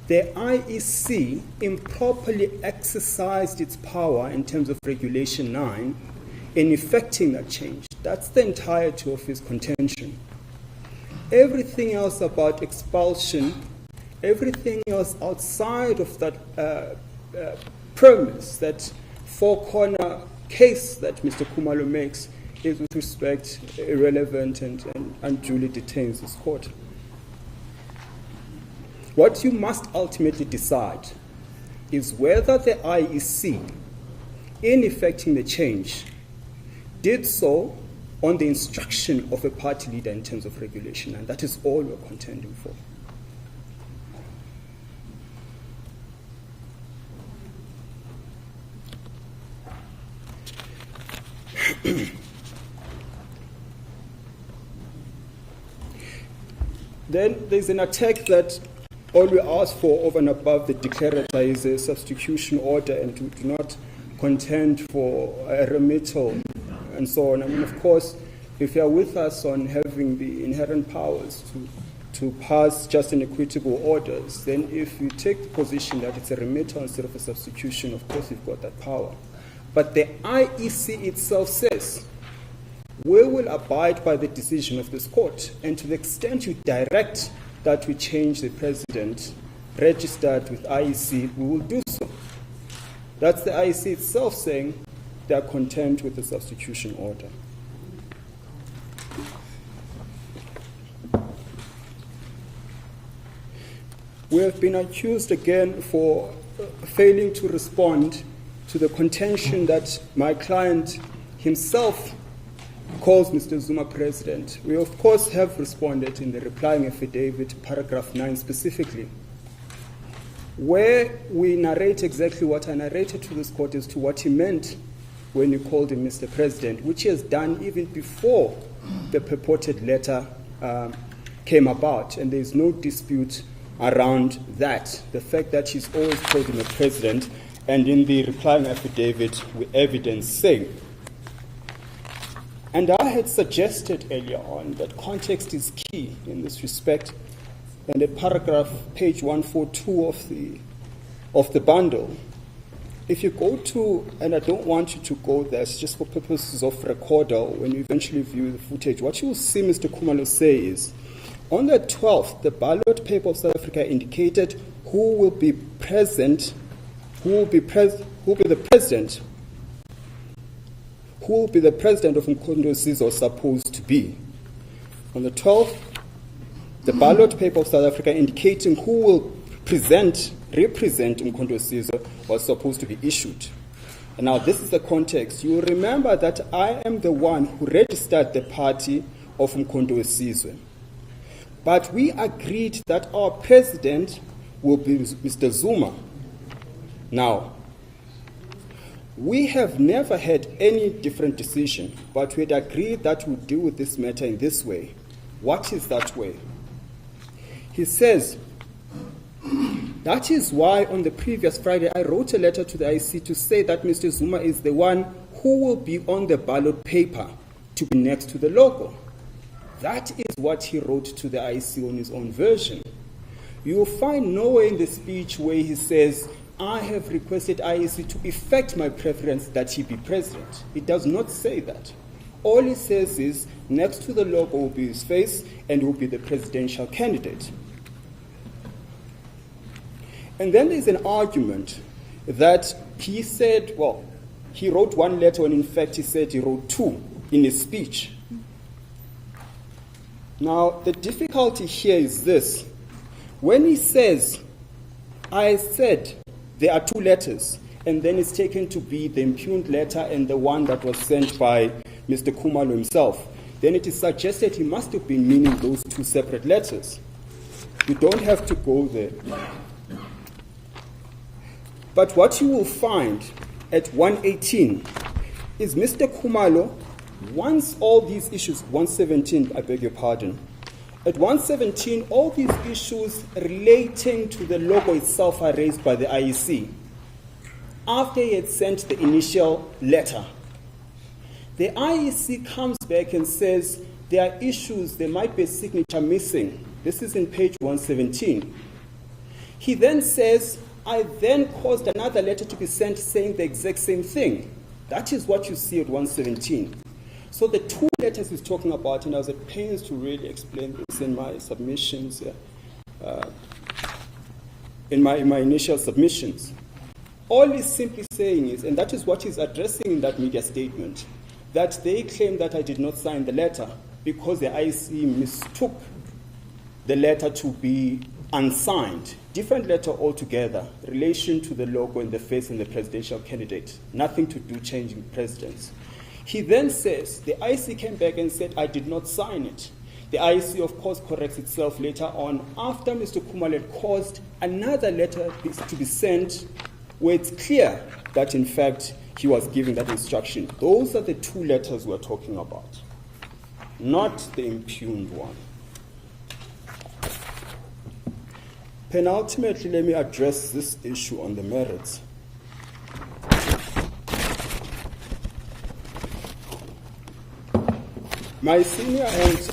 the IEC improperly exercised its power in terms of Regulation 9 in effecting that change. That's the entirety of his contention. Everything else about expulsion, everything else outside of that premise, that four-corner case that Mr. Khumalo makes, is with respect irrelevant and unduly detains this court. What you must ultimately decide is whether the IEC, in effecting the change, did so on the instruction of a party leader in terms of regulation, and that is all we're contending for. Then there's an attack that all we ask for over and above the declaratory is a substitution order and to do not contend for a remittal and so on. I mean, of course, if you are with us on having the inherent powers to pass just and equitable orders, then if you take the position that it's a remittal instead of a substitution, of course you've got that power. But the IEC itself says, we will abide by the decision of this court, and to the extent you direct that we change the president registered with IEC, we will do so. That's the IEC itself saying they are content with the substitution order. We have been accused again for failing to respond to the contention that my client himself calls Mr. Zuma president. We, of course, have responded in the replying affidavit, paragraph 9 specifically, where we narrate exactly what I narrated to this court as to what he meant when you called him Mr. President, which he has done even before the purported letter came about, and there is no dispute around that. The fact that he's always called him a president, and in the replying affidavit, with evidence saying. And I had suggested earlier on that context is key in this respect, and at paragraph, page 142 of the bundle, if you go to, and I don't want you to go there, it's just for purposes of recorder, when you eventually view the footage, what you will see Mr. Khumalo say is, on the 12th, the ballot paper of South Africa indicated who will be present, who will be the president of Mkhondo Sizwe supposed to be. On the 12th, the ballot paper of South Africa indicating who will represent Mkhondo Sizwe was supposed to be issued. And now this is the context. You will remember that I am the one who registered the party of Mkhondo Sizwe. But we agreed that our president will be Mr. Zuma. Now, we have never had any different decision, but we had agreed that we'll deal with this matter in this way. What is that way? He says, that is why on the previous Friday I wrote a letter to the IEC to say that Mr. Zuma is the one who will be on the ballot paper to be next to the logo. That is what he wrote to the IEC on his own version. You will find nowhere in the speech where he says, I have requested IEC to effect my preference that he be president. It does not say that. All he says is, next to the logo will be his face and will be the presidential candidate. And then there's an argument that he said, well, he wrote one letter when in fact he said he wrote two in his speech. Now, the difficulty here is this. When he says, I said there are two letters, and then it's taken to be the impugned letter and the one that was sent by Mr. Khumalo himself, then it is suggested he must have been meaning those two separate letters. You don't have to go there. But what you will find at 118 is Mr. Khumalo, once all these issues, 117, I beg your pardon, at 117, all these issues relating to the logo itself are raised by the IEC. After he had sent the initial letter, the IEC comes back and says there are issues, there might be a signature missing. This is in page 117. He then says, I then caused another letter to be sent saying the exact same thing. That is what you see at 117. So the two letters he's talking about, and I was at pains to really explain this in my submissions, in my initial submissions. All he's simply saying is, and that is what he's addressing in that media statement, that they claim that I did not sign the letter because the IEC mistook the letter to be unsigned. Different letter altogether, relation to the logo and the face and the presidential candidate. Nothing to do changing presidents. He then says, the IEC came back and said, I did not sign it. The IEC, of course, corrects itself later on after Mr. Khumalo had caused another letter to be sent where it's clear that, in fact, he was giving that instruction. Those are the two letters we're talking about, not the impugned one. Penultimately, let me address this issue on the merits. My senior and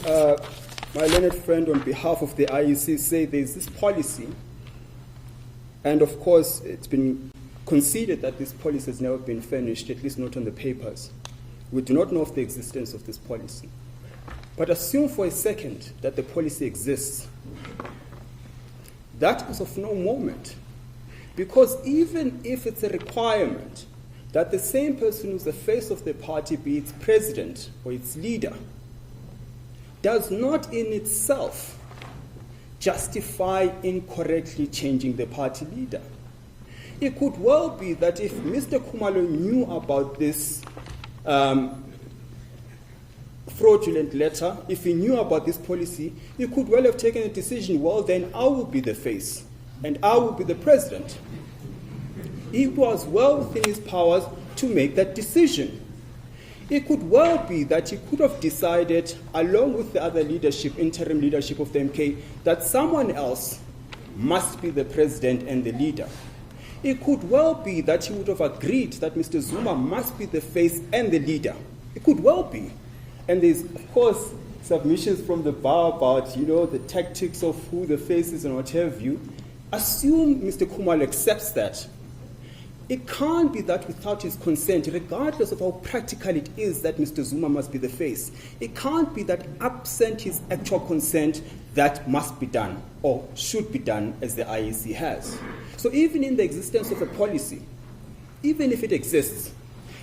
my learned friend on behalf of the IEC say there's this policy, and of course it's been conceded that this policy has never been finished, at least not on the papers. We do not know of the existence of this policy. But assume for a second that the policy exists. That is of no moment, because even if it's a requirement that the same person who's the face of the party be its president or its leader, does not in itself justify incorrectly changing the party leader. It could well be that if Mr. Khumalo knew about this fraudulent letter, if he knew about this policy, he could well have taken a decision, well, then I will be the face and I will be the president. He was well within his powers to make that decision. It could well be that he could have decided, along with the other leadership, interim leadership of the MK, that someone else must be the president and the leader. It could well be that he would have agreed that Mr. Zuma must be the face and the leader. It could well be. And there's, of course, submissions from the bar about, the tactics of who the face is and what have you. Assume Mr. Khumalo accepts that. It can't be that without his consent, regardless of how practical it is that Mr. Zuma must be the face. It can't be that absent his actual consent, that must be done or should be done as the IEC has. So even in the existence of a policy, even if it exists,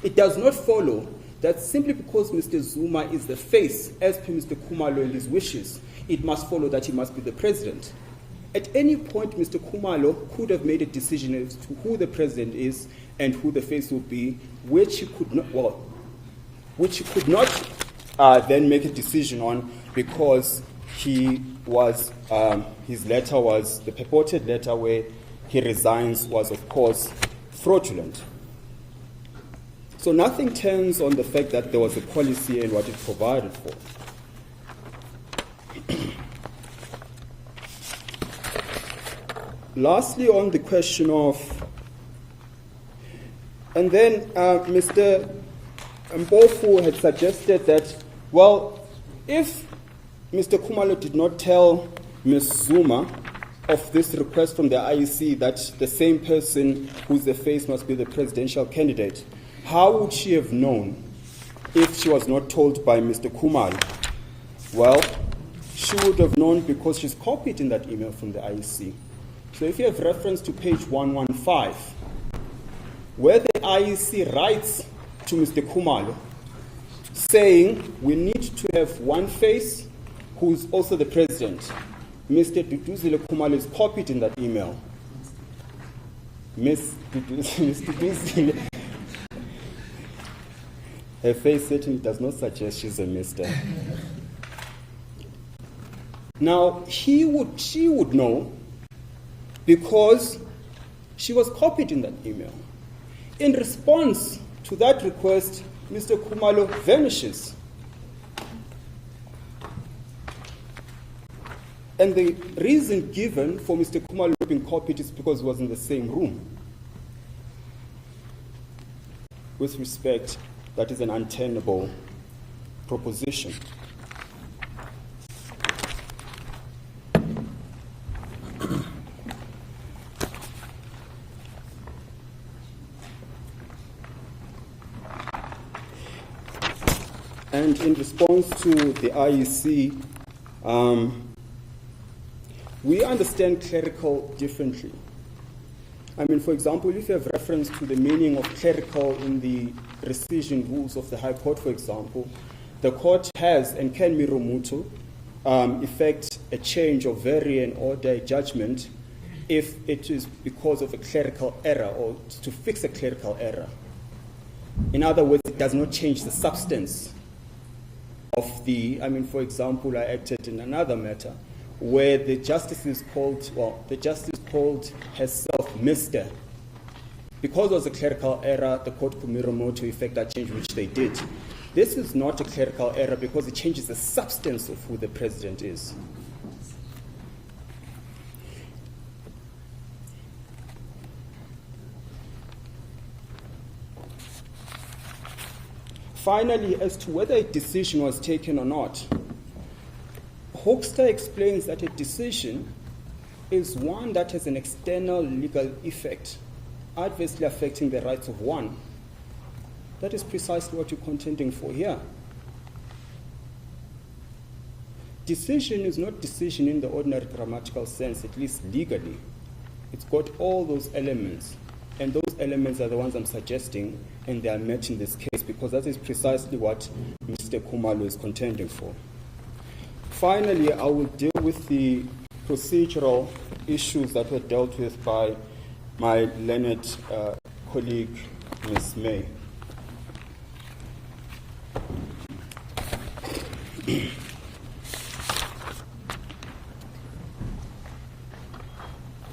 it does not follow that simply because Mr. Zuma is the face, as per Mr. Khumalo and his wishes, it must follow that he must be the president. At any point, Mr. Khumalo could have made a decision as to who the president is and who the face will be, which he could not, then make a decision on, because he was his letter was, the purported letter where he resigns was, of course, fraudulent. So nothing turns on the fact that there was a policy and what it provided for. Lastly, on the question of, and then Mr. Mpofu had suggested that, well, if Mr. Khumalo did not tell Ms. Zuma of this request from the IEC that the same person who's the face must be the presidential candidate, how would she have known if she was not told by Mr. Khumalo? Well, she would have known because she's copied in that email from the IEC. So if you have reference to page 115, where the IEC writes to Mr. Khumalo saying we need to have one face who's also the president, Mr. Duduzile Khumalo is copied in that email. Ms. Duduzile, her face certainly does not suggest she's a mister. Now, she would know because she was copied in that email. In response to that request, Mr. Khumalo vanishes. And the reason given for Mr. Khumalo being copied is because he was in the same room. With respect, that is an untenable proposition. And in response to the IEC, we understand clerical differently. I mean, for example, if you have reference to the meaning of clerical in the rescission rules of the High Court, for example, the court has and can miro mutu effect a change of vary and order a judgment if it is because of a clerical error or to fix a clerical error. In other words, it does not change the substance of the, I mean, for example, I acted in another matter where the justice is called, well, the justice called herself Mr. Because it was a clerical error, the court could mirror more to effect that change, which they did. This is not a clerical error because it changes the substance of who the president is. Finally, as to whether a decision was taken or not, Hoekstra explains that a decision is one that has an external legal effect, adversely affecting the rights of one. That is precisely what you're contending for here. Decision is not decision in the ordinary grammatical sense, at least legally. It's got all those elements, and those elements are the ones I'm suggesting, and they are met in this case, because that is precisely what Mr. Khumalo is contending for. Finally, I will deal with the procedural issues that were dealt with by my learned colleague, Ms. May.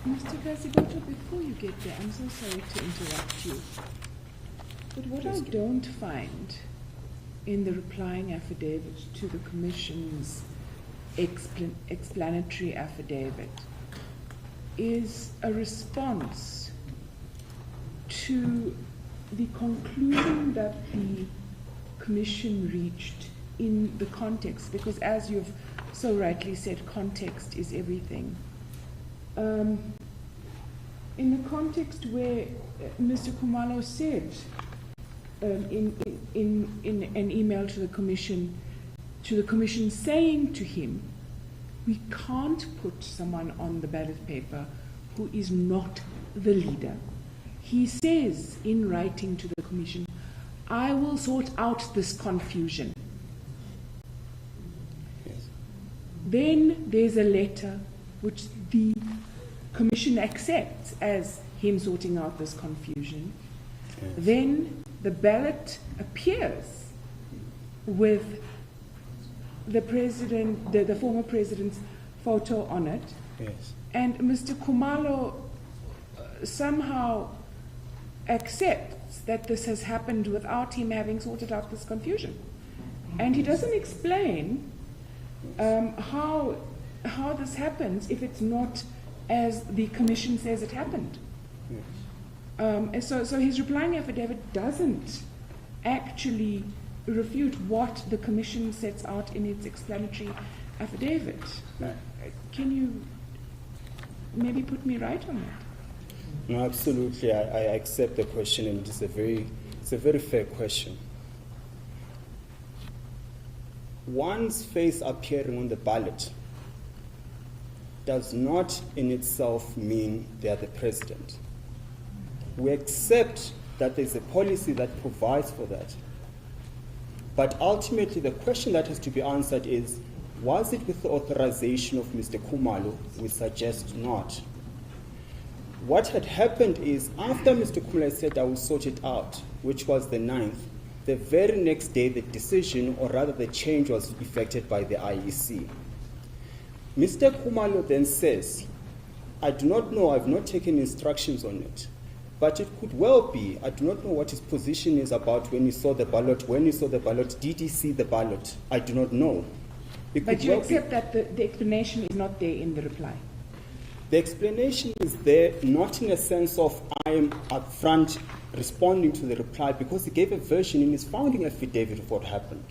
Mr. Kaziboto, before you get there, I'm so sorry to interrupt you. But what I don't find in the replying affidavit to the Commission's explanatory affidavit is a response to the conclusion that the Commission reached in the context, because as you've so rightly said, context is everything. In the context where Mr. Khumalo said in an email to the Commission saying to him, we can't put someone on the ballot paper who is not the leader. He says in writing to the Commission, I will sort out this confusion. Yes. Then there's a letter which the Commission accepts as him sorting out this confusion. Yes. Then the ballot appears with the president, the former president's photo on it. Yes. And Mr. Khumalo somehow accepts that this has happened without him having sorted out this confusion. And he doesn't explain how this happens if it's not as the Commission says it happened. Yes. So his replying affidavit doesn't actually refute what the Commission sets out in its explanatory affidavit. No. Can you maybe put me right on that? No, absolutely. I accept the question, and it's a very fair question. One's face appearing on the ballot does not in itself mean they are the president. We accept that there's a policy that provides for that. But ultimately, the question that has to be answered is, was it with the authorization of Mr. Khumalo? We suggest not. What had happened is, after Mr. Khumalo said, I will sort it out, which was the 9th, the very next day the decision, or rather the change, was effected by the IEC. Mr. Khumalo then says, I do not know, I've not taken instructions on it, but it could well be, I do not know what his position is about when he saw the ballot. When he saw the ballot, did he see the ballot? I do not know. But you accept that the explanation is not there in the reply? The explanation is there, not in a sense of I am upfront responding to the reply, because he gave a version in his founding affidavit of what happened.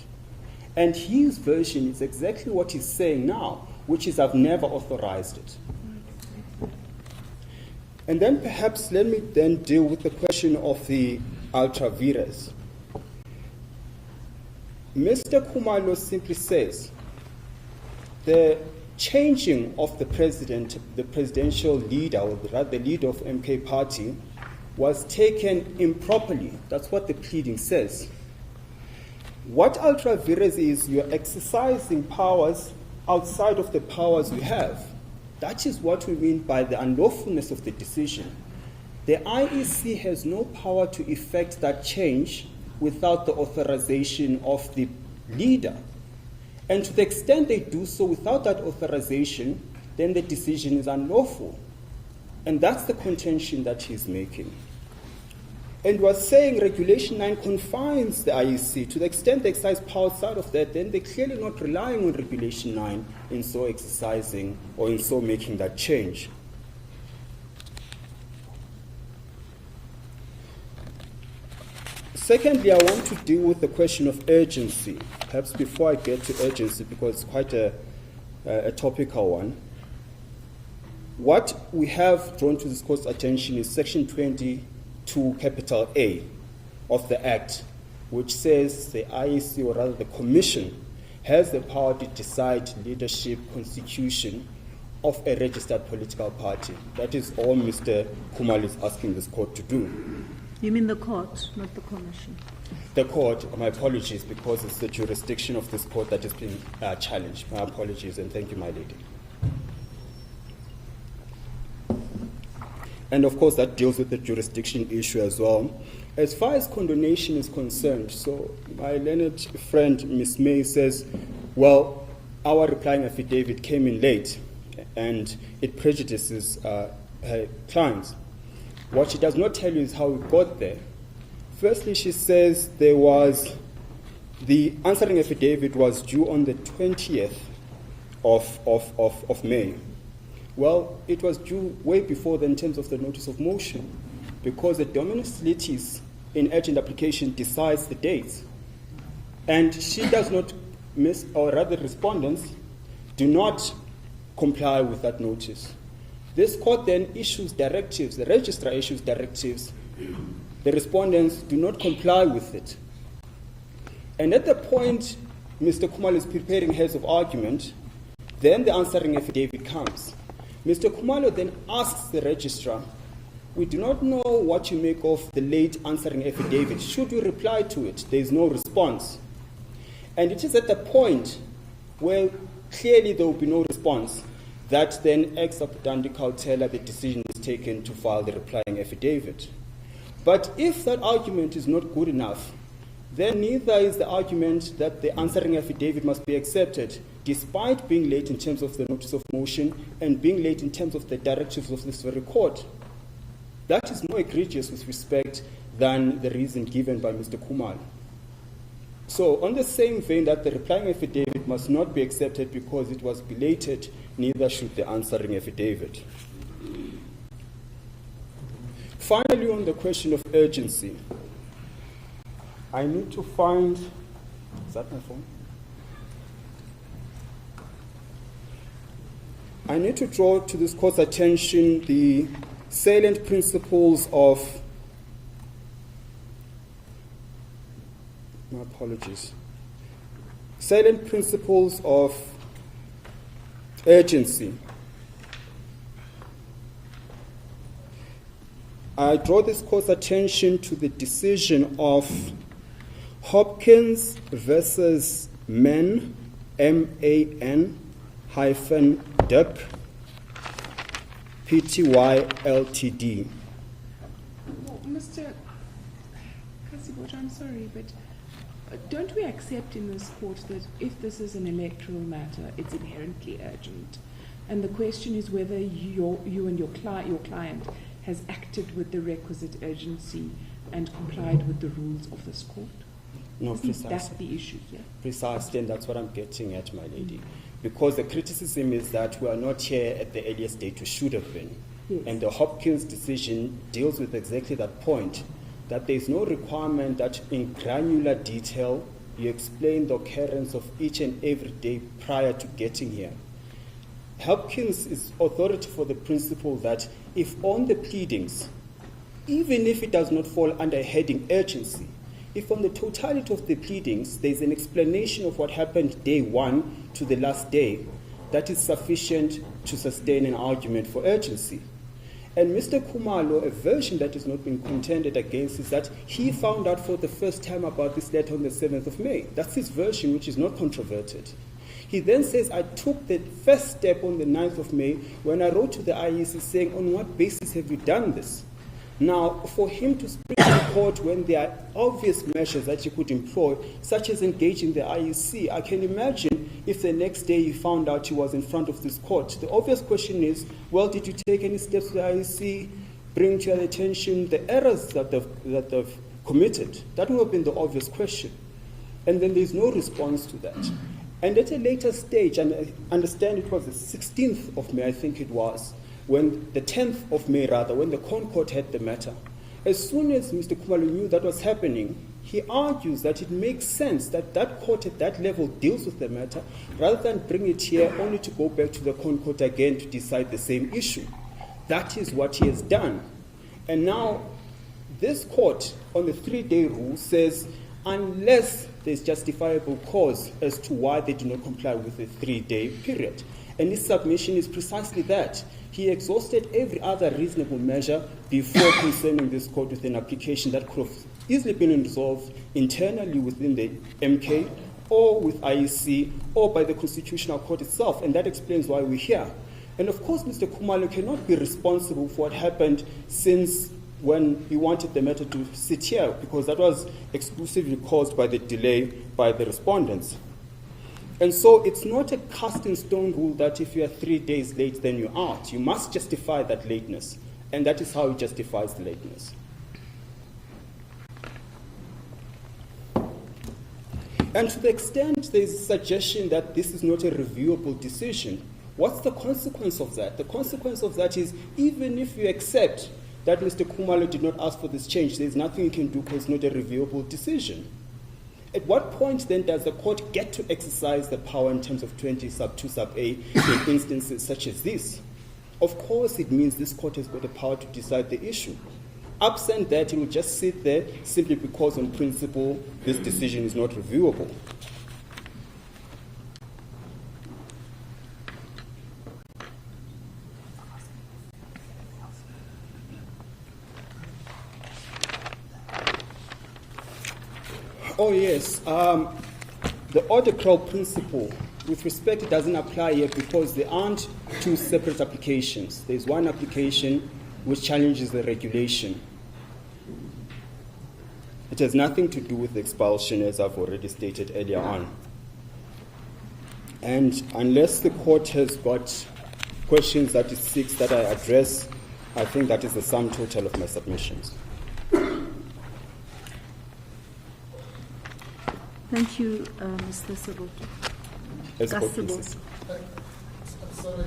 And his version is exactly what he's saying now, which is I've never authorized it. And then perhaps let me then deal with the question of the ultra vires. Mr. Khumalo simply says the changing of the president, the presidential leader, or rather the leader of MK party, was taken improperly. That's what the pleading says. What ultra vires is, you're exercising powers outside of the powers we have. That is what we mean by the unlawfulness of the decision. The IEC has no power to effect that change without the authorization of the leader. And to the extent they do so without that authorization, then the decision is unlawful. And that's the contention that he's making. And we're saying Regulation 9 confines the IEC. To the extent they exercise power outside of that, then they're clearly not relying on Regulation 9 in so exercising or in so making that change. Secondly, I want to deal with the question of urgency. Perhaps before I get to urgency, because it's quite a topical one. What we have drawn to this court's attention is Section 22, capital A of the Act, which says the IEC, or rather the Commission, has the power to decide leadership constitution of a registered political party. That is all Mr. Khumalo is asking this court to do. You mean the court, not the commission? The court, my apologies, because it's the jurisdiction of this court that has been challenged. My apologies, and thank you, my lady. And of course, that deals with the jurisdiction issue as well. As far as condonation is concerned, so my learned friend, Ms. May, says, well, our replying affidavit came in late, and it prejudices her clients. What she does not tell you is how we got there. Firstly, she says the answering affidavit was due on the 20th of May. Well, it was due way before then in terms of the notice of motion, because the dominus litis in urgent application decides the dates. And she does not miss, or rather respondents do not comply with that notice. This court then issues directives, the registrar issues directives, the respondents do not comply with it. And at the point Mr. Khumalo is preparing heads of argument, then the answering affidavit comes. Mr. Khumalo then asks the registrar, we do not know what you make of the late answering affidavit. Should we reply to it? There is no response. And it is at the point where clearly there will be no response that then ex appetandi cautela, the decision is taken to file the replying affidavit. But if that argument is not good enough, then neither is the argument that the answering affidavit must be accepted, despite being late in terms of the notice of motion and being late in terms of the directives of this very court. That is more egregious with respect than the reason given by Mr. Khumalo. So on the same vein that the replying affidavit must not be accepted because it was belated, neither should the answering affidavit. Finally, on the question of urgency, I need to find, is that my phone? I need to draw to this court's attention the salient principles of, my apologies, salient principles of urgency. I draw this court's attention to the decision of Hopkins versus Men, MAN hyphen DEP, PTY Ltd. Well, Mr. Kasiboja, I'm sorry, but don't we accept in this court that if this is an electoral matter, it's inherently urgent? And the question is whether you and your client has acted with the requisite urgency and complied with the rules of this court? No, Isn't that the issue here? Precisely, and that's what I'm getting at, my lady. Because the criticism is that we are not here at the earliest date we should have been. Yes. And the Hopkins decision deals with exactly that point, that there is no requirement that in granular detail you explain the occurrence of each and every day prior to getting here. Hopkins is authority for the principle that if on the pleadings, even if it does not fall under a heading urgency, if on the totality of the pleadings there is an explanation of what happened day one to the last day, that is sufficient to sustain an argument for urgency. And Mr. Khumalo, a version that is not being contended against is that he found out for the first time about this letter on the 7th of May. That's his version, which is not controverted. He then says, I took the first step on the 9th of May when I wrote to the IEC saying, on what basis have you done this? Now, for him to spring to court when there are obvious measures that he could employ, such as engaging the IEC, I can imagine if the next day he found out he was in front of this court. The obvious question is, well, did you take any steps to the IEC, bring to your attention the errors that they've committed? That would have been the obvious question. And then there's no response to that. And at a later stage, and I understand it was the 16th of May, I think it was, when the 10th of May rather, when the Court had the matter, As soon as Mr. Khumalo knew that was happening, he argues that it makes sense that that court at that level deals with the matter rather than bring it here only to go back to the Crown Court again to decide the same issue. That is what he has done. And now this court on the 3-day rule says unless there's justifiable cause as to why they do not comply with the 3-day period. And his submission is precisely that. He exhausted every other reasonable measure before concerning this court with an application that could have easily been resolved internally within the MK or with IEC or by the Constitutional Court itself, and that explains why we're here. And of course, Mr. Khumalo cannot be responsible for what happened since when he wanted the matter to sit here, because that was exclusively caused by the delay by the respondents. And so it's not a cast in stone rule that if you are 3 days late, then you're out. You must justify that lateness, and that is how he justifies the lateness. And to the extent there is a suggestion that this is not a reviewable decision, what's the consequence of that? The consequence of that is even if you accept that Mr. Khumalo did not ask for this change, there's nothing you can do because it's not a reviewable decision. At what point then does the court get to exercise the power in terms of 20 sub 2 sub A in instances such as this? Of course it means this court has got the power to decide the issue. Absent that, it will just sit there simply because on principle this decision is not reviewable. Oh yes, the order crowd principle, with respect, it doesn't apply here because there aren't two separate applications. There's one application which challenges the regulation. It has nothing to do with the expulsion, as I've already stated earlier on. And unless the court has got questions that it seeks that I address, I think that is the sum total of my submissions. Thank you, Mr. Saboto. Sorry,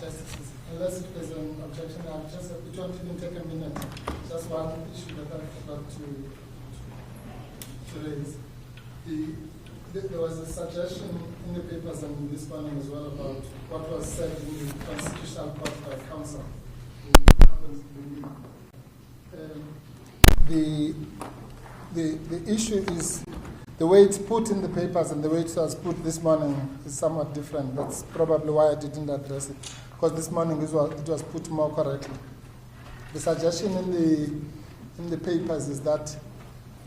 Justices, unless there's an objection, it won't even take a minute. Just one issue that I forgot to raise. There was a suggestion in the papers and this morning as well about what was said in the Constitutional Court by counsel. The issue is the way it's put in the papers and the way it was put this morning is somewhat different. That's probably why I didn't address it, because this morning it was put more correctly. The suggestion in the papers is that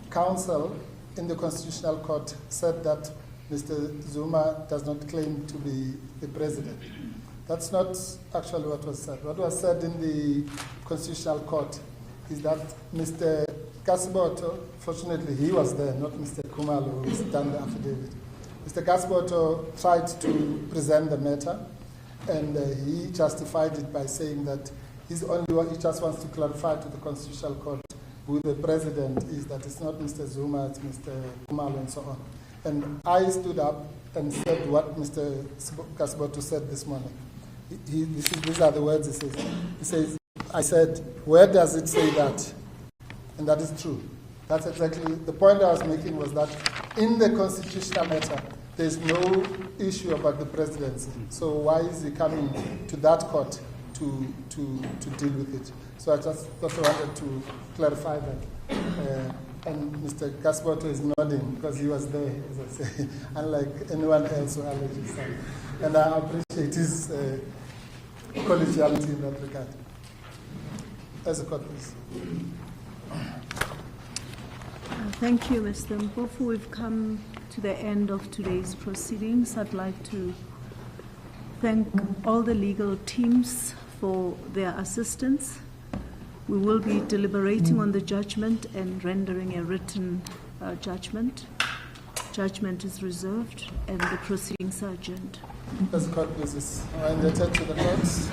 counsel in the Constitutional Court said that Mr. Zuma does not claim to be the president. That's not actually what was said. What was said in the Constitutional Court is that Mr. Kasboto, fortunately he was there, not Mr. Khumalo, who's done the affidavit. Mr. Kasboto tried to present the matter, and he justified it by saying that he just wants to clarify to the Constitutional Court who the president is, that it's not Mr. Zuma, it's Mr. Khumalo, and so on. And I stood up and said what Mr. Kasboto said this morning. These are the words he says. He says, I said, where does it say that? And that is true. That's exactly the point I was making, was that in the constitutional matter, there's no issue about the presidency. So why is he coming to that court to deal with it? So I just also wanted to clarify that. And Mr. Kasboto is nodding because he was there, as I say, unlike anyone else who alleges that. And I appreciate his collegiality in that regard. As a court, please. Thank you, Mr. Mpofu. We've come to the end of today's proceedings. I'd like to thank all the legal teams for their assistance. We will be deliberating on the judgment and rendering a written judgment. Judgment is reserved and the proceedings are adjourned. As the court pleases. I indebted to the courts.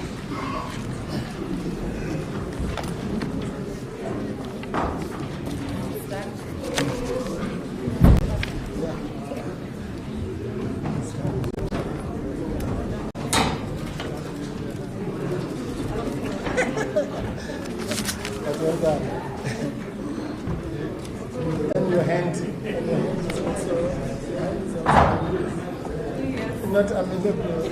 Well done. not amenable